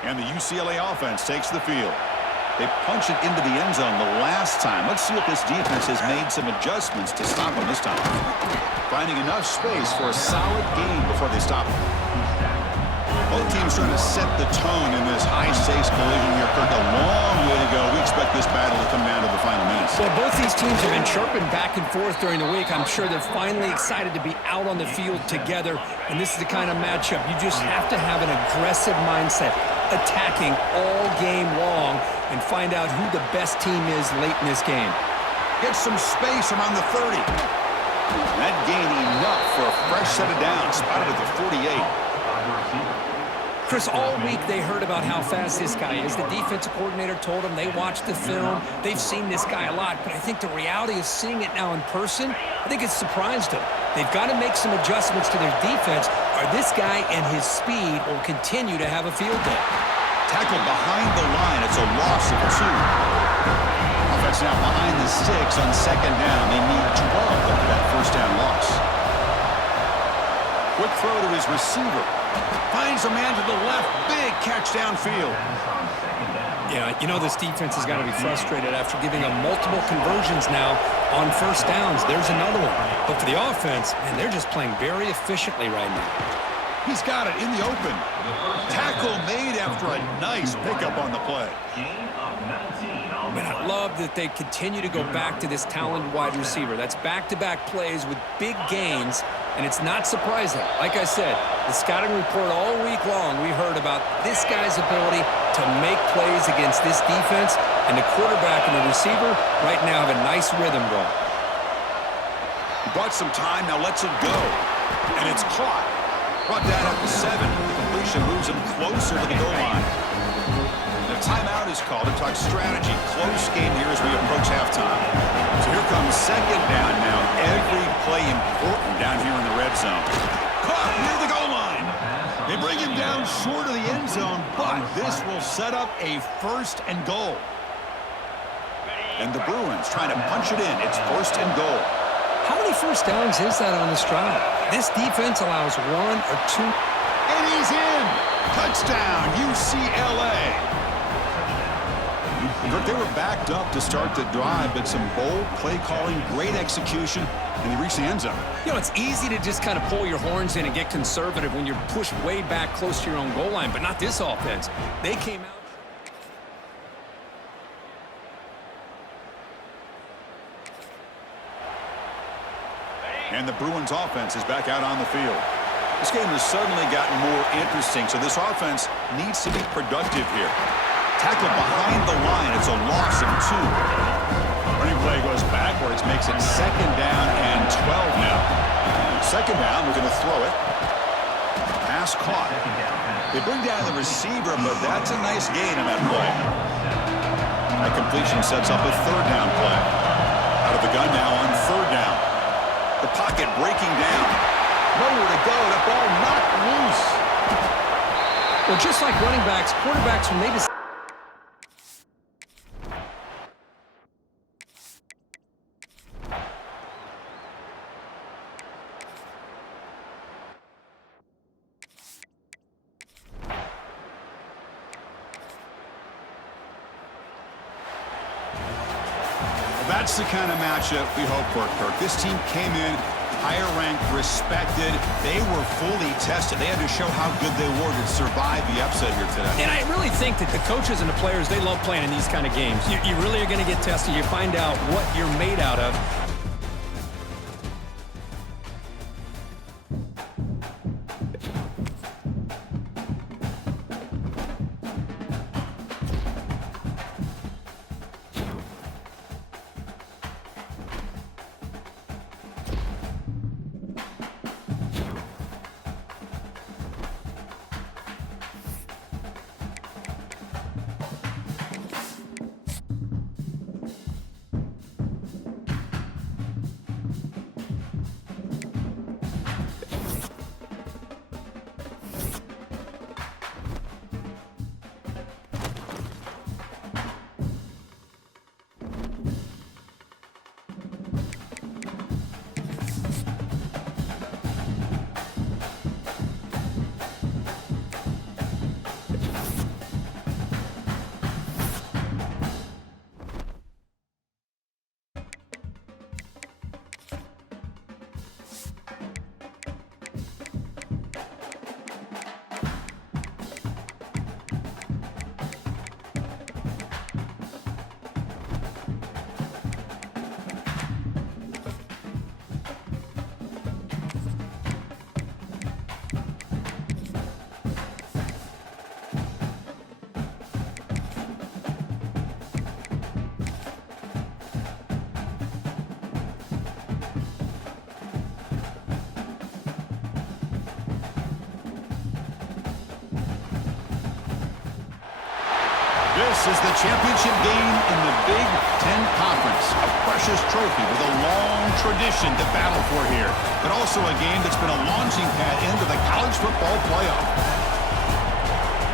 And the UCLA offense takes the field. They punch it into the end zone the last time. Let's see if this defense has made some adjustments to stop them this time. Finding enough space for a solid gain before they stop him. Both teams trying to set the tone in this high-stakes collision here. Kirk, a long way to go. We expect this battle to come down to the final minutes. Well, both these teams have been chirping back and forth during the week. I'm sure they're finally excited to be out on the field together. And this is the kind of matchup you just have to have an aggressive mindset, attacking all game long, and find out who the best team is late in this game. Get some space around the 30. That gain enough for a fresh set of downs. Spotted at the 48. Chris, all week they heard about how fast this guy is. The defensive coordinator told them they watched the film. They've seen this guy a lot, but I think the reality of seeing it now in person, I think it's surprised them. They've got to make some adjustments to their defense, or this guy and his speed will continue to have a field day. Tackled behind the line. It's a loss of 2. Offense now behind the sticks on 2nd down. They need 12 after that first down loss. Quick throw to his receiver. Finds a man to the left. Big catch downfield. Yeah, you know this defense has got to be frustrated after giving up multiple conversions now on first downs. There's another one. But for the offense, man, they're just playing very efficiently right now. He's got it in the open. Tackle made after a nice pickup on the play. Man, I love that they continue to go back to this talented wide receiver. That's back-to-back plays with big gains, and it's not surprising. Like I said, the scouting report all week long, we heard about this guy's ability to make plays against this defense, and the quarterback and the receiver right now have a nice rhythm going. He bought some time, now lets it go. And it's caught. Brought down at the 7. The completion moves him closer to the goal line. The timeout is called to talk strategy. Close game here as we approach halftime. So here comes 2nd down now. Every play important down here in the red zone. Caught near the goal line. They bring him down short of the end zone, but this will set up a 1st and goal. And the Bruins trying to punch it in. It's 1st and goal. How many first downs is that on this drive? This defense allows 1 or 2. And he's in. Touchdown, UCLA. Kirk, they were backed up to start the drive, but some bold play calling, great execution, and they reached the end zone. You know, it's easy to just kind of pull your horns in and get conservative when you're pushed way back close to your own goal line, but not this offense. They came out. And the Bruins offense is back out on the field. This game has suddenly gotten more interesting, so this offense needs to be productive here. Tackle behind the line. It's a loss of 2. Running play goes backwards, makes it 2nd down and 12 now. 2nd down, we're going to throw it. Pass caught. They bring down the receiver, but that's a nice gain on that play. That completion sets up a 3rd down play. Out of the gun now on 3rd down. The pocket breaking down. Nowhere to go. The ball knocked loose. Well, just like running backs, quarterbacks, when they decide. That's the kind of matchup we hope for, Kirk. This team came in higher ranked, respected. They were fully tested. They had to show how good they were to survive the upset here today. And I really think that the coaches and the players, they love playing in these kind of games. You really are going to get tested. You find out what you're made out of. This is the championship game in the Big Ten Conference. A precious trophy with a long tradition to battle for here, but also a game that's been a launching pad into the college football playoff.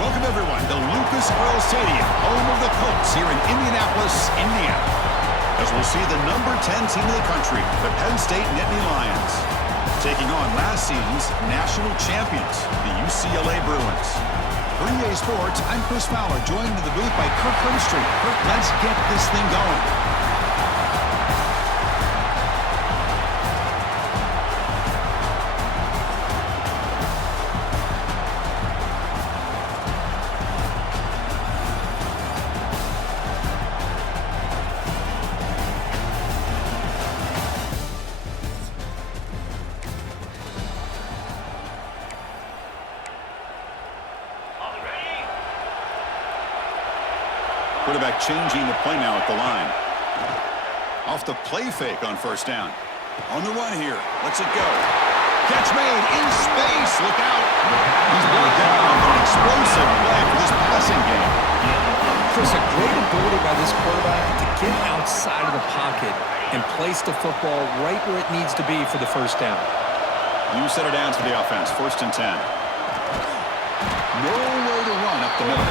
Welcome, everyone, to Lucas Oil Stadium, home of the Colts here in Indianapolis, Indiana. As we'll see the number 10 team in the country, the Penn State Nittany Lions, taking on last season's national champions, the UCLA Bruins. For EA Sports, I'm Chris Fowler, joined in the booth by Kirk Grimstreet. Kirk, let's get this thing going. Quarterback changing the play now at the line. Off the play fake on first down. On the run here. Let's it go. Catch made in space. Look out. He's brought down with an explosive play for this passing game. Chris, a great ability by this quarterback to get outside of the pocket and place the football right where it needs to be for the first down. New set of downs for the offense. 1st and 10. Nowhere to run up the middle.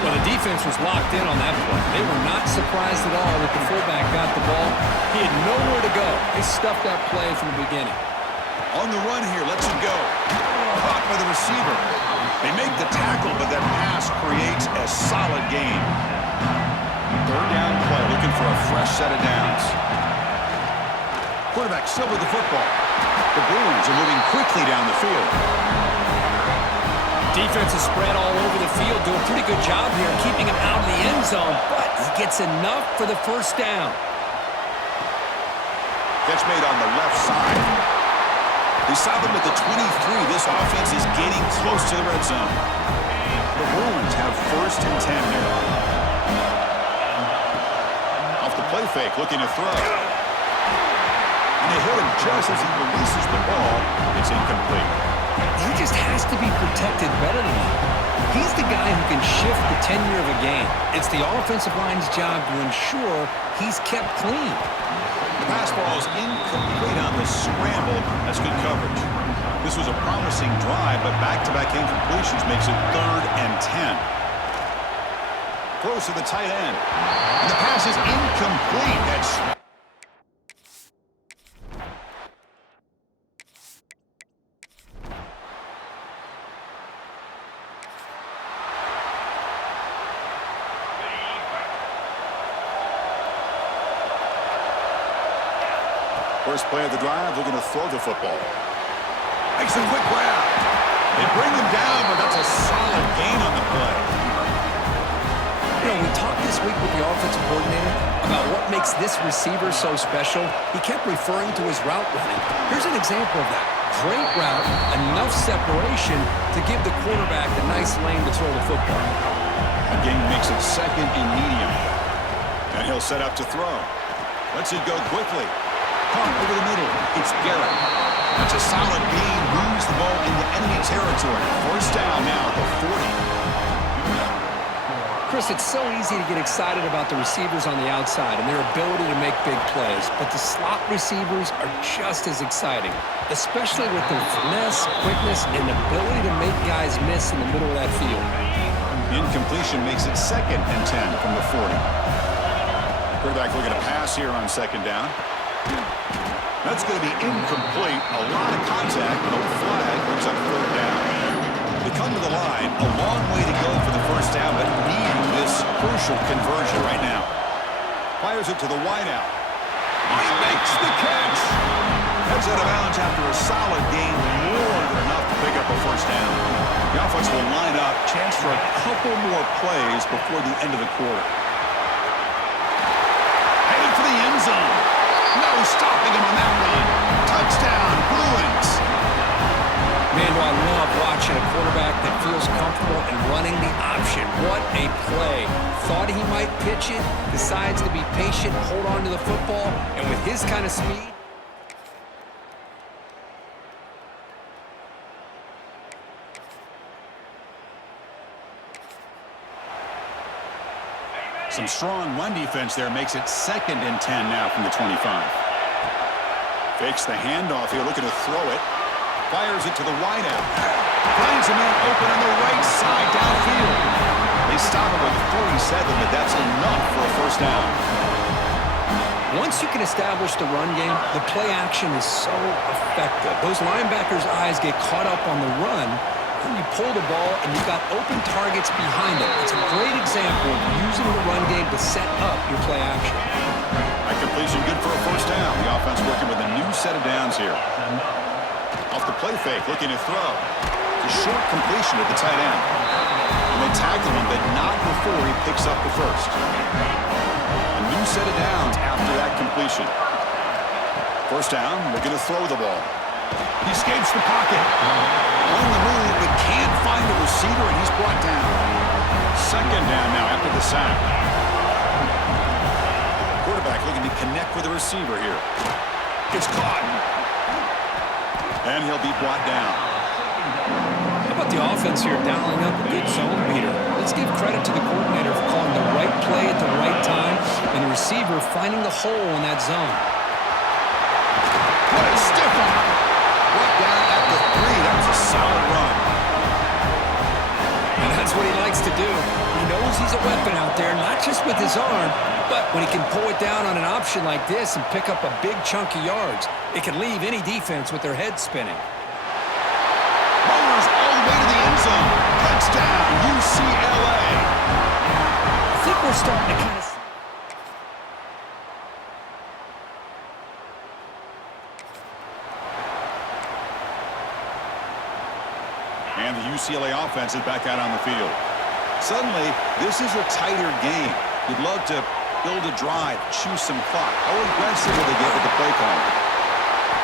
Well, the defense was locked in on that play. They were not surprised at all that the fullback got the ball. He had nowhere to go. They stuffed that play from the beginning. On the run here, lets it go. Caught by the receiver. They make the tackle, but that pass creates a solid gain. Third down play, looking for a fresh set of downs. Quarterback still with the football. The Bruins are moving quickly down the field. Defense is spread all over the field, do a pretty good job here keeping him out of the end zone, but he gets enough for the first down. Catch made on the left side. They saw them at the 23. This offense is getting close to the red zone. The Bruins have first and 10 here. Off the play fake, looking to throw. And they hit him just as he releases the ball. It's incomplete. He just has to be protected better than that. He's the guy who can shift the tenure of a game. It's the offensive line's job to ensure he's kept clean. The pass ball is incomplete on the scramble. That's good coverage. This was a promising drive, but back-to-back incompletions makes it 3rd and 10. Throws to the tight end. And the pass is incomplete. That's... First play of the drive, looking to throw the football. Makes a quick grab. They bring him down, but that's a solid gain on the play. You know, we talked this week with the offensive coordinator about what makes this receiver so special. He kept referring to his route running. Here's an example of that. Great route, enough separation to give the quarterback a nice lane to throw the football. Again, makes it 2nd and medium. And he'll set up to throw. Lets it go quickly. Pump over the middle. It's Garrett. That's a solid gain. Moves the ball into enemy territory. First down now at the 40. Chris, it's so easy to get excited about the receivers on the outside and their ability to make big plays, but the slot receivers are just as exciting, especially with their finesse, quickness, and ability to make guys miss in the middle of that field. Incompletion makes it 2nd and 10 from the 40. Quarterback looking to pass here on 2nd down. That's going to be incomplete. A lot of contact. No flag. Brings up 3rd down. They come to the line. A long way to go for the first down, but needing this crucial conversion right now. Fires it to the wideout. He makes the catch. Heads out of bounds after a solid gain. More than enough to pick up a first down. The offense will line up. Chance for a couple more plays before the end of the quarter. Headed for the end zone. No stopping him on that run. Touchdown, Bruins. Man, do I love watching a quarterback that feels comfortable in running the option. What a play. Thought he might pitch it, decides to be patient, hold on to the football, and with his kind of speed. Some strong run defense there makes it 2nd and 10 now from the 25. Fakes the handoff here, looking to throw it. Fires it to the wideout. Finds a man open on the right side downfield. They stop him with 47, but that's enough for a first down. Once you can establish the run game, the play action is so effective. Those linebackers' eyes get caught up on the run, and you pull the ball, and you've got open targets behind them. It's a great example of using the run game to set up your play action. That completion good for a first down. The offense working with a new set of downs here. Off the play fake, looking to throw. It's a short completion at the tight end. And they tackle him, but not before he picks up the first. A new set of downs after that completion. First down, looking to throw the ball. He escapes the pocket. On the move, but can't find a receiver, and he's brought down. 2nd down now after the sack. Quarterback looking to connect with the receiver here. It's caught. And he'll be brought down. How about the offense here dialing up a good zone beater? Let's give credit to the coordinator for calling the right play at the right time and the receiver finding the hole in that zone. What a stiff arm. Brought down at the 3. That was a solid run. And that's what he likes to do. He knows he's a weapon out there, not just with his arm, but when he can pull it down on an option like this and pick up a big chunk of yards, it can leave any defense with their head spinning. Bowlers all the way to the end zone. Touchdown, UCLA. I think we're starting to kind of... And the UCLA offense is back out on the field. Suddenly, this is a tighter game. You'd love to build a drive, choose some clock. How aggressive will they get with the play call?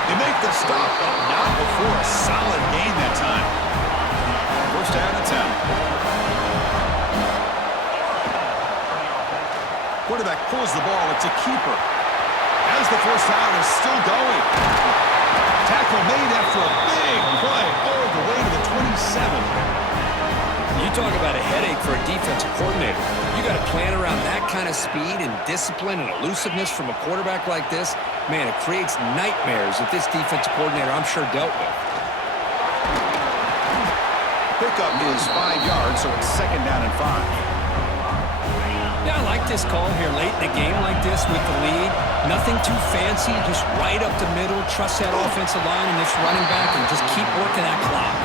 They make the stop, but not before a solid gain that time. First down attempt. Quarterback pulls the ball. It's a keeper. As the first down is still going. Tackle made after a big play all the way to the 27. You talk about a headache for a defensive coordinator. You got to plan around that kind of speed and discipline and elusiveness from a quarterback like this. Man, it creates nightmares that this defensive coordinator, I'm sure, dealt with. Pickup is 5 yards, so it's second down and 5. Yeah, I like this call here late in a game like this with the lead. Nothing too fancy, just right up the middle. Trust that offensive line and this running back and just keep working that clock.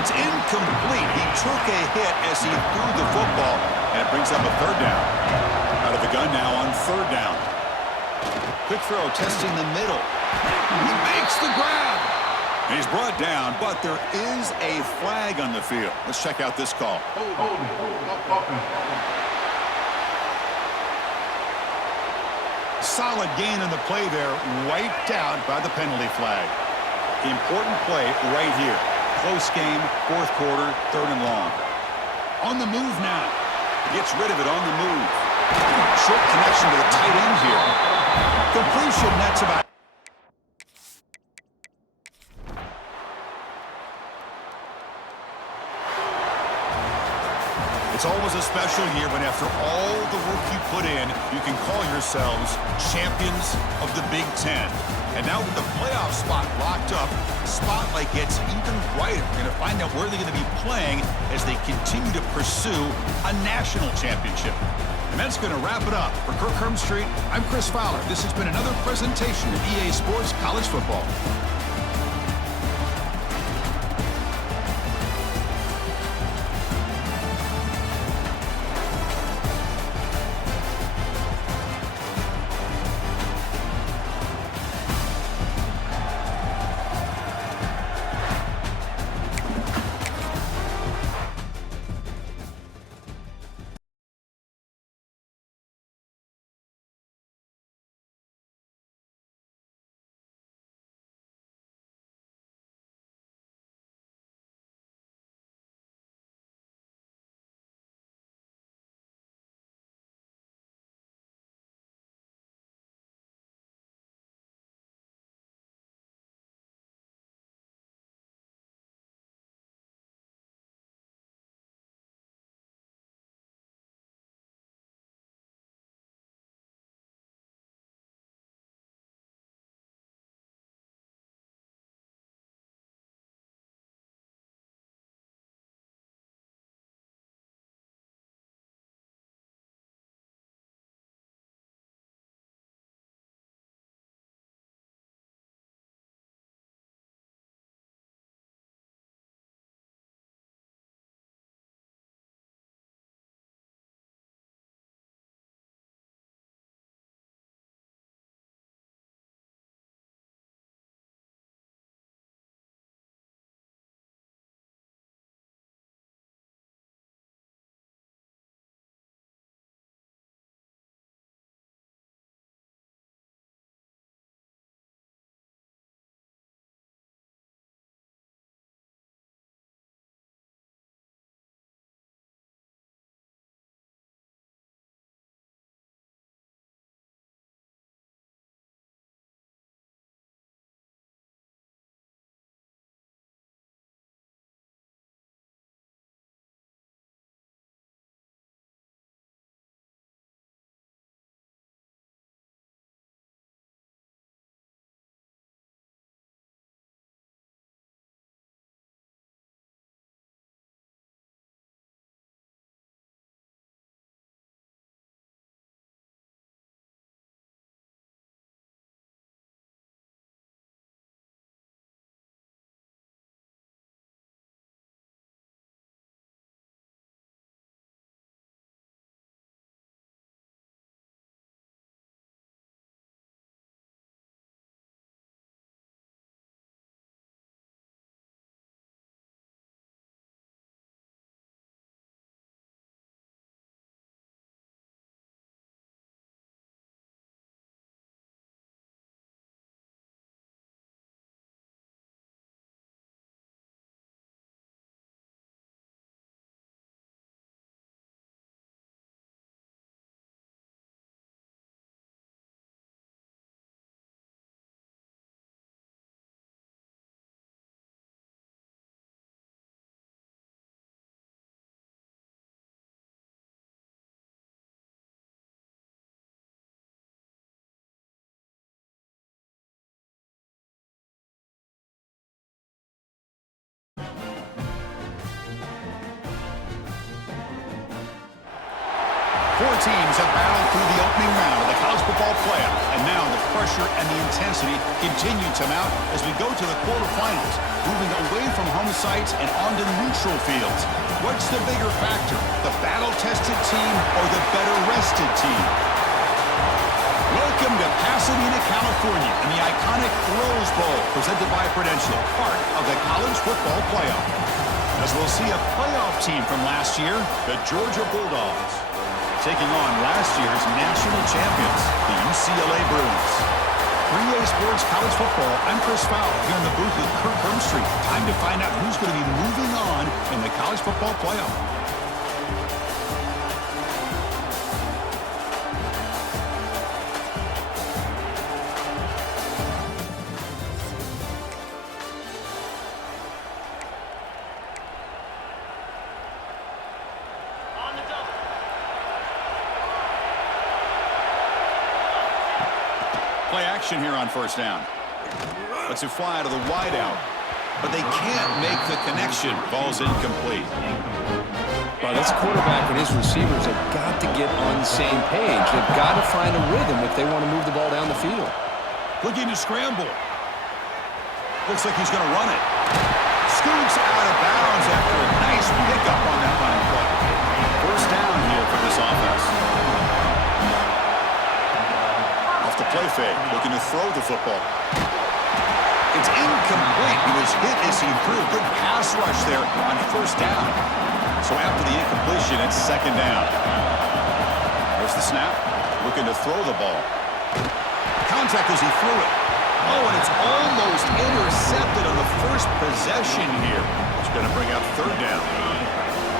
It's incomplete. He took a hit as he threw the football, and it brings up a third down. Out of the gun now on third down. Quick throw, testing the middle. He makes the grab. And he's brought down, but there is a flag on the field. Let's check out this call. Solid gain on the play there, wiped out by the penalty flag. Important play right here. Close game, fourth quarter, third and long. On the move now. Gets rid of it on the move. Short connection to the tight end here. Completion, that's about... It's always a special year when after all the work you put in, you can call yourselves champions of the Big Ten. And now with the playoff spot locked up, the spotlight gets even brighter. We're going to find out where they're going to be playing as they continue to pursue a national championship. And that's going to wrap it up. For Kirk Hermstreet, I'm Chris Fowler. This has been another presentation of EA Sports College Football. teams have battled through the opening round of the college football playoff, and now the pressure and the intensity continue to mount as we go to the quarterfinals, moving away from home sites and onto neutral fields. What's the bigger factor, the battle-tested team or the better-rested team? Welcome to Pasadena, California, in the iconic Rose Bowl, presented by Prudential, part of the college football playoff. As we'll see a playoff team from last year, the Georgia Bulldogs, taking on last year's national champions, the UCLA Bruins. 3A Sports College Football, I'm Chris Fowler, here in the booth with Kirk Hermstreet. Time to find out who's going to be moving on in the college football playoff. Play action here on first down. Lets it fly to the wideout, but they can't make the connection. Ball's incomplete. Well, this quarterback and his receivers have got to get on the same page. They've got to find a rhythm if they want to move the ball down the field. Looking to scramble. Looks like he's going to run it. Scoots out of bounds after a nice pickup on that running play. First down here for this offense. The play fake, looking to throw the football. It's incomplete. He was hit as he threw. Good pass rush there on first down. So after the incompletion, it's second down. There's the snap. Looking to throw the ball. Contact as he threw it. Oh, and it's almost intercepted on the first possession here. It's going to bring up third down.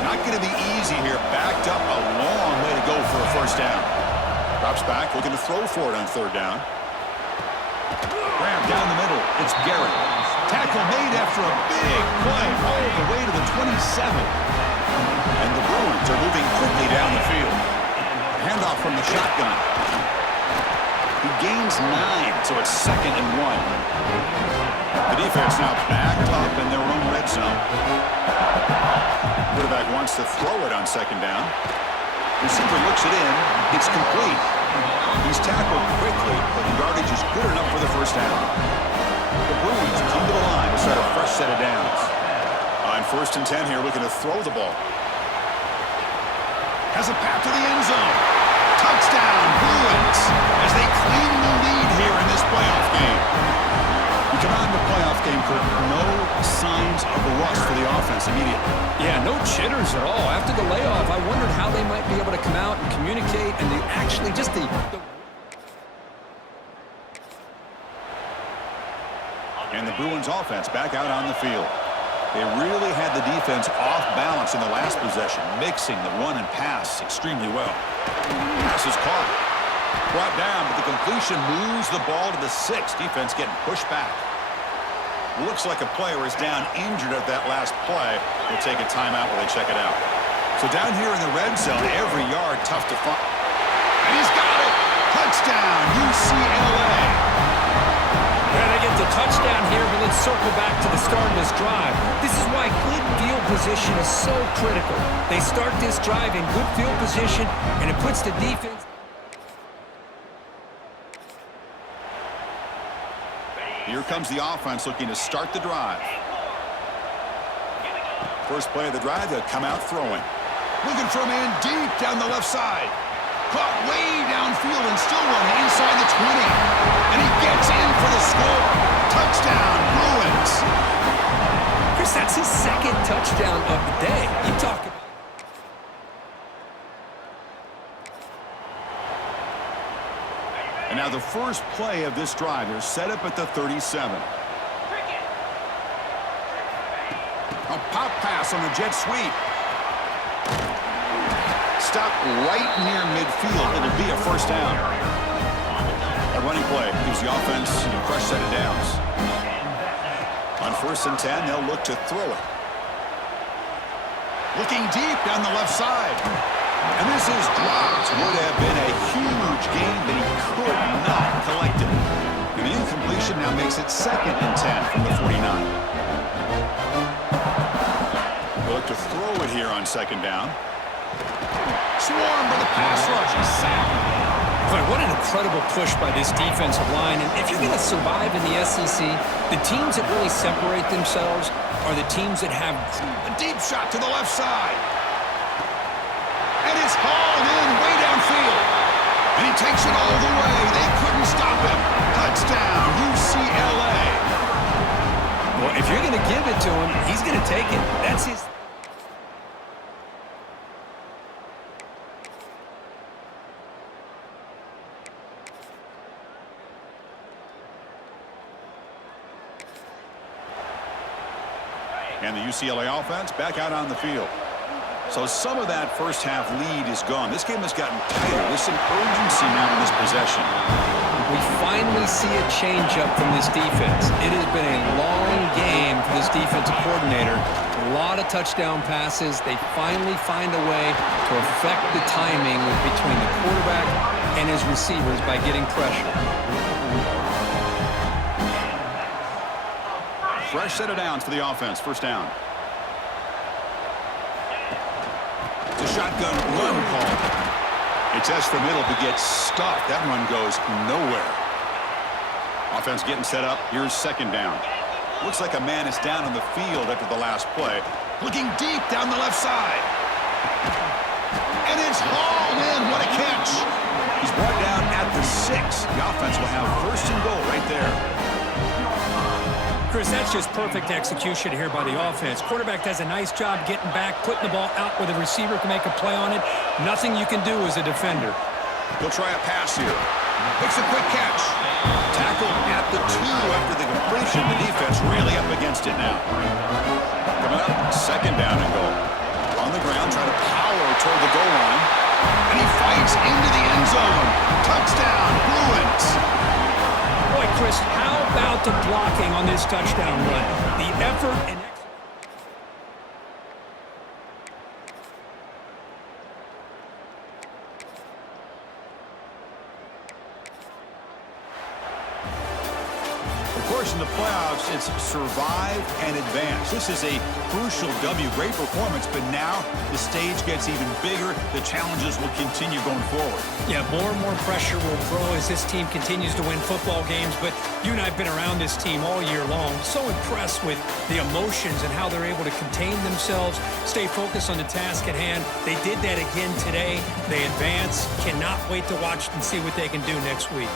Not going to be easy here. Backed up a long way to go for a first down. Drops back, looking to throw for it on third down. Grab down the middle. It's Garrett. Tackle made after a big play all the way to the 27. And the Bruins are moving quickly down the field. Handoff from the shotgun. He gains 9, so it's 2nd and 1. The defense now backed up in their own red zone. Quarterback wants to throw it on second down. Receiver looks it in. It's complete. He's tackled quickly, but the yardage is good enough for the first down. The Bruins come to the line to start a fresh set of downs. On 1st and 10 here, looking to throw the ball. Has a path to the end zone. Touchdown, Bruins, as they claim the lead here in this playoff game. We come on to playoff game, Kirk. No signs of a rush for the offense immediately. Yeah, no jitters at all. After the layoff, I wondered how they might be able to come out and communicate and they actually just the And the Bruins offense back out on the field. They really had the defense off balance in the last possession, mixing the run and pass extremely well. Pass is caught. Brought down, but the completion moves the ball to the 6. Defense getting pushed back. Looks like a player is down injured at that last play. We'll take a timeout while they check it out. So down here in the red zone, every yard tough to find. And he's got it! Touchdown, UCLA! Yeah, they get the touchdown here, but let's circle back to the start of this drive. This is why good field position is so critical. They start this drive in good field position, and it puts the defense. Here comes the offense looking to start the drive. First play of the drive, they'll come out throwing. Looking for a man deep down the left side. Caught way downfield and still running inside the 20. And he gets in for the score. Touchdown, Bruins. Chris, that's his 2nd touchdown of the day. You talk about. And now the first play of this drive is set up at the 37. A pop pass on the jet sweep. Stop right near midfield. It'll be a first down. A running play gives the offense a fresh set of downs. On 1st and 10, they'll look to throw it. Looking deep down the left side. And this is dropped. Would have been a huge gain, but he could not collect it. And the incompletion now makes it 2nd and 10 from the 49. Look to throw it here on 2nd down. swarmed by the pass rush. He's sacked. Boy, what an incredible push by this defensive line. And if you're going to survive in the SEC, the teams that really separate themselves are the teams that have... A deep shot to the left side. And it's hauled in way downfield. And he takes it all the way. They couldn't stop him. Touchdown, UCLA. Well, if you're going to give it to him, he's going to take it. That's his... And the UCLA offense back out on the field. So some of that first half lead is gone. This game has gotten tighter. There's some urgency now in this possession. We finally see a change-up from this defense. It has been a long game for this defensive coordinator. A lot of touchdown passes. They finally find a way to affect the timing between the quarterback and his receivers by getting pressure. Fresh set of downs for the offense. First down. It's a shotgun run call. It's S for middle, but gets stuck. That run goes nowhere. Offense getting set up. Here's second down. Looks like a man is down on the field after the last play. Looking deep down the left side. And it's hauled in. What a catch. He's brought down at the 6. The offense will have first and goal right there. Chris, that's just perfect execution here by the offense. Quarterback does a nice job getting back, putting the ball out where the receiver can make a play on it. Nothing you can do as a defender. He'll try a pass here. Makes a quick catch. Tackled at the 2 after the completion. The defense really up against it now. Coming up, second down and goal. On the ground, trying to power toward the goal line. And he fights into the end zone. Touchdown, Bruins. Boy, Chris, how about the blocking on this touchdown run? The effort and... Of course, in the playoffs, it's survive and advance. This is a crucial W. Great performance, but now the stage gets even bigger. The challenges will continue going forward. Yeah, more and more pressure will grow as this team continues to win football games, but you and I have been around this team all year long. So impressed with the emotions and how they're able to contain themselves, stay focused on the task at hand. They did that again today. They advance. Cannot wait to watch and see what they can do next week.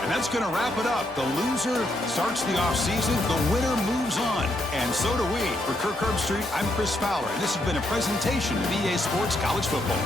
And that's going to wrap it up. The loser starts the offseason. The winner moves on. And so do we. For Kirk Herbstreit, I'm Chris Fowler. And this has been a presentation of EA Sports College Football.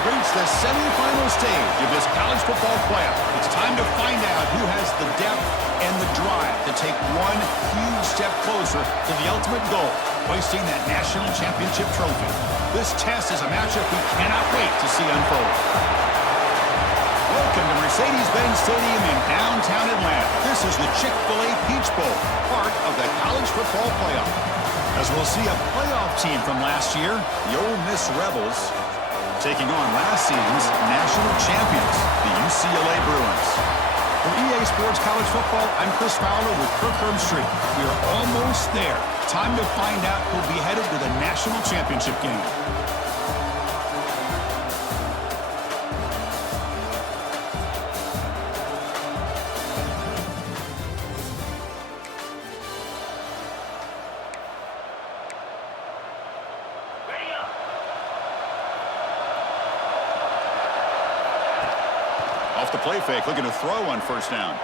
Reached the semifinal stage of this college football playoff. It's time to find out who has the depth and the drive to take one huge step closer to the ultimate goal, hoisting that national championship trophy. This test is a matchup we cannot wait to see unfold. Welcome to Mercedes-Benz Stadium in downtown Atlanta. This is the Chick-fil-A Peach Bowl, part of the college football playoff. As we'll see a playoff team from last year, the Ole Miss Rebels, taking on last season's national champions, the UCLA Bruins. For EA Sports College Football, I'm Chris Fowler with Kirk Herbstreit. We are almost there. time to find out who'll be headed to the national championship game. Off the play fake, looking to throw on first down.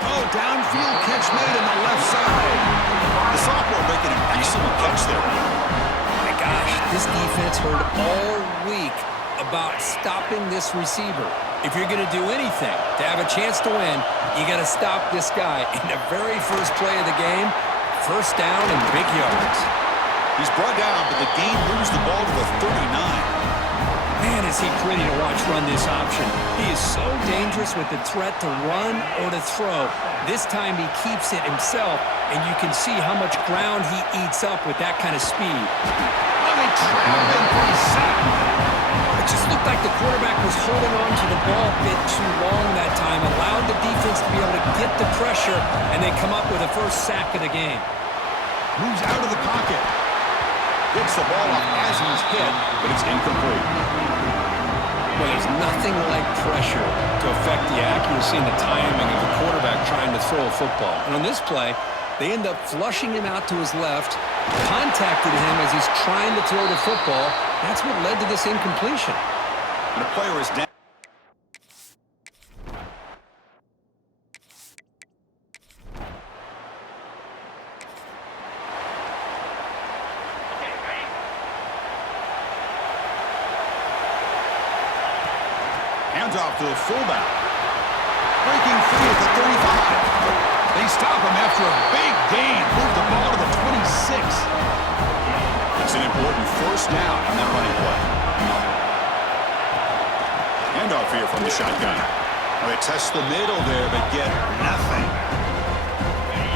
Oh, downfield catch made on the left side. The sophomore making an excellent catch there. My gosh, this defense heard all week about stopping this receiver. If you're going to do anything to have a chance to win, you got to stop this guy. In the very first play of the game, first down and big yards. He's brought down, but the game moves the ball to the 39. Man, is he pretty to watch run this option. He is so dangerous with the threat to run or to throw. This time he keeps it himself, and you can see how much ground he eats up with that kind of speed. Oh, they trapped him for a sack. It just looked like the quarterback was holding on to the ball a bit too long that time, allowed the defense to be able to get the pressure, and they come up with a first sack of the game. Moves out of the pocket. Gets the ball off as he's hit, but it's incomplete. Well, there's nothing like pressure to affect the accuracy and the timing of a quarterback trying to throw a football. And on this play, they end up flushing him out to his left, contacted him as he's trying to throw the football. That's what led to this incompletion. And the player is down. Hands off to the fullback. Breaking free at the 35. They stop him after a big gain. Move the ball to the 26. It's an important first down on that running play. Handoff here from the shotgun. Well, they test the middle there, but get nothing.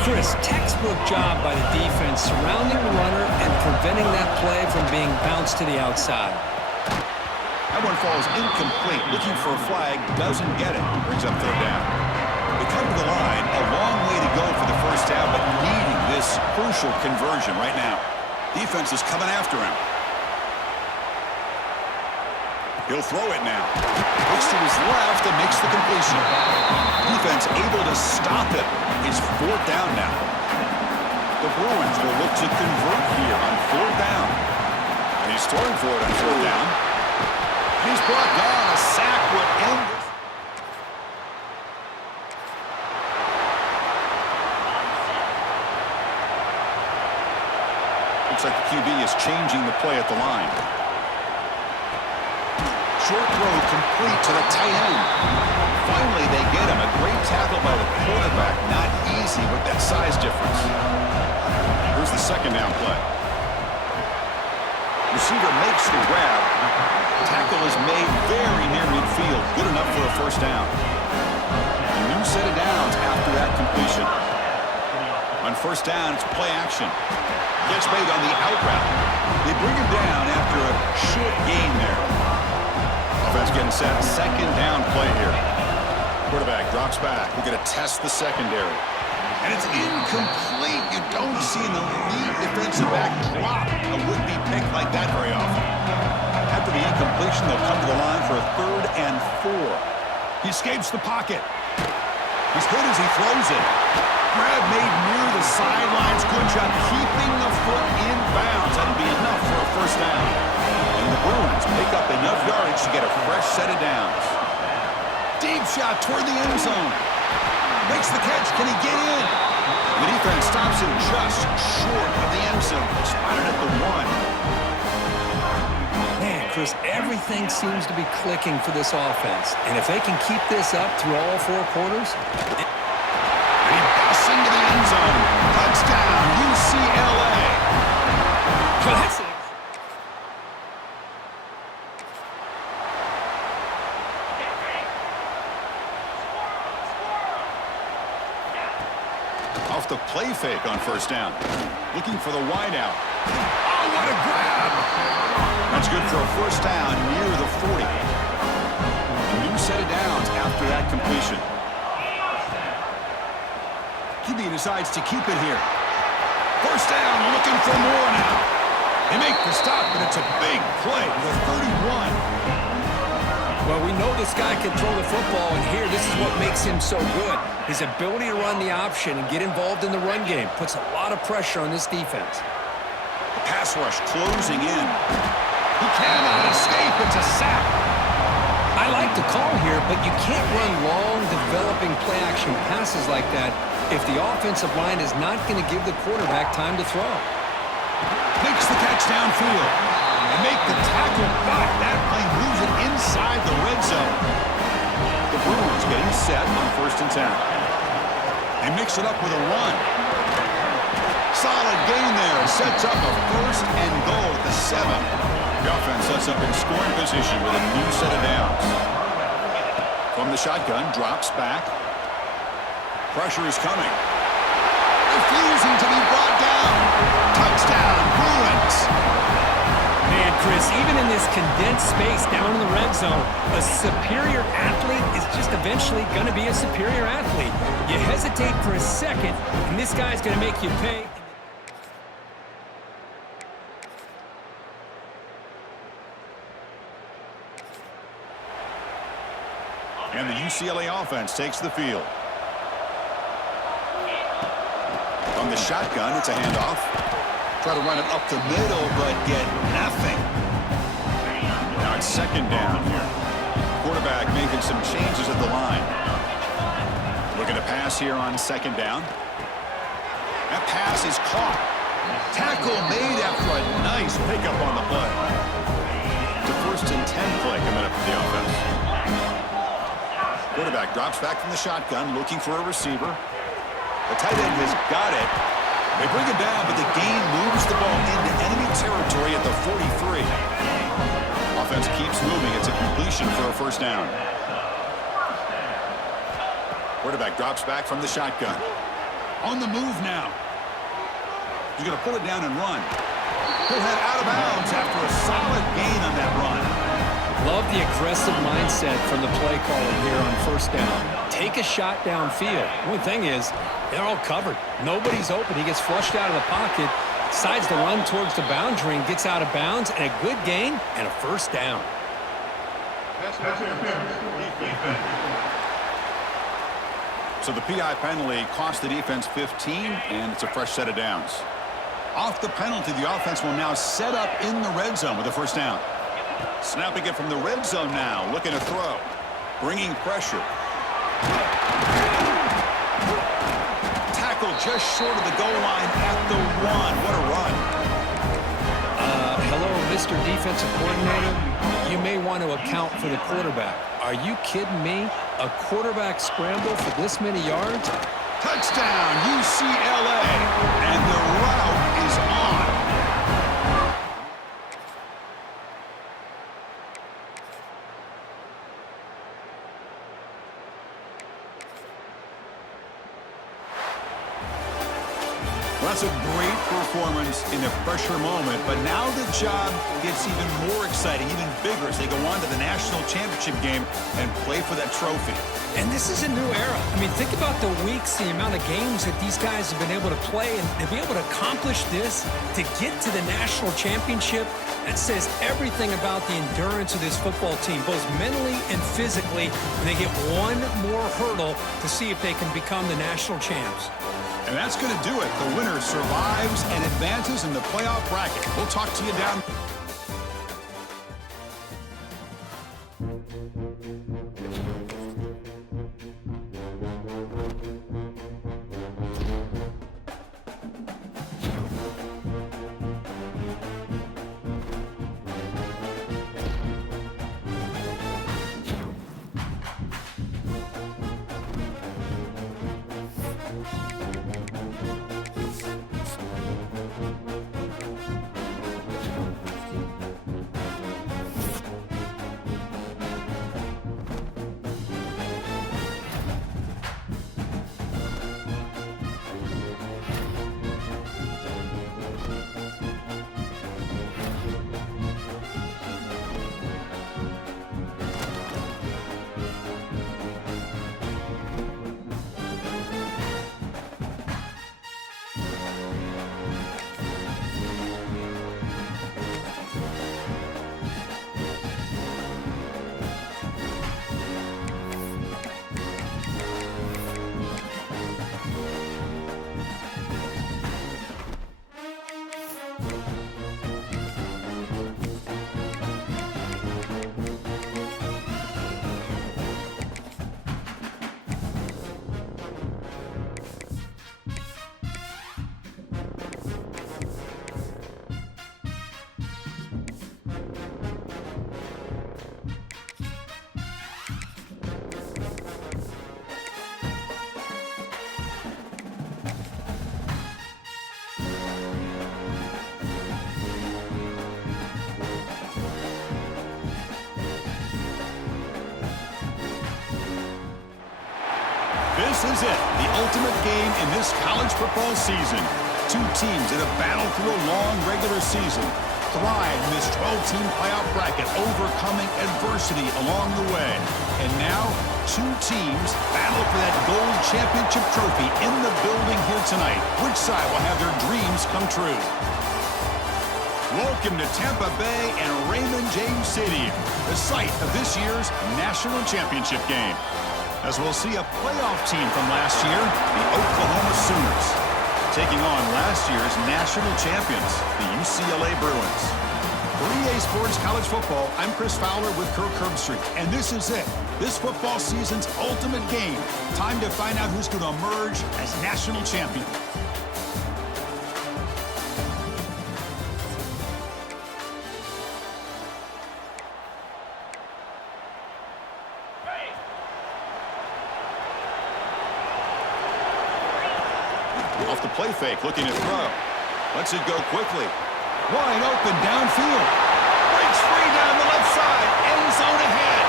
Chris, textbook job by the defense surrounding the runner and preventing that play from being bounced to the outside. That one falls incomplete. Looking for a flag, doesn't get it. Brings up third down. They come to the line, a long way to go for the first down, but needing this crucial conversion right now. Defense is coming after him. He'll throw it now. Looks to his left and makes the completion. Defense able to stop it. It's fourth down now. The Bruins will look to convert here on fourth down. And he's throwing for it on fourth down. He's brought down. A sack will end this. Looks like the QB is changing the play at the line. Short throw complete to the tight end. Finally, they get him. A great tackle by the quarterback. Not easy with that size difference. Here's the second down play. Receiver makes the grab. Tackle is made very near midfield. Good enough for a first down. A new set of downs after that completion. On first down, it's play action. Gets made on the out route. They bring him down after a short gain there. Offense getting set. Second down play here. Quarterback drops back. We're going to test the secondary. And it's incomplete. You don't see the lead defensive back drop a would-be pick like that very often. After the incompletion, they'll come to the line for a 3rd and 4. He escapes the pocket. He's hit as he throws it. Grab made near the sidelines. Good job keeping the foot in bounds. That'll be enough for a first down. And the Bruins pick up enough yardage to get a fresh set of downs. Deep shot toward the end zone. Makes the catch. Can he get in? The defense stops him just short of the end zone. Spotted at the 1. Man, Chris, everything seems to be clicking for this offense. And if they can keep this up through all 4 quarters... And he busts into the end zone. Touchdown, UCLA. Classic. Off the play fake on first down. Looking for the wide out. Oh, what a grab! That's good for a first down near the 40. A new set of downs after that completion. QB decides to keep it here. First down, looking for more now. They make the stop, but it's a big play with 31. Well, we know this guy can throw the football, and here, this is what makes him so good. His ability to run the option and get involved in the run game puts a lot of pressure on this defense. The pass rush closing in. He cannot escape. It's a sack. I like the call here, but you can't run long, developing play-action passes like that if the offensive line is not going to give the quarterback time to throw. Makes the catch downfield. And make the tackle, but that play moves it inside the red zone. The Brewers getting set on 1st and 10. They mix it up with a run. Solid gain there. Sets up a 1st and goal at the 7. The offense sets up in scoring position with a new set of downs. From the shotgun, drops back. Pressure is coming. Refusing to be brought down. Touchdown, Bruins. Man, Chris, even in this condensed space down in the red zone, a superior athlete is just eventually going to be a superior athlete. You hesitate for a second, and this guy's going to make you pay. And the UCLA offense takes the field. From the shotgun, it's a handoff. Try to run it up the middle, but get nothing. Now it's 2nd down here. Quarterback making some changes at the line. Looking to pass here on 2nd down. That pass is caught. Tackle made after a nice pickup on the play. It's a 1st and 10 play coming up for the offense. Quarterback drops back from the shotgun, looking for a receiver. The tight end has got it. They bring it down, but the gain moves the ball into enemy territory at the 43. Offense keeps moving. It's a completion for a 1st down. Quarterback drops back from the shotgun. On the move now. He's going to pull it down and run. He'll head out of bounds after a solid gain on that run. Love the aggressive mindset from the play caller here on 1st down. Take a shot downfield. One thing is, they're all covered. Nobody's open. He gets flushed out of the pocket, decides to run towards the boundary and gets out of bounds, and a good gain and a 1st down. So the PI penalty cost the defense 15, and it's a fresh set of downs. Off the penalty, the offense will now set up in the red zone with a 1st down. Snapping it from the red zone now, looking to throw. Bringing pressure. Tackle just short of the goal line at the 1. What a run. Hello, Mr. Defensive Coordinator. You may want to account for the quarterback. Are you kidding me? A quarterback scramble for this many yards? Touchdown, UCLA. And the route is on. That's a great performance in a pressure moment, but now the job gets even more exciting, even bigger as they go on to the national championship game and play for that trophy. And this is a new era. I mean, think about the weeks, the amount of games that these guys have been able to play, and to be able to accomplish this, to get to the national championship, that says everything about the endurance of this football team, both mentally and physically, and they get one more hurdle to see if they can become the national champs. And that's going to do it. The winner survives and advances in the playoff bracket. We'll talk to you down. This is it, the ultimate game in this college football season. Two teams that have battled through a long regular season, thrived in this 12-team playoff bracket, overcoming adversity along the way. And now, two teams battle for that gold championship trophy in the building here tonight. Which side will have their dreams come true? Welcome to Tampa Bay and Raymond James Stadium, the site of this year's national championship game. As we'll see a playoff team from last year, the Oklahoma Sooners, taking on last year's national champions, the UCLA Bruins. 3A Sports College Football, I'm Chris Fowler with Kirk Herbstreit, and this is it. This football season's ultimate game. Time to find out who's going to emerge as national champion. Off the play fake, looking to throw. Lets it go quickly. Wide open downfield. Breaks free down the left side. End zone ahead.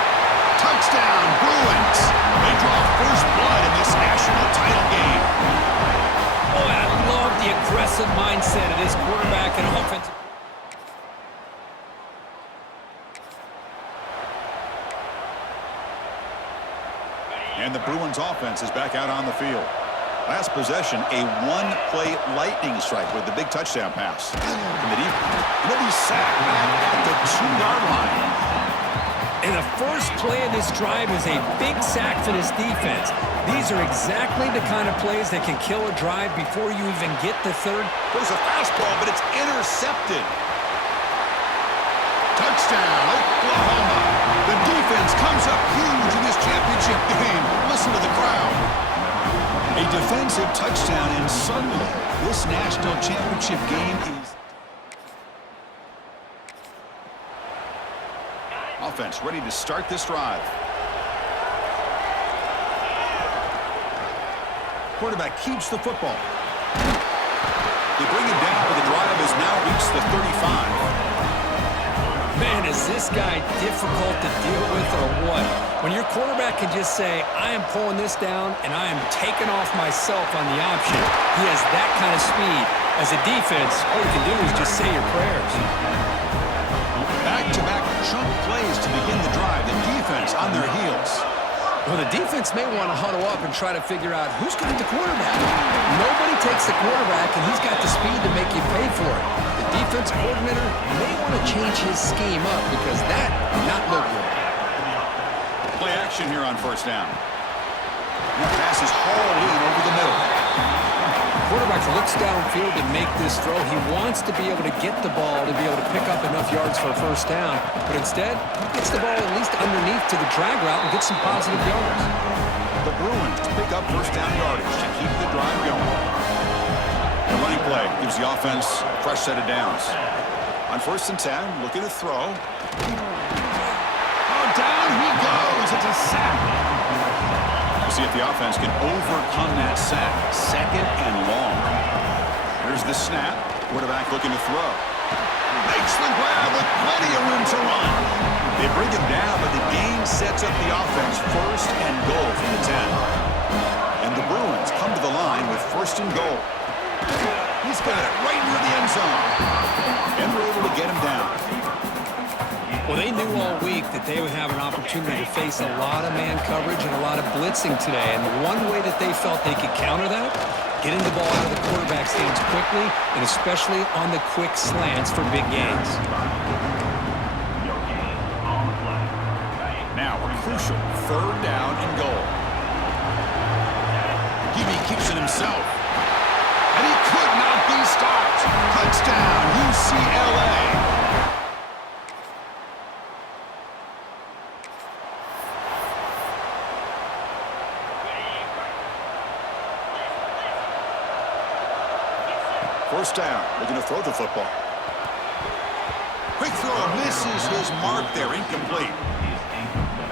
Touchdown, Bruins. They draw first blood in this national title game. Oh, I love the aggressive mindset of this quarterback and offense. And the Bruins offense is back out on the field. Last possession, a one-play lightning strike with the big touchdown pass. And he'll be sacked at the 2-yard line. And the first play of this drive is a big sack for this defense. These are exactly the kind of plays that can kill a drive before you even get the third. There's a fastball, but it's intercepted. Touchdown, Oklahoma. The defense comes up huge in this championship game. Listen to the crowd. A defensive touchdown, and suddenly this national championship game is... Offense ready to start this drive. Quarterback keeps the football. They bring it down, but the drive has now reached the 35. Man, is this guy difficult to deal with or what? When your quarterback can just say, I am pulling this down and I am taking off myself on the option, he has that kind of speed. As a defense, all you can do is just say your prayers. Back-to-back chunk plays to begin the drive. The defense on their heels. Well, the defense may want to huddle up and try to figure out who's got the quarterback. Nobody takes the quarterback, and he's got the speed to make you pay for it. The defense coordinator may want to change his scheme up because that did not look good. Play action here on first down. The pass is hauled in over the middle. Quarterback looks downfield to make this throw. He wants to be able to get the ball to be able to pick up enough yards for a first down. But instead, he gets the ball at least underneath to the drag route and get some positive yards. The Bruins pick up first down yardage to keep the drive going. The running play gives the offense a fresh set of downs. On 1st and 10, looking to throw. Oh, down he goes. It's a sack. See if the offense can overcome that sack. 2nd and long. Here's the snap. Quarterback looking to throw. Makes the grab with plenty of room to run. They bring him down, but the game sets up the offense 1st and goal from the 10. And the Bruins come to the line with 1st and goal. He's got it right near the end zone. And we're able to get him down. Well, they knew all week that they would have an opportunity to face a lot of man coverage and a lot of blitzing today. And the one way that they felt they could counter that, getting the ball out of the quarterback's hands quickly, and especially on the quick slants for big gains. Now a crucial 3rd down and goal. Gibby keeps it himself. And he could not be stopped. Touchdown, UCLA. First down, looking to throw the football. Quick throw, misses his mark there, incomplete.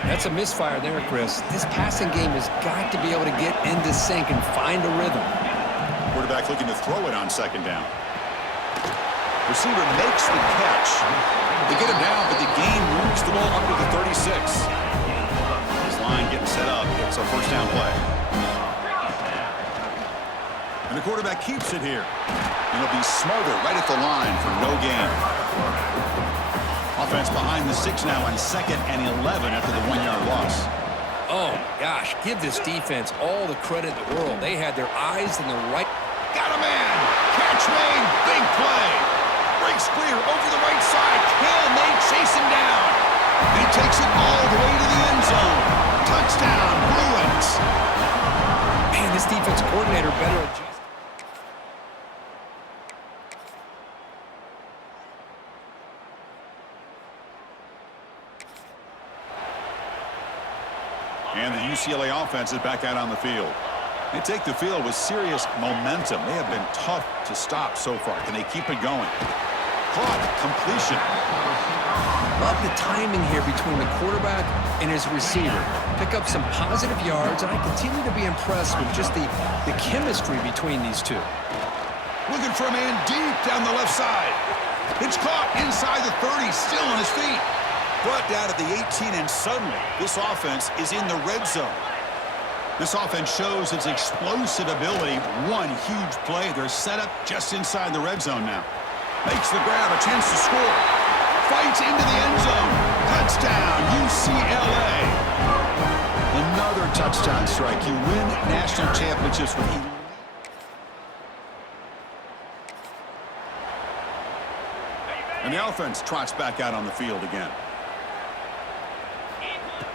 That's a misfire there, Chris. This passing game has got to be able to get into sync and find a rhythm. Quarterback looking to throw it on 2nd down. Receiver makes the catch. They get him down, but the gain moves the ball up to the 36. This line getting set up. It's a first down play. And the quarterback keeps it here. And he'll be smothered right at the line for no gain. Offense behind the 6 now on 2nd and 11 after the 1-yard loss. Oh, gosh, give this defense all the credit in the world. They had their eyes in the right. Got a man. Catch made. Big play. Breaks clear over the right side. Can they chase him down? He takes it all the way to the end zone. Touchdown, Bruins. Man, this defense coordinator better adjust. And the UCLA offense is back out on the field. They take the field with serious momentum. They have been tough to stop so far. Can they keep it going? Caught. Completion. Love the timing here between the quarterback and his receiver. Pick up some positive yards, and I continue to be impressed with just the chemistry between these two. Looking for a man deep down the left side. It's caught inside the 30, still on his feet. Brought down at the 18, and suddenly this offense is in the red zone. This offense shows its explosive ability. One huge play. They're set up just inside the red zone now. Makes the grab, a chance to score. Fights into the end zone. Touchdown, UCLA. Another touchdown strike. You win national championships with elite. And the offense trots back out on the field again.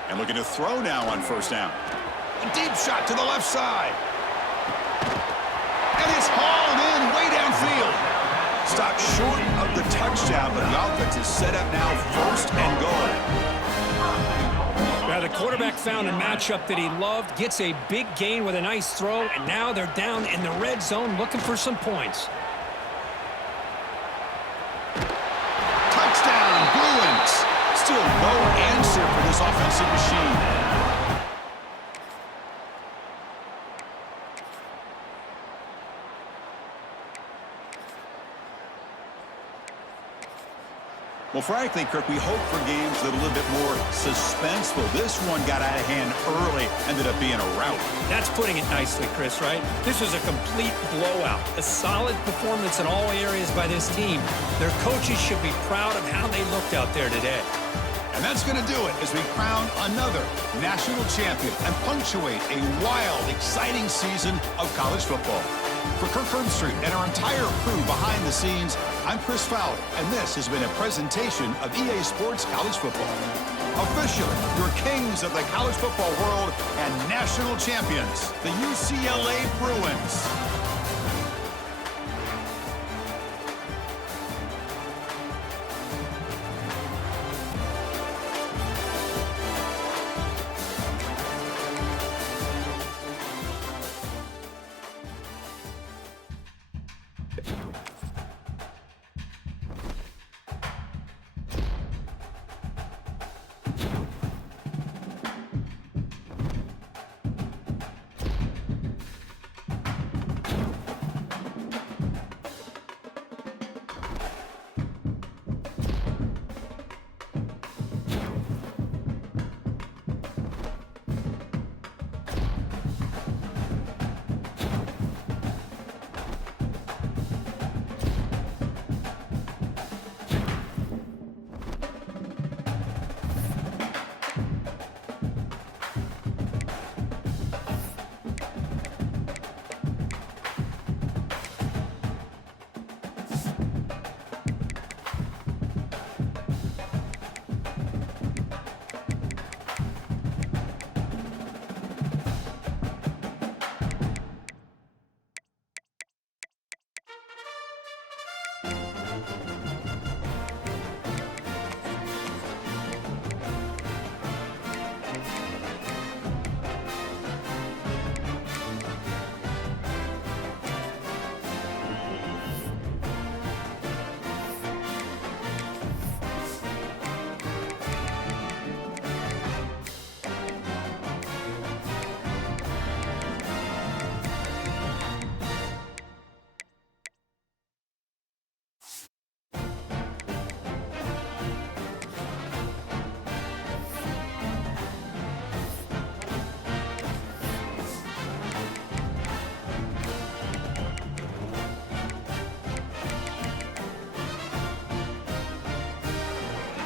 And looking to throw now on 1st down. A deep shot to the left side. And it's hauled in way downfield. Stopped short of the touchdown, but the offense is set up now 1st and goal. Now the quarterback found a matchup that he loved, gets a big gain with a nice throw, and now they're down in the red zone looking for some points. Touchdown, Bruins. Still no answer for this offensive machine. Well, frankly, Kirk, we hope for games that are a little bit more suspenseful. This one got out of hand early, ended up being a rout. That's putting it nicely, Chris, right? This was a complete blowout. A solid performance in all areas by this team. Their coaches should be proud of how they looked out there today. And that's going to do it as we crown another national champion and punctuate a wild, exciting season of college football. For Kirk Herbstreit and our entire crew behind the scenes, I'm Chris Fowler, and this has been a presentation of EA Sports College Football. Officially, your kings of the college football world and national champions, the UCLA Bruins.